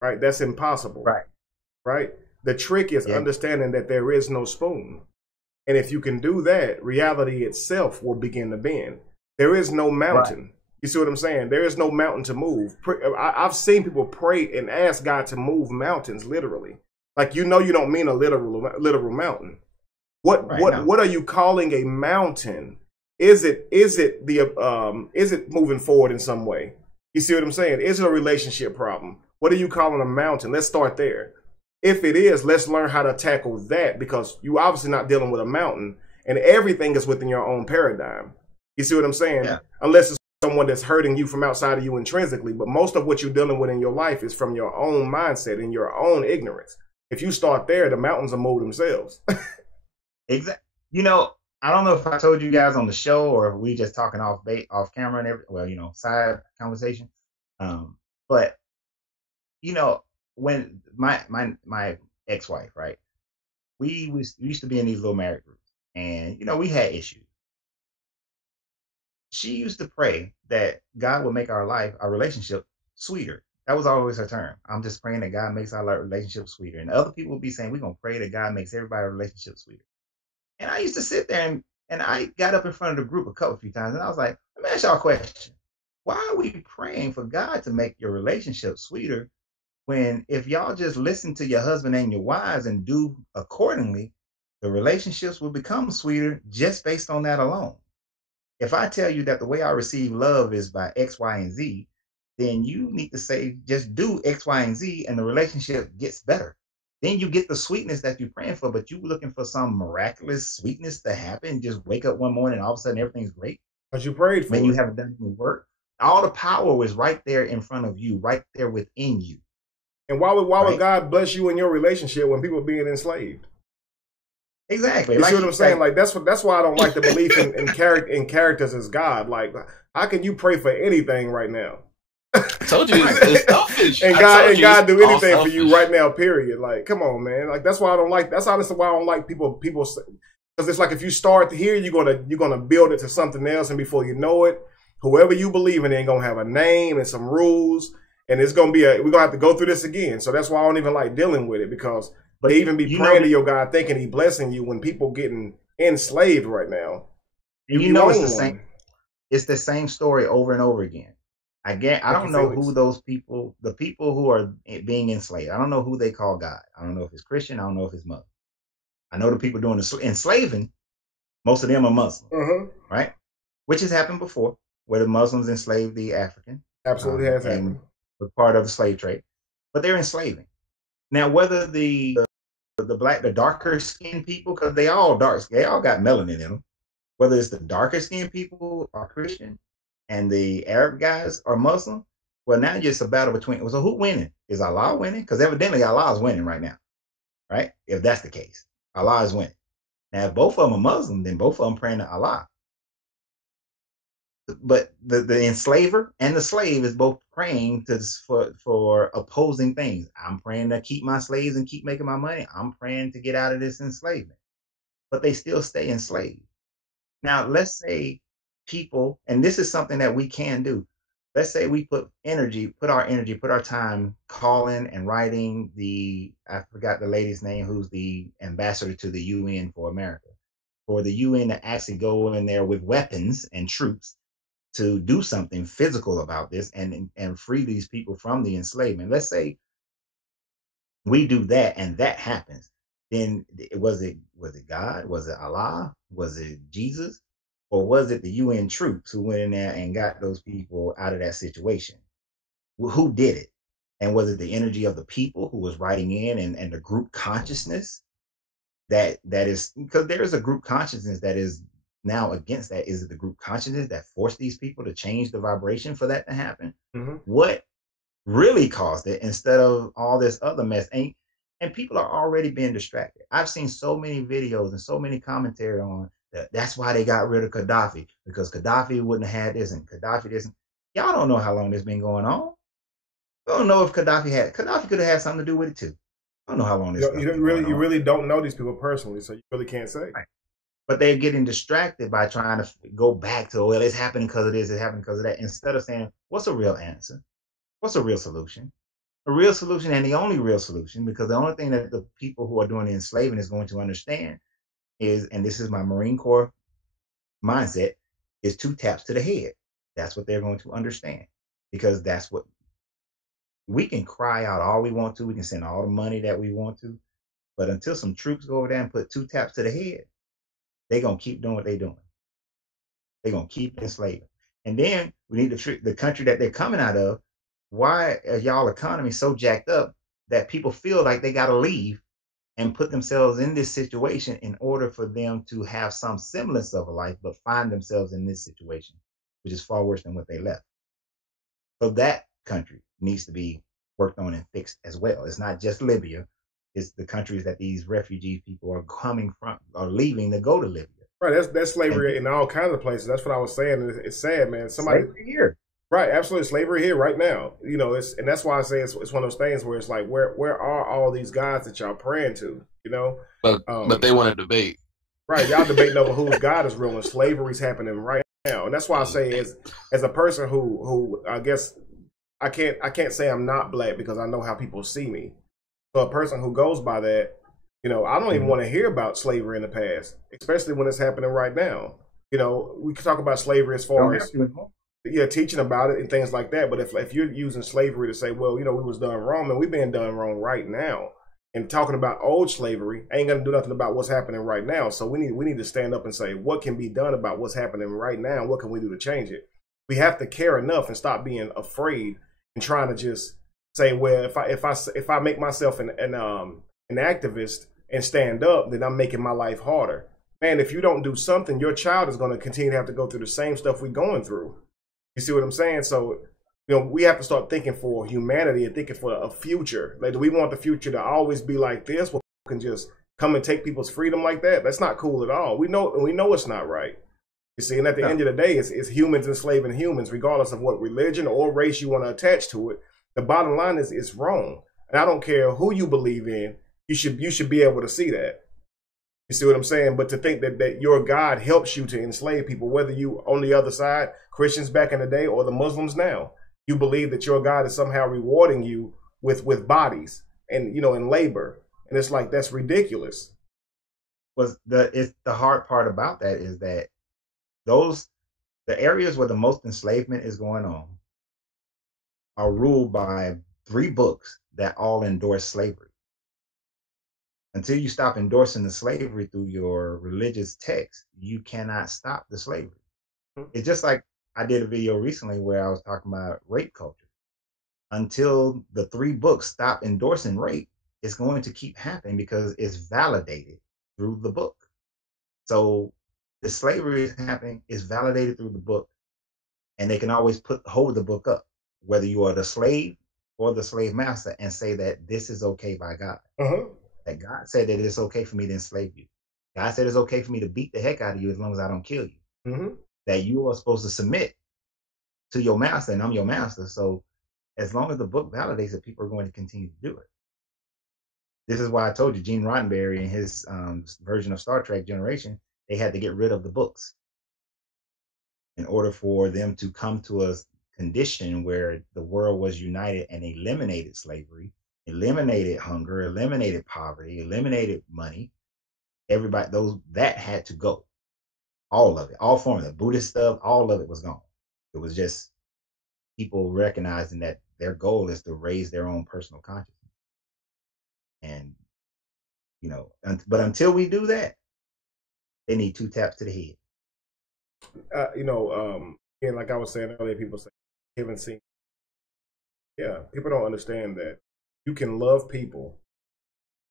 right? That's impossible, Right. right? The trick is Yeah. understanding that there is no spoon. And if you can do that, reality itself will begin to bend. There is no mountain. Right. You see what I'm saying? There is no mountain to move. I've seen people pray and ask God to move mountains, literally. Like, you don't mean a literal mountain. Right. No. What are you calling a mountain? Is it moving forward in some way? You see what I'm saying? Is it a relationship problem? What are you calling a mountain? Let's start there. If it is, let's learn how to tackle that, because you obviously not dealing with a mountain, and everything is within your own paradigm. You see what I'm saying? Yeah. Unless it's someone that's hurting you from outside of you intrinsically, but most of what you're dealing with in your life is from your own mindset and your own ignorance. If you start there, the mountains will move themselves. Exactly. I don't know if I told you guys on the show or if we just talking off camera and side conversation. But when my ex-wife, right? We used to be in these little married groups, and we had issues. She used to pray that God would make our relationship sweeter. That was always her term. I'm just praying that God makes our relationship sweeter. And other people would be saying, we're gonna pray that God makes everybody's relationship sweeter. And I used to sit there and I got up in front of the group a few times, and I was like, let me ask y'all a question. Why are we praying for God to make your relationship sweeter when if y'all just listen to your husband and your wives and do accordingly, the relationships will become sweeter just based on that alone? If I tell you that the way I receive love is by X, Y, and Z, then you need to say, just do X, Y, and Z, and the relationship gets better. Then you get the sweetness that you're praying for, but you looking for some miraculous sweetness to happen. Just wake up one morning and all of a sudden everything's great. Because you prayed for When you it. haven't done any work. All the power was right there in front of you, right there within you. And why would Right? God bless you in your relationship when people are being enslaved? Exactly. You see what I'm saying? Like that's why I don't like the belief in characters as God. Like, how can you pray for anything right now? I told you it's selfish. and I told God you do it's all anything for you selfish. right now, period. Like, come on, man. Like, that's why I don't like. That's honestly why I don't like people because it's like if you start here, you're gonna build it to something else, and before you know it, whoever you believe in gonna have a name and some rules, and it's gonna be we're gonna have to go through this again. So that's why I don't even like dealing with it, because But they even be you praying know, to your God, thinking He blessing you when people getting enslaved right now. and You it's own the same. one. It's the same story over and over again. I Thank don't you, know Felix. who those people, the people who are being enslaved. I don't know who they call God. I don't know if it's Christian. I don't know if it's Muslim. I know the people doing the enslaving. Most of them are Muslim, right? Which has happened before, where the Muslims enslaved the African. Absolutely has happened. And were part of the slave trade. But they're enslaving. Now, whether the darker skinned people, because they all got melanin in them. Whether it's the darker skinned people are Christian and the Arab guys are Muslim, well, now it's a battle between. So who winning? Is Allah winning? Because evidently Allah is winning right now, right? If that's the case, Allah is winning. Now, if both of them are Muslim, then both of them praying to Allah. But the enslaver and the slave is both praying for opposing things. I'm praying to keep my slaves and keep making my money. I'm praying to get out of this enslavement. But they still stay enslaved. Now, let's say people, and this is something that we can do. Let's say we put our energy, put our time calling and writing I forgot the lady's name, who's the ambassador to the UN for America, for the UN to actually go in there with weapons and troops to do something physical about this and free these people from the enslavement. Let's say we do that and that happens. Then was it God? Was it Allah? Was it Jesus? Or was it the UN troops who went in there and got those people out of that situation? Who did it? And was it the energy of the people who was writing in and the group consciousness that is, because there is a group consciousness that is now against that. Is it the group consciousness that forced these people to change the vibration for that to happen? Mm-hmm. What really caused it instead of all this other mess? And people are already being distracted. I've seen so many videos and so many commentary on that. That's why they got rid of Gaddafi, because Gaddafi wouldn't have had this and Gaddafi this. Y'all don't know how long this been going on. We don't know if Gaddafi could have had something to do with it too. I don't know how long this. You really don't know these people personally, so you really can't say. Right. But they're getting distracted by trying to go back to, well, it's happening because of this, it's happening because of that, instead of saying, what's a real answer? What's a real solution? A real solution, and the only real solution, because the only thing that the people who are doing the enslaving is going to understand is, and this is my Marine Corps mindset, is 2 taps to the head. That's what they're going to understand, because that's what we can cry out all we want to. We can send all the money that we want to, but until some troops go over there and put 2 taps to the head, they're going to keep doing what they're doing. They're going to keep enslaving. And then we need to treat the country that they're coming out of. Why are y'all economy so jacked up that people feel like they got to leave and put themselves in this situation in order for them to have some semblance of a life, but find themselves in this situation, which is far worse than what they left? So that country needs to be worked on and fixed as well. It's not just Libya. It's the countries that these refugee people are coming from, are leaving to go to Libya. Right, that's slavery in all kinds of places. That's what I was saying. It's sad, man. Slavery here. Right, absolutely, slavery here right now. And that's why I say it's one of those things where it's like, where are all these guys that y'all praying to? But they want to debate. Right, y'all debating over whose God is real, and slavery's happening right now. And that's why I say, as a person who I guess I can't say I'm not black, because I know how people see me. So a person who goes by that, I don't even want to hear about slavery in the past, especially when it's happening right now. We can talk about slavery as far as teaching about it and things like that. But if you're using slavery to say, well, we was done wrong, and we've been done wrong right now, and talking about old slavery ain't gonna do nothing about what's happening right now. So we need to stand up and say, what can be done about what's happening right now? What can we do to change it? We have to care enough and stop being afraid and trying to just say, well, if I make myself an activist and stand up, then I'm making my life harder. Man, if you don't do something, your child is going to continue to have to go through the same stuff we're going through. You see what I'm saying? So, we have to start thinking for humanity and thinking for a future. Like, do we want the future to always be like this, where people can just come and take people's freedom like that? That's not cool at all. We know it's not right. You see, and at the end of the day, it's humans enslaving humans, regardless of what religion or race you want to attach to it. The bottom line is it's wrong. And I don't care who you believe in, you should be able to see that. You see what I'm saying? But to think that your God helps you to enslave people, whether you on the other side, Christians back in the day or the Muslims now, you believe that your God is somehow rewarding you with bodies and and labor. And it's like, that's ridiculous. The hard part about that is that the areas where the most enslavement is going on are ruled by 3 books that all endorse slavery. Until you stop endorsing the slavery through your religious text, you cannot stop the slavery. It's just like I did a video recently where I was talking about rape culture. Until the 3 books stop endorsing rape, it's going to keep happening because it's validated through the book. So the slavery is happening, is validated through the book, and they can always hold the book up, whether you are the slave or the slave master, and say that this is okay by God. That God said that it's okay for me to enslave you. God said it's okay for me to beat the heck out of you as long as I don't kill you. That you are supposed to submit to your master, and I'm your master. So as long as the book validates it, people are going to continue to do it. This is why I told you Gene Roddenberry in his version of Star Trek Generation, they had to get rid of the books in order for them to come to a condition where the world was united and eliminated slavery, eliminated hunger, eliminated poverty, eliminated money. Everybody, those that had to go. All of it, all form of the Buddhist stuff, all of it was gone. It was just people recognizing that their goal is to raise their own personal consciousness. And, but until we do that, they need 2 taps to the head. Again, like I was saying earlier, people say, haven't seen. Yeah, people don't understand that you can love people,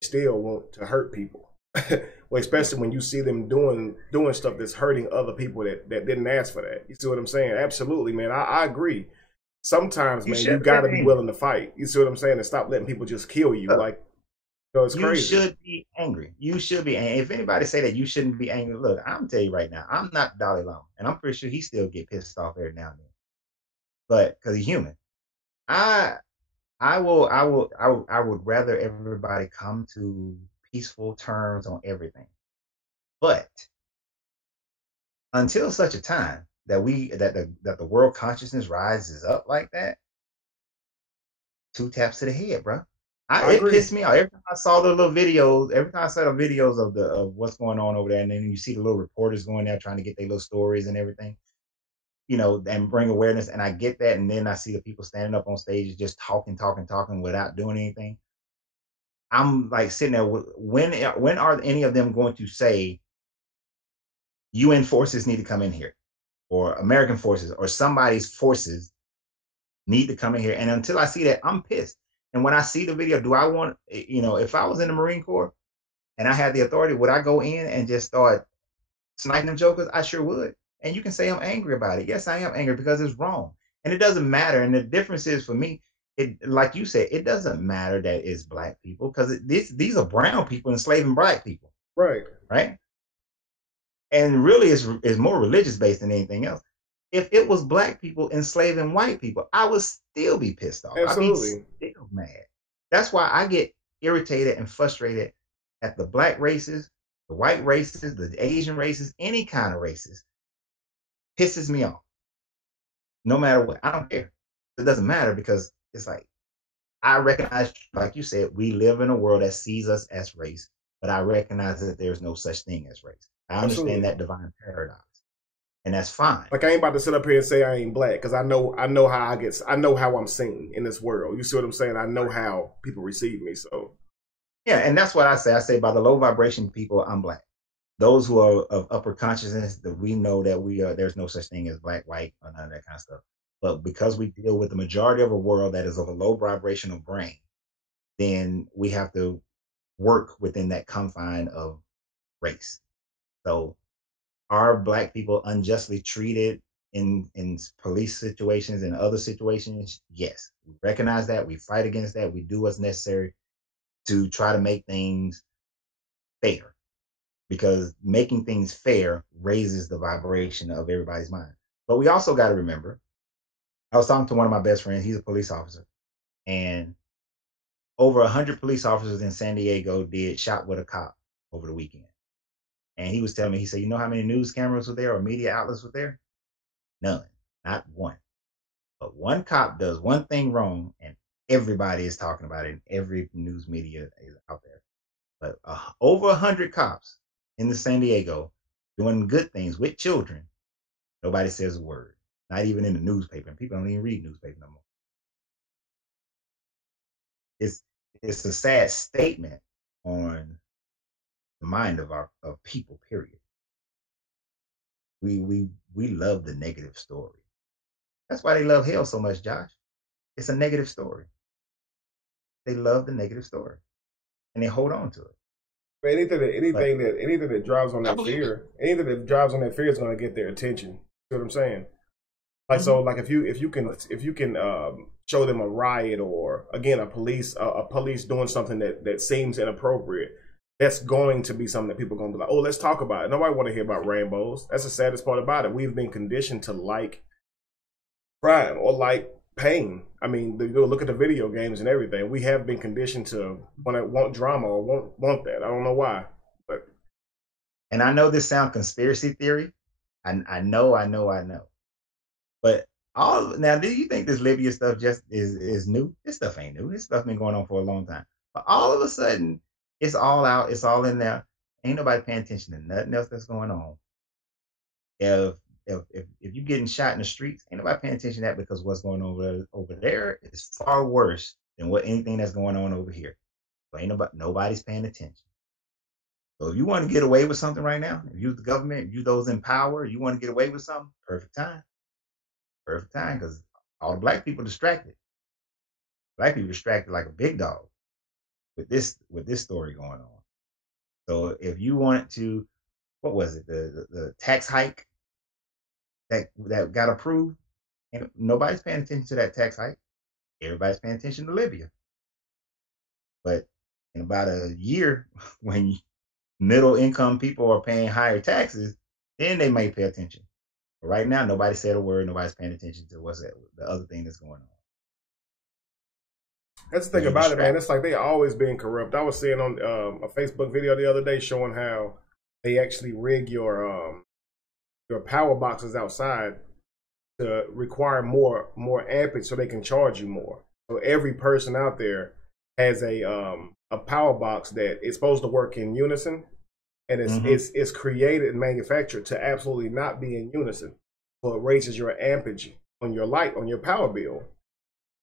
still want to hurt people. Well, especially when you see them doing stuff that's hurting other people that didn't ask for that. You see what I'm saying? Absolutely, man. I agree. Sometimes, man, you got to be willing to fight. You see what I'm saying? And stop letting people just kill you. Like, it's crazy. You should be angry. You should be angry. If anybody say that you shouldn't be angry, look, I'm gonna tell you right now, I'm not Dalai Lama, and I'm pretty sure he still get pissed off every now and then. But because he's human, I would rather everybody come to peaceful terms on everything. But until such a time that the world consciousness rises up like that, 2 taps to the head, bro. It pissed me off every time I saw the little videos. Every time I saw the videos of what's going on over there, and then you see the little reporters going there trying to get their little stories and everything, and bring awareness. And I get that, and then I see the people standing up on stage just talking without doing anything. I'm like sitting there. When are any of them going to say UN forces need to come in here, or American forces, or somebody's forces need to come in here? And until I see that, I'm pissed. And when I see the video, do I want, if I was in the Marine Corps and I had the authority, would I go in and just start sniping them jokers? I sure would. And you can say I'm angry about it. Yes, I am angry because it's wrong. And it doesn't matter. And the difference is for me, like you said, it doesn't matter that it's black people, because these are brown people enslaving black people. Right. Right. And really it's more religious based than anything else. If it was black people enslaving white people, I would still be pissed off. Absolutely. I'd be still mad. That's why I get irritated and frustrated at the black races, the white races, the Asian races, any kind of races. Pisses me off. No matter what. I don't care. It doesn't matter, because it's like, I recognize, like you said, we live in a world that sees us as race, but I recognize that there's no such thing as race. I understand that divine paradox. And that's fine. Like, I ain't about to sit up here and say I ain't black, because I know how I'm seen in this world. You see what I'm saying? I know how people receive me. So yeah, and that's what I say. I say, by the low vibration people, I'm black. Those who are of upper consciousness, that we know that there's no such thing as black, white, or none of that kind of stuff. But because we deal with the majority of a world that is of a low vibrational brain, then we have to work within that confine of race. So, are black people unjustly treated in police situations and other situations? Yes. We recognize that. We fight against that. We do what's necessary to try to make things fair, because making things fair raises the vibration of everybody's mind. But we also got to remember, I was talking to one of my best friends. He's a police officer, and over 100 police officers in San Diego shot with a cop over the weekend. And he was telling me, he said, you know how many news cameras were there or media outlets were there? None, not one. But one cop does one thing wrong, and everybody is talking about it, and every news media is out there. But over 100 cops in the San Diego doing good things with children, nobody says a word, not even in the newspaper. And people don't even read newspaper no more. It's a sad statement on the mind of people, period. We love the negative story. That's why they love hell so much, Josh. It's a negative story. They love the negative story, and they hold on to it. But anything that drives on that fear, is going to get their attention. You know what I'm saying? Like, so, like, if you can show them a riot, or again a police doing something that seems inappropriate, that's going to be something that people are going to be like, oh, let's talk about it. Nobody want to hear about rainbows. That's the saddest part about it. We've been conditioned to like crime or like pain. I mean, you go look at the video games and everything. We have been conditioned to want drama or want that. I don't know why, but. And I know this sounds conspiracy theory. I know. But all now, do you think this Libya stuff just is new? This stuff ain't new. This stuff been going on for a long time. But all of a sudden, it's all out. It's all in there. Ain't nobody paying attention to nothing else that's going on. If you getting shot in the streets, ain't nobody paying attention to that because what's going on over there is far worse than anything that's going on over here. So ain't nobody's paying attention. So if you want to get away with something right now, if you the government, if you those in power, you want to get away with something, perfect time. Perfect time, because all the black people distracted. Black people distracted like a big dog with this story going on. So if you want to, what was it, the tax hike that got approved, and nobody's paying attention to that tax hike. Everybody's paying attention to Libya. But in about a year, when middle income people are paying higher taxes, then they may pay attention. But right now, nobody said a word. Nobody's paying attention to what's the other thing that's going on. That's the thing about it, man. It's like they always being corrupt. I was seeing on a Facebook video the other day showing how they actually rig your power boxes outside to require more ampage so they can charge you more. So every person out there has a power box that is supposed to work in unison, and it's created and manufactured to absolutely not be in unison. So it raises your ampage on your light, on your power bill.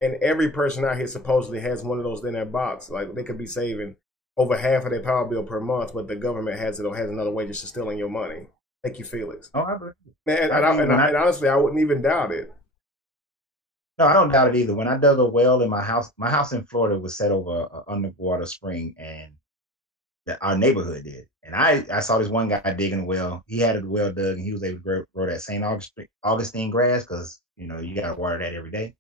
And every person out here supposedly has one of those in their box. Like they could be saving over half of their power bill per month, but the government has it or has another way just to stealing your money. Thank you, Felix. Oh, I believe it. Man, and honestly, I wouldn't even doubt it. No, I don't doubt it either. When I dug a well in my house in Florida was set over an underwater spring, and our neighborhood did. And I saw this one guy digging a well. He had a well dug, and he was able to grow that St. Augustine grass because, you got to water that every day.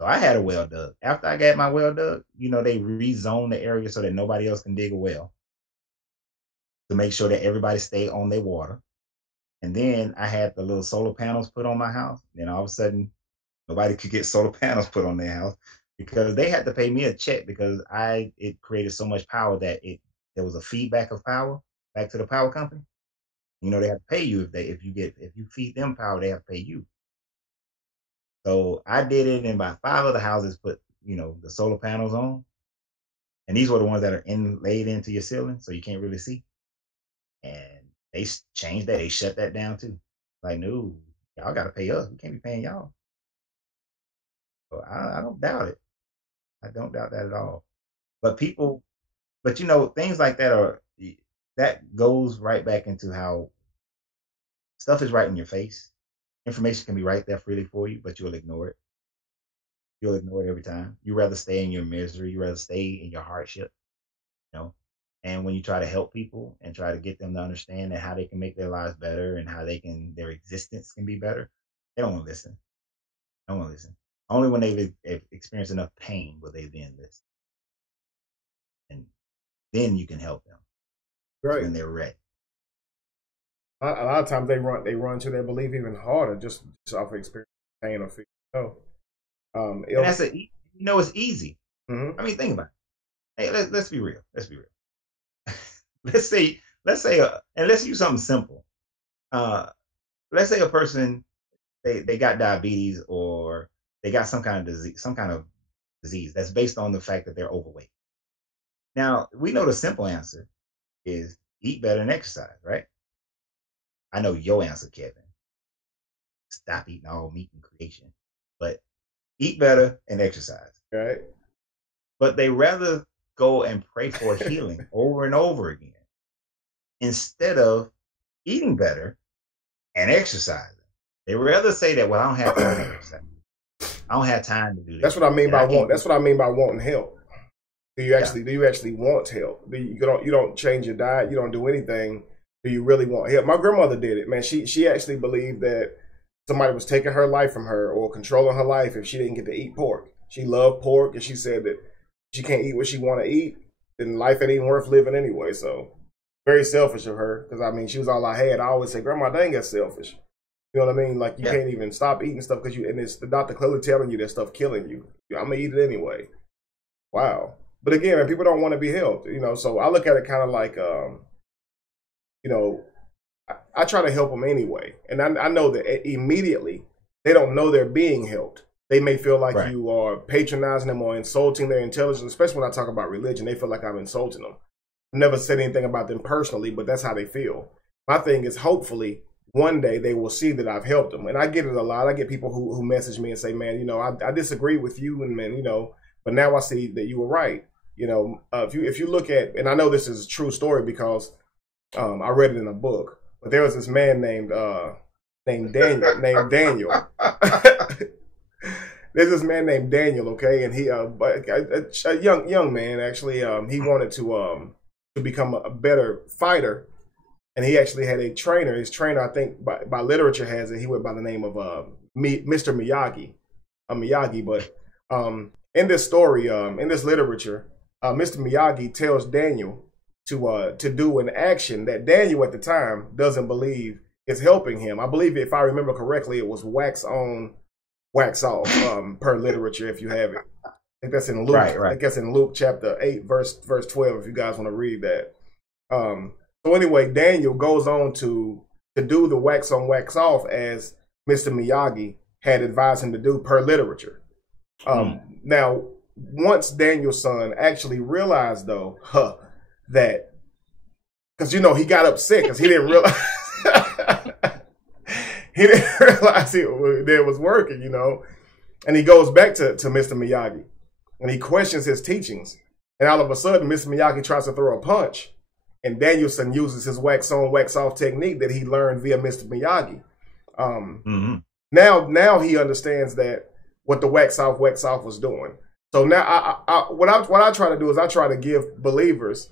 So I had a well dug. After I got my well dug, they rezoned the area so that nobody else can dig a well to make sure that everybody stay on their water. And then I had the little solar panels put on my house. Then all of a sudden, nobody could get solar panels put on their house because they had to pay me a check because it created so much power that there was a feedback of power back to the power company. They have to pay you if you feed them power, they have to pay you. So I did it, and about 5 other houses put the solar panels on, and these were the ones that are laid into your ceiling, so you can't really see. And they changed that. They shut that down too. Like, no, y'all got to pay us. We can't be paying y'all. So I don't doubt it. I don't doubt that at all. But things like that that goes right back into how stuff is right in your face. Information can be right there freely for you, but you'll ignore it. You'll ignore it every time. You rather stay in your misery. You rather stay in your hardship. And when you try to help people and try to get them to understand that how they can make their lives better and how their existence can be better, they don't want to listen. They don't want to listen. Only when they've experienced enough pain will they then listen. And then you can help them. Right. When they're ready. A lot of times they run to their belief even harder just off of experience, pain or fear. And that's it's easy. Mm-hmm. I mean, think about it. Hey, let's be real. Let's be real. let's say, and let's use something simple. Let's say a person they got diabetes or they got some kind of disease that's based on the fact that they're overweight. Now we know the simple answer is eat better and exercise, right? I know your answer, Kevin. Stop eating all meat in creation, but eat better and exercise. Right. But they rather go and pray for healing over and over again instead of eating better and exercising. They rather say that, well, I don't have time to exercise. I don't have time to do this. That's what I mean by want. That's what I mean by wanting help. Do you actually want help? You don't change your diet. You don't do anything. Do you really want help? My grandmother did it, man. She actually believed that somebody was taking her life from her or controlling her life if she didn't get to eat pork. She loved pork, and she said that she can't eat what she want to eat, then life ain't even worth living anyway. So very selfish of her, because I mean, she was all I had. I always say, Grandma, dang, that's selfish. You know what I mean? Like you can't even stop eating stuff because and it's the doctor clearly telling you that stuff killing you. I'm gonna eat it anyway. Wow. But again, man, people don't want to be helped. So I look at it kind of like, I try to help them anyway. And I know that immediately they don't know they're being helped. They may feel like Right. you are patronizing them or insulting their intelligence, especially when I talk about religion. They feel like I'm insulting them. I've never said anything about them personally, but that's how they feel. My thing is, hopefully, one day they will see that I've helped them. And I get it a lot. I get people who message me and say, man, I disagree with you, and man, but now I see that you were right. If you look at, and I know this is a true story because I read it in a book, but there was this man named Daniel. There's this man named Daniel, okay, and he a young man actually. He wanted to become a better fighter, and he actually had a trainer. His trainer, I think, by literature has it. He went by the name of Mr. Miyagi. But in this story, in this literature, Mr. Miyagi tells Daniel to do an action that Daniel at the time doesn't believe is helping him. I believe, if I remember correctly, it was wax on, wax off, per literature, if you have it. I think that's in Luke. Right. I think that's in Luke chapter 8, verse 12, if you guys want to read that. So anyway, Daniel goes on to do the wax on, wax off as Mr. Miyagi had advised him to do per literature. Now, once Daniel's son actually realized, though, that, because, he got upset because he didn't realize that it was working, and he goes back to Mr. Miyagi and he questions his teachings, and all of a sudden Mr. Miyagi tries to throw a punch, and Danielson uses his wax on, wax off technique that he learned via Mr. Miyagi. Now he understands that what the wax off was doing. So now what I try to do is I try to give believers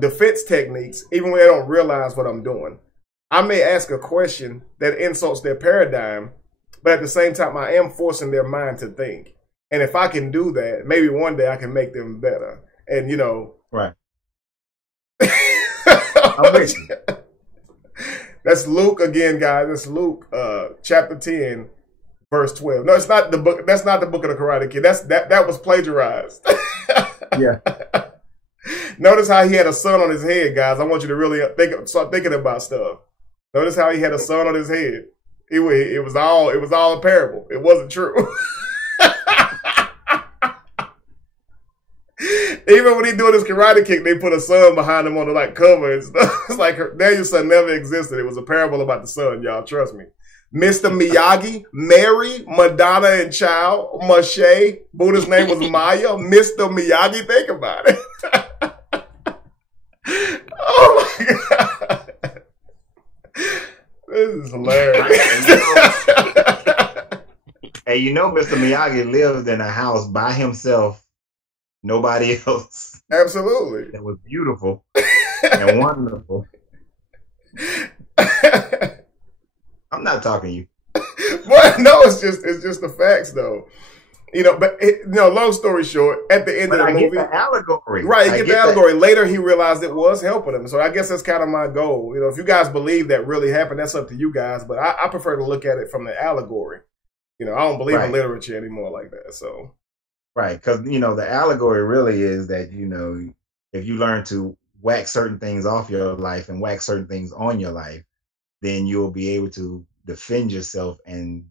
defense techniques, even when they don't realize what I'm doing. I may ask a question that insults their paradigm, but at the same time, I am forcing their mind to think. And if I can do that, maybe one day I can make them better. And, Right. I'm with you. That's Luke again, guys. That's Luke chapter 10, verse 12. No, it's not the book. That's not the book of the Karate Kid. That was plagiarized. Yeah. Notice how he had a sun on his head, guys. I want you to really start thinking about stuff. Notice how he had a sun on his head. It was all a parable. It wasn't true. Even when he doing his karate kick, they put a sun behind him on the cover and stuff. It's like Daniel's son never existed. It was a parable about the sun, y'all. Trust me. Mr. Miyagi, Mary, Madonna and Child, Mache, Buddha's name was Maya. Mr. Miyagi, think about it. Oh my God. This is hilarious. Hey, Mr. Miyagi lived in a house by himself, nobody else. Absolutely. It was beautiful and wonderful. I'm not talking to you. Well, no, it's just the facts, though. But long story short, at the end of the movie, I get the allegory. Right, get the allegory. Later, he realized it was helping him. So I guess that's kind of my goal. If you guys believe that really happened, that's up to you guys. But I prefer to look at it from the allegory. I don't believe in literature anymore like that. So, right, because the allegory really is that if you learn to wax certain things off your life and wax certain things on your life, then you'll be able to defend yourself and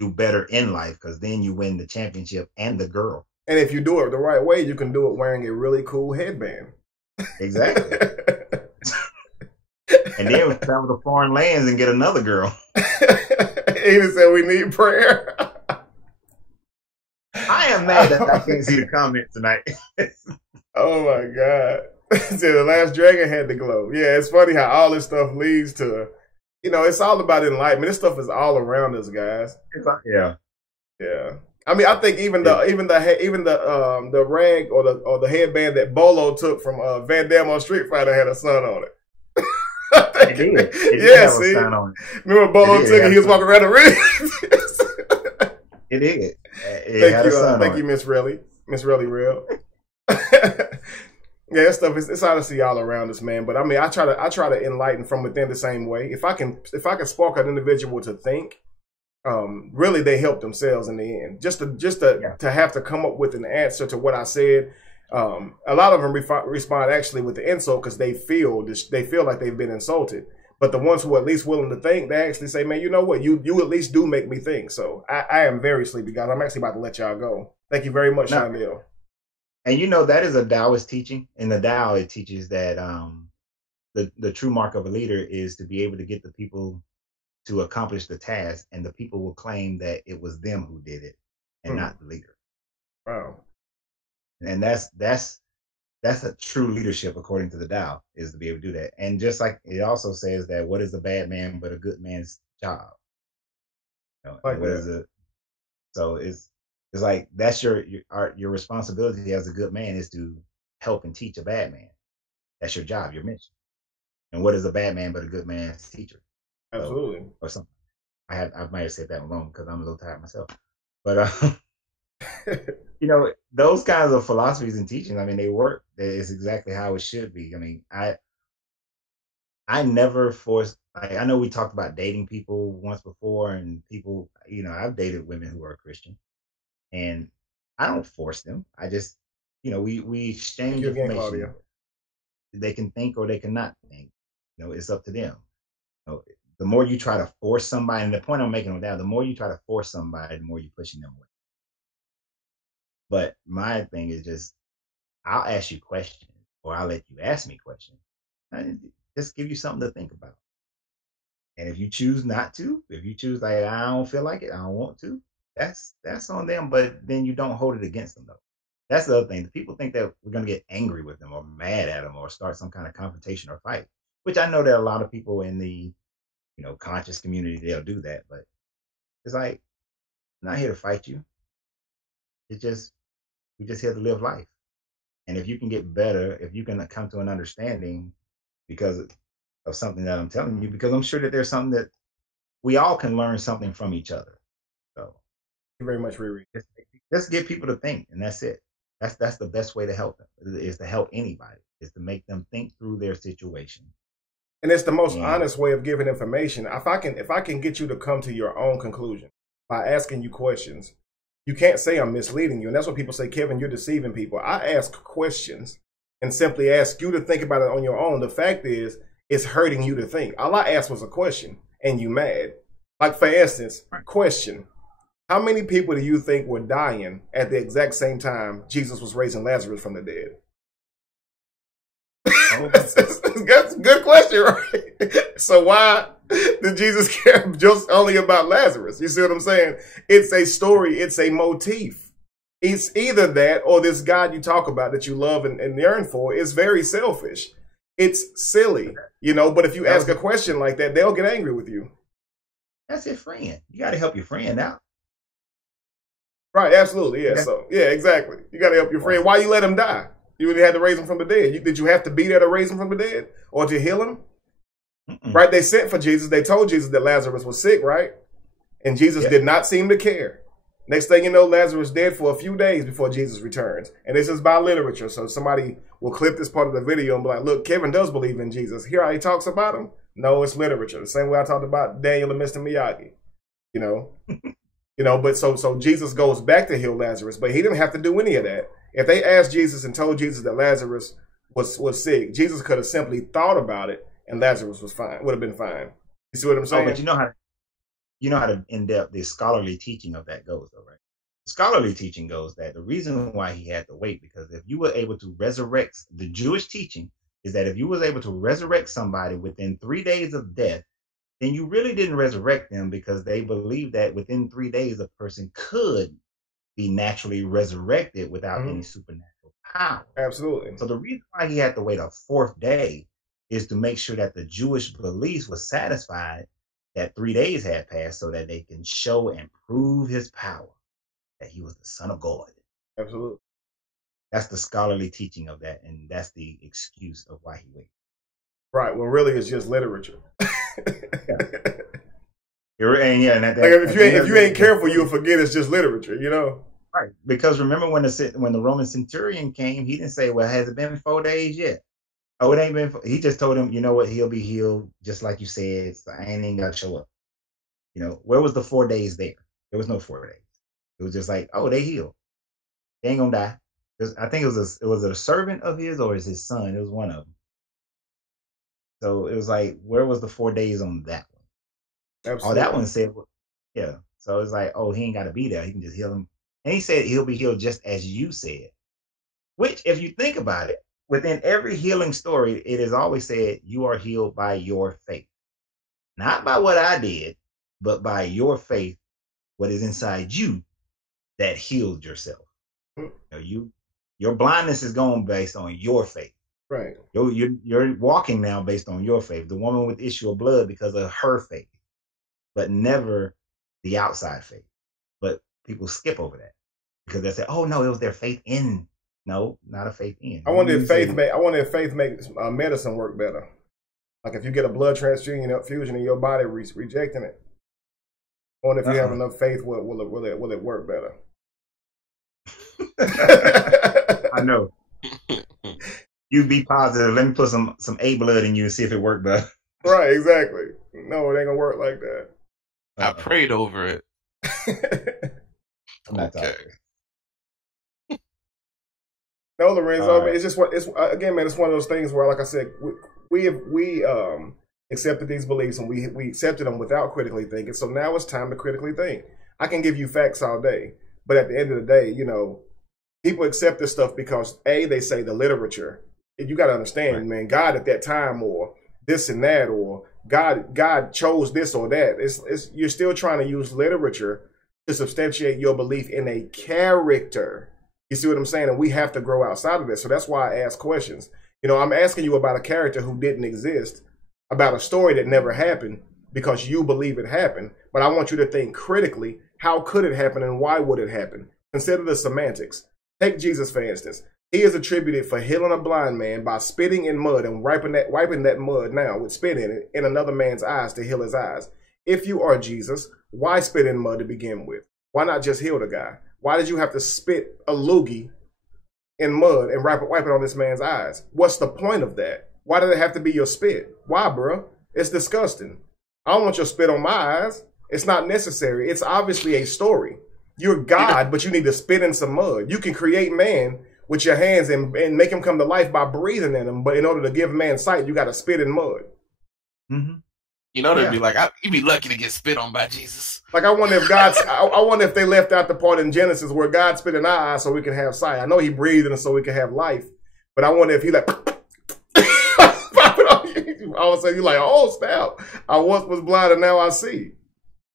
do better in life, because then you win the championship and the girl. And if you do it the right way, you can do it wearing a really cool headband. Exactly. And then we travel to foreign lands and get another girl. Edith said we need prayer. I am mad that I can't see the comments tonight. Oh my God. So the last dragon had the glow. Yeah, it's funny how all this stuff leads to, it's all about enlightenment. This stuff is all around us, guys. Yeah. Yeah. I mean, I think even the rag or the headband that Bolo took from Van Damme on Street Fighter had a sun on it. It did. It did have a sun on it. Remember Bolo took it? He was walking around the ring. It did. Thank you, Miss Relly. Miss Relly Real. Yeah, that stuff it's honestly all around us, man. But I mean, I try to enlighten from within the same way. If I can spark an individual to think, really they help themselves in the end. Just to have to come up with an answer to what I said. A lot of them respond actually with the insult because they feel like they've been insulted. But the ones who are at least willing to think, they actually say, man, you know what? You at least do make me think. So I am very sleepy, guys. I'm actually about to let y'all go. Thank you very much, Now, Shondell. and that is a Taoist teaching. In the Tao, it teaches that the true mark of a leader is to be able to get the people to accomplish the task, and the people will claim that it was them who did it and not the leader. Wow. And that's a true leadership according to the Tao, is to be able to do that. And just like it also says that what is a bad man but a good man's job? Like what is it? So it's like that's your responsibility as a good man is to help and teach a bad man. That's your job, your mission. And what is a bad man but a good man's teacher? Absolutely. So, or something. I might have said that wrong because I'm a little tired myself. But those kinds of philosophies and teachings, I mean, they work. It's exactly how it should be. I mean, I never force. I know we talked about dating people once before, and people, I've dated women who are Christian, and I don't force them. I just, we exchange information. Claudia. They can think or they cannot think. It's up to them. The more you try to force somebody, and the point I'm making with that, the more you try to force somebody, the more you're pushing them away. But my thing is just, I'll ask you questions, or I'll let you ask me questions. I just give you something to think about. And if you choose not to, if you choose like, I don't feel like it, I don't want to, that's on them. But then you don't hold it against them, though. That's the other thing. The people think that we're going to get angry with them or mad at them or start some kind of confrontation or fight, which I know that a lot of people in the conscious community, they'll do that. But it's like, I'm not here to fight you. We're just here to live life. And if you can get better, if you can come to an understanding because of something that I'm telling you, because I'm sure that there's something that we all can learn something from each other. So thank you very much, Riri. Just get people to think, and that's it. That's the best way to help them, is to help anybody, is to make them think through their situation. And it's the most honest way of giving information. If I can get you to come to your own conclusion by asking you questions, you can't say I'm misleading you. And that's what people say, Kevin, you're deceiving people. I ask questions and simply ask you to think about it on your own. The fact is, it's hurting you to think. All I asked was a question, and you mad. Like, for instance, question. How many people do you think were dying at the exact same time Jesus was raising Lazarus from the dead? That's a good question, right? So why did Jesus care just only about Lazarus? You see what I'm saying? It's a story. It's a motif. It's either that or this God you talk about that you love and yearn for is very selfish. It's silly, but if you ask a question like that, they'll get angry with you. That's your friend. You got to help your friend out. Right, absolutely. Yeah, so, yeah, exactly. You got to help your friend. Why you let him die? You really had to raise him from the dead. Did you have to be there to raise him from the dead or to heal him? Right? They sent for Jesus. They told Jesus that Lazarus was sick, right? And Jesus did not seem to care. Next thing you know, Lazarus dead for a few days before Jesus returns. And this is by literature. So somebody will clip this part of the video and be like, look, Kevin does believe in Jesus. Hear how he talks about him? No, it's literature. The same way I talked about Daniel and Mr. Miyagi. But so Jesus goes back to heal Lazarus, but he didn't have to do any of that. If they asked Jesus and told Jesus that Lazarus was sick, Jesus could have simply thought about it and Lazarus was fine, would have been fine. You see what I'm saying? But you know how to in-depth the scholarly teaching of that goes, though, right? The scholarly teaching goes that the reason why he had to wait, because if you were able to resurrect, the Jewish teaching is that if you was able to resurrect somebody within 3 days of death, then you really didn't resurrect them, because they believed that within 3 days a person could be naturally resurrected without any supernatural power. Absolutely. So the reason why he had to wait a 4th day is to make sure that the Jewish beliefs was satisfied that 3 days had passed, so that they can show and prove his power, that he was the Son of God. Absolutely. That's the scholarly teaching of that, and that's the excuse of why he waited. Right. Well, really, it's just literature. If you ain't careful, you'll forget it's just literature. Right. Because remember when the Roman centurion came, he didn't say, "Well, has it been 4 days yet?" Oh, it ain't been. He just told him, "You know what? He'll be healed, just like you said. So I ain't got to show up." Where was the 4 days there? There was no 4 days. It was just like, oh, they healed. They ain't gonna die. I think it was a servant of his, or is his son? It was one of them. So it was like, where was the 4 days on that one? Oh, Absolutely. that one said, yeah. So it's like, oh, he ain't got to be there. He can just heal him. And he said he'll be healed just as you said. Which, if you think about it, within every healing story, it is always said you are healed by your faith. Not by what I did, but by your faith, what is inside you that healed yourself. Your blindness is gone based on your faith. Right. You're walking now based on your faith. The woman with issue of blood because of her faith, but never the outside faith. But people skip over that because they say, "Oh no, it was their faith in." No, not a faith in. I wonder if faith makes medicine work better. Like if you get a blood transfusion in your body rejecting it. I wonder if you have enough faith, will it work better? I know. You be positive. Let me put some A blood in you and see if it worked better. Right, exactly. No, it ain't gonna work like that. I prayed over it. I'm not talking. No, Lorenzo. I mean, it's just again, man. It's one of those things where, like I said, we accepted these beliefs and we accepted them without critically thinking. So now it's time to critically think. I can give you facts all day, but at the end of the day, people accept this stuff because they say the literature. You got to understand, right, man. God at that time, or this and that, or God chose this or that. It's you're still trying to use literature to substantiate your belief in a character. You see what I'm saying? And we have to grow outside of this. So that's why I ask questions. I'm asking you about a character who didn't exist, about a story that never happened because you believe it happened. But I want you to think critically. How could it happen and why would it happen? Consider the semantics. Take Jesus, for instance. He is attributed for healing a blind man by spitting in mud and wiping that mud now with spit in it in another man's eyes to heal his eyes. If you are Jesus, why spit in mud to begin with? Why not just heal the guy? Why did you have to spit a loogie in mud and wipe it on this man's eyes? What's the point of that? Why did it have to be your spit? Why, bro? It's disgusting. I don't want your spit on my eyes. It's not necessary. It's obviously a story. You're God, but you need to spit in some mud. You can create man with your hands and make him come to life by breathing in him. But in order to give man sight, you got to spit in mud. Mm-hmm. They'd be like, you'd be lucky to get spit on by Jesus. Like, I wonder if I wonder if they left out the part in Genesis where God spit in our eyes so we can have sight. I know he breathed in us so we can have life. But I wonder if he like, all of a sudden you're like, oh, snap. I once was blind and now I see.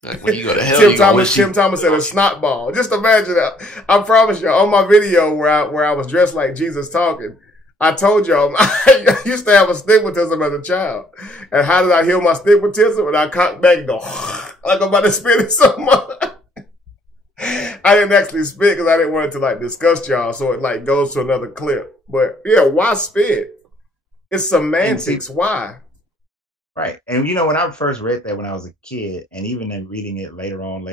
Like when you go to hell, Tim Thomas said a snot ball. Just imagine that. I promise you, on my video where I was dressed like Jesus talking, I told y'all I used to have astigmatism as a child. And how did I heal my astigmatism? When I cocked back and go, like I'm about to spit in so much. I didn't actually spit because I didn't want it to disgust y'all. So it goes to another clip. But yeah, why spit? It's semantics. Why? Right. And when I first read that when I was a kid, and even then reading it later on,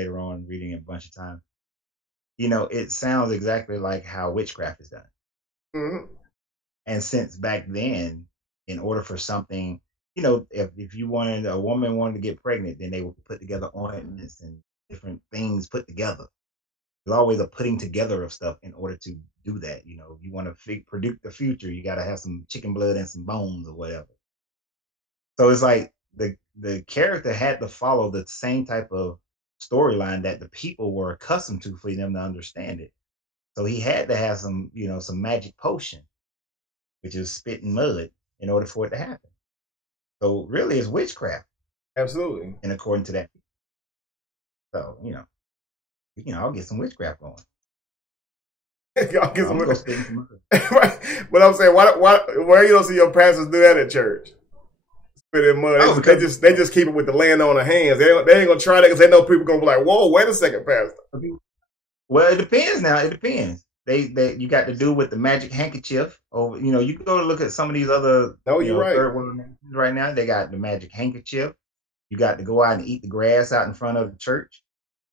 reading it a bunch of times, it sounds exactly like how witchcraft is done. Mm-hmm. And since back then, in order for something, if a woman wanted to get pregnant, then they would put together ointments and different things put together. There's always a putting together of stuff in order to do that. If you want to predict the future, you got to have some chicken blood and some bones or whatever. So it's like the character had to follow the same type of storyline that the people were accustomed to for them to understand it. So he had to have some magic potion, which is spitting mud, in order for it to happen. So really, it's witchcraft. Absolutely. And according to that. So, I'll get some witchcraft going. Y'all get some witchcraft. Right. But I'm saying, why you don't see your pastors do that at church? Spit in mud. They just keep it with the land on their hands. They ain't gonna try that because they know people gonna be like, whoa, wait a second, pastor. Well, it depends now. It depends. You got to do with the magic handkerchief. Or you can go look at some of these other you're right. third world nations right now. They got the magic handkerchief. You got to go out and eat the grass out in front of the church.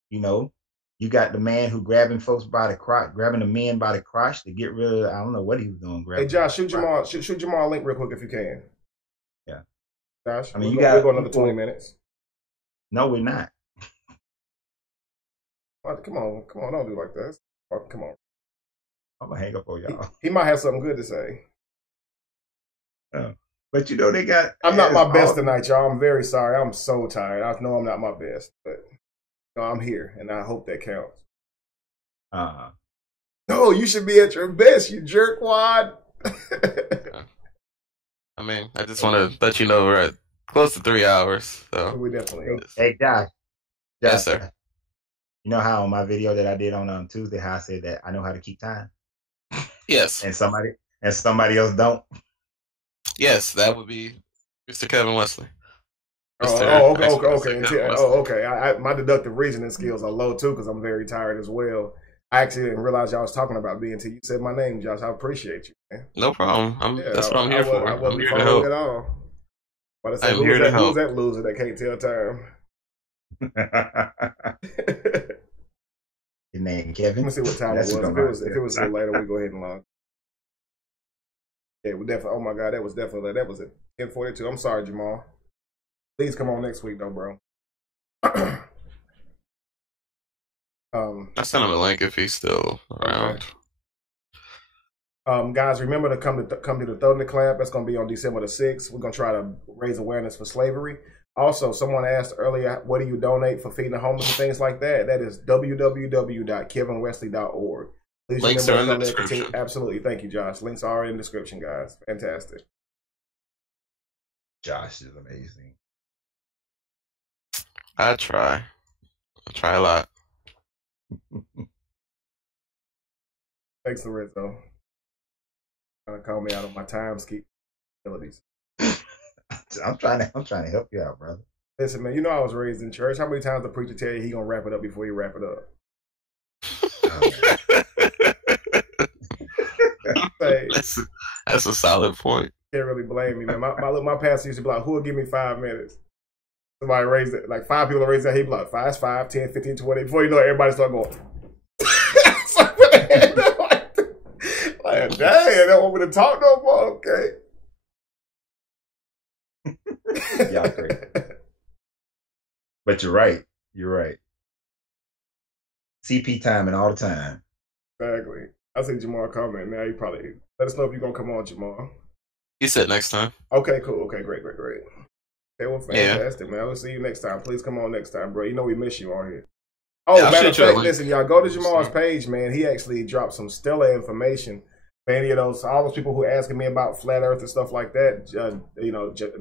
You got the man who grabbing folks by the crotch, grabbing the men by the crotch to get rid of. I don't know what he was doing. Hey Josh, shoot Jamal a link real quick if you can. Yeah, Josh. I mean, we'll go another 20 minutes. No, we're not. Come on, don't do like that. Come on. I'm gonna hang up on y'all. He might have something good to say. But you know they got. I'm not my best all- tonight, y'all. I'm very sorry. I'm so tired. I know I'm not my best, but no, I'm here, and I hope that counts. No, you should be at your best, you jerkwad. I mean, I just want to let you know we're at close to 3 hours. So We definitely. Hey, Josh. yes, sir. You know how on my video that I did on Tuesday, how I said that I know how to keep time, Yes, and somebody else don't. yes, that would be Mr. Kevin Wesley. Oh, Mr. okay. Kevin Wesley. Okay. My deductive reasoning skills are low too because I'm very tired as well. I actually didn't realize y'all was talking about me until you said my name, Josh. I appreciate you, man. No problem. That's what I'm here for. I I'm wasn't here to following help. at all. But I said, I'm here to help. who's that loser that can't tell time? Your name Kevin. Let me see what time That's it was. what If it was a little later, we go ahead and log. Yeah, we definitely. Oh my God, that was at 10:42. I'm sorry, Jamal. Please come on next week, though, bro. I sent him a link if he's still around. Okay. Guys, remember to come to the Thunderclap. That's going to be on December the 6th. We're going to try to raise awareness for slavery. Also, someone asked earlier, what do you donate for feeding the homeless and things like that? That is www.kevinwesley.org. Please Links remember are in the to description. Absolutely. Thank you, Josh. Links are in the description, guys. Fantastic. Josh is amazing. I try a lot. Thanks, Lorenzo. Trying to call me out of my time skip abilities. I'm trying to help you out, brother. Listen, man, you know I was raised in church. How many times the preacher tell you he gonna wrap it up before you wrap it up? That's a solid point. Can't really blame me, man. My pastor used to be like, who will give me 5 minutes? Somebody raised it, like 5 people raised that. He'd be like, 5 is 5, 10, 15, 20. Before you know it, everybody start going. Like, dang, they don't want me to talk no more. Okay. Y'all crazy. But you're right. You're right. CP time and all the time. Exactly. I see Jamal comment now. You probably let us know if you're gonna come on, Jamal. He said next time. Okay, cool. Okay, great. Okay, well, fantastic, man. We'll see you next time. Please come on next time, bro. You know we miss you on here. Oh, yeah, matter of fact, listen, y'all, go to Jamal's page, man. He actually dropped some stellar information. Man, you know, so all those people who asking me about flat Earth and stuff like that,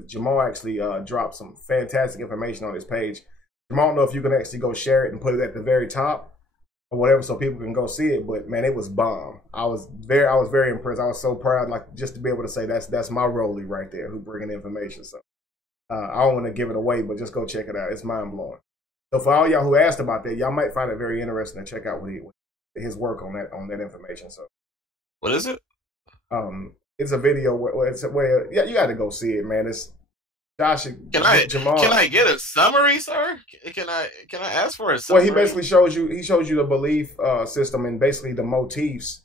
Jamal actually dropped some fantastic information on his page. Jamal, I don't know if you can actually go share it and put it at the very top or whatever, so people can go see it. But man, it was bomb. I was very impressed. I was so proud, like just to be able to say that's my rollie right there, who bringing the information. So I don't want to give it away, but just go check it out. It's mind blowing. So for all y'all who asked about that, y'all might find it very interesting to check out his work on that information. So. What is it? It's a video where you got to go see it, man. It's Josh. Jamal. Can I get a summary, sir? Can I ask for a summary? Well, he basically shows you the belief system and basically the motifs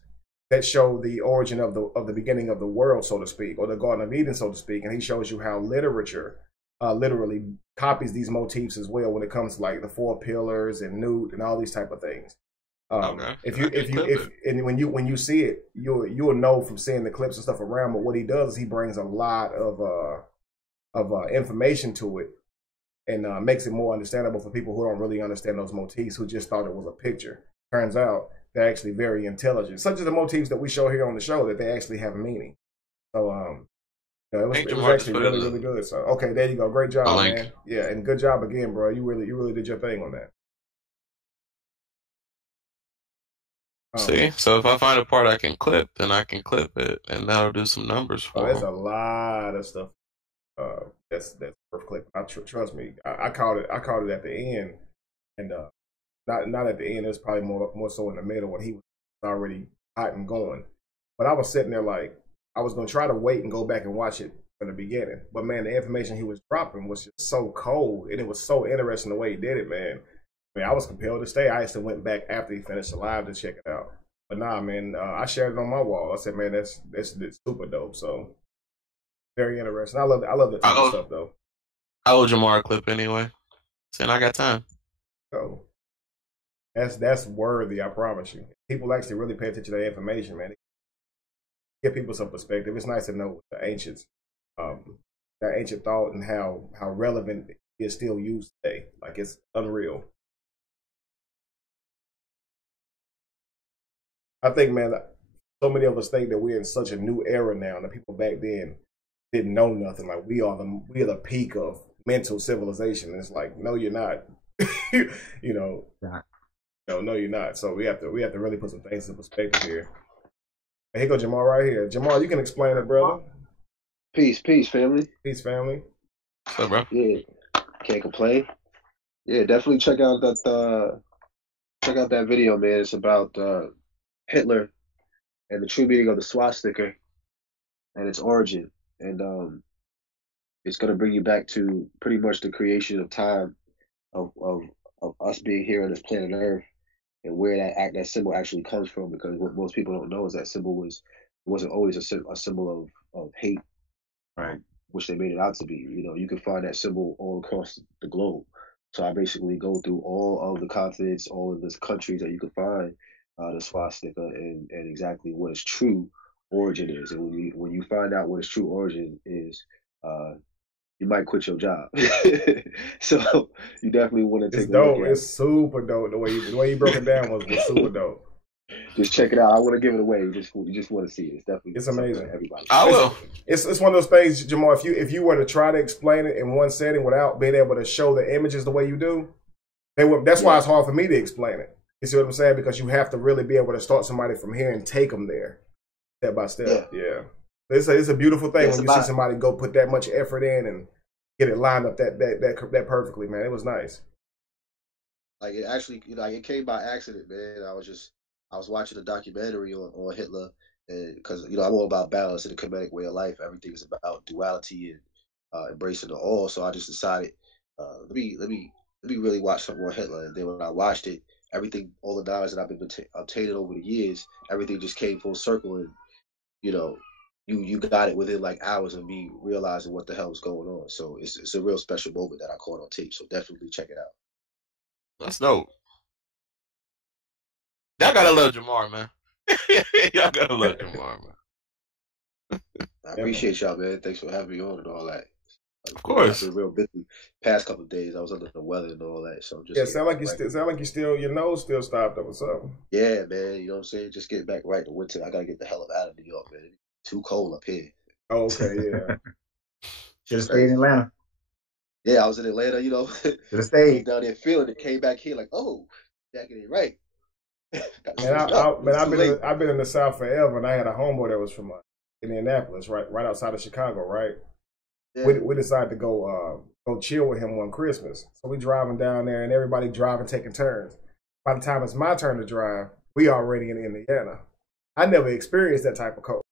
that show the origin of the beginning of the world, so to speak, or the Garden of Eden, so to speak. And he shows you how literature literally copies these motifs as well when it comes to like the 4 pillars and Newt and all these type of things. Okay. When you see it, you'll know from seeing the clips and stuff around. But what he does is he brings a lot of information to it and makes it more understandable for people who don't really understand those motifs, who just thought it was a picture. Turns out they're actually very intelligent, such as the motifs that we show here on the show, that they actually have a meaning. So it was actually really good. So okay, there you go. Great job, man. Yeah, and good job again, bro. You really did your thing on that. See, so if I find a part I can clip, then I can clip it, and that'll do some numbers for there's them. a lot of stuff that's worth clipping. Trust me, I caught it at the end, and not at the end. It's probably more so in the middle when he was already hot and going. But I was sitting there like I was gonna try to wait and go back and watch it from the beginning. But man, the information he was dropping was just so cold, and it was so interesting the way he did it, man. I mean, I was compelled to stay. I actually went back after he finished the live to check it out. But nah, man, I shared it on my wall. I said, man, that's super dope. So very interesting. I love that type of stuff though. I owe Jamar a clip anyway, saying I got time. So that's worthy. I promise you. People actually really pay attention to that information, man. Give people some perspective. It's nice to know what the ancients that ancient thought and how relevant it is still used today. Like it's unreal. I think, man, so many of us think that we're in such a new era now. The people back then didn't know nothing. Like we are the peak of mental civilization. And it's like, no, you're not. you know, no, you're not. So we have to really put some things in perspective here. And here go Jamal right here. Jamal, you can explain it, brother. Peace, family. Peace, family. What's up, bro? Yeah, can't complain. Yeah, definitely check out that video, man. It's about Hitler and the true meaning of the swastika and its origin, and it's gonna bring you back to pretty much the creation of time of us being here on this planet Earth and where that symbol actually comes from. Because what most people don't know is that symbol wasn't always a symbol of hate, right? Which they made it out to be. You know, you can find that symbol all across the globe. So I basically go through all of the continents, all of the countries that you can find the swastika and exactly what its true origin is. And when you find out what its true origin is, you might quit your job. So you definitely want to take it's a dope. look at it. It's super dope. The way you broke it down was super dope. Just check it out. I want to give it away. You just want to see it. It's definitely amazing. For everybody. I will. It's one of those things, Jamal. If you were to try to explain it in one setting without being able to show the images the way you do, that's why it's hard for me to explain it. You see what I'm saying? Because you have to really be able to start somebody from here and take them there, step by step. Yeah. It's a beautiful thing when you see somebody go put that much effort in and get it lined up that perfectly, man. It was nice. Like it actually, it came by accident, man. I was watching a documentary on Hitler, and because I'm all about balance and the Kemetic way of life. Everything is about duality and embracing the all. So I just decided, let me really watch something on Hitler. And then when I watched it, everything, all the knowledge that I've been obtaining over the years, everything just came full circle. And you got it within like hours of me realizing what the hell was going on. So it's a real special moment that I caught on tape. So definitely check it out. That's dope. Y'all gotta love Jamar, man. Y'all gotta love Jamar, man. I appreciate y'all, man. Thanks for having me on and all that. Of course. I've been real busy past couple of days. I was under the weather and all that, so just sound like you still your nose still stopped up or something. Yeah, man. You know what I'm saying? Just getting back right to winter. I gotta get the hell up out of New York, man. It's too cold up here. Oh, okay, yeah. Should have stayed in Atlanta. Yeah, I was in Atlanta. Should have stayed down there feeling it. Came back here like, oh, jacket ain't right. I've been in the South forever, and I had a homeboy that was from Indianapolis, right outside of Chicago, right? Yeah. We decided to go chill with him one Christmas. So we driving down there, and everybody driving, taking turns. By the time it's my turn to drive, we already in Indiana. I never experienced that type of cold.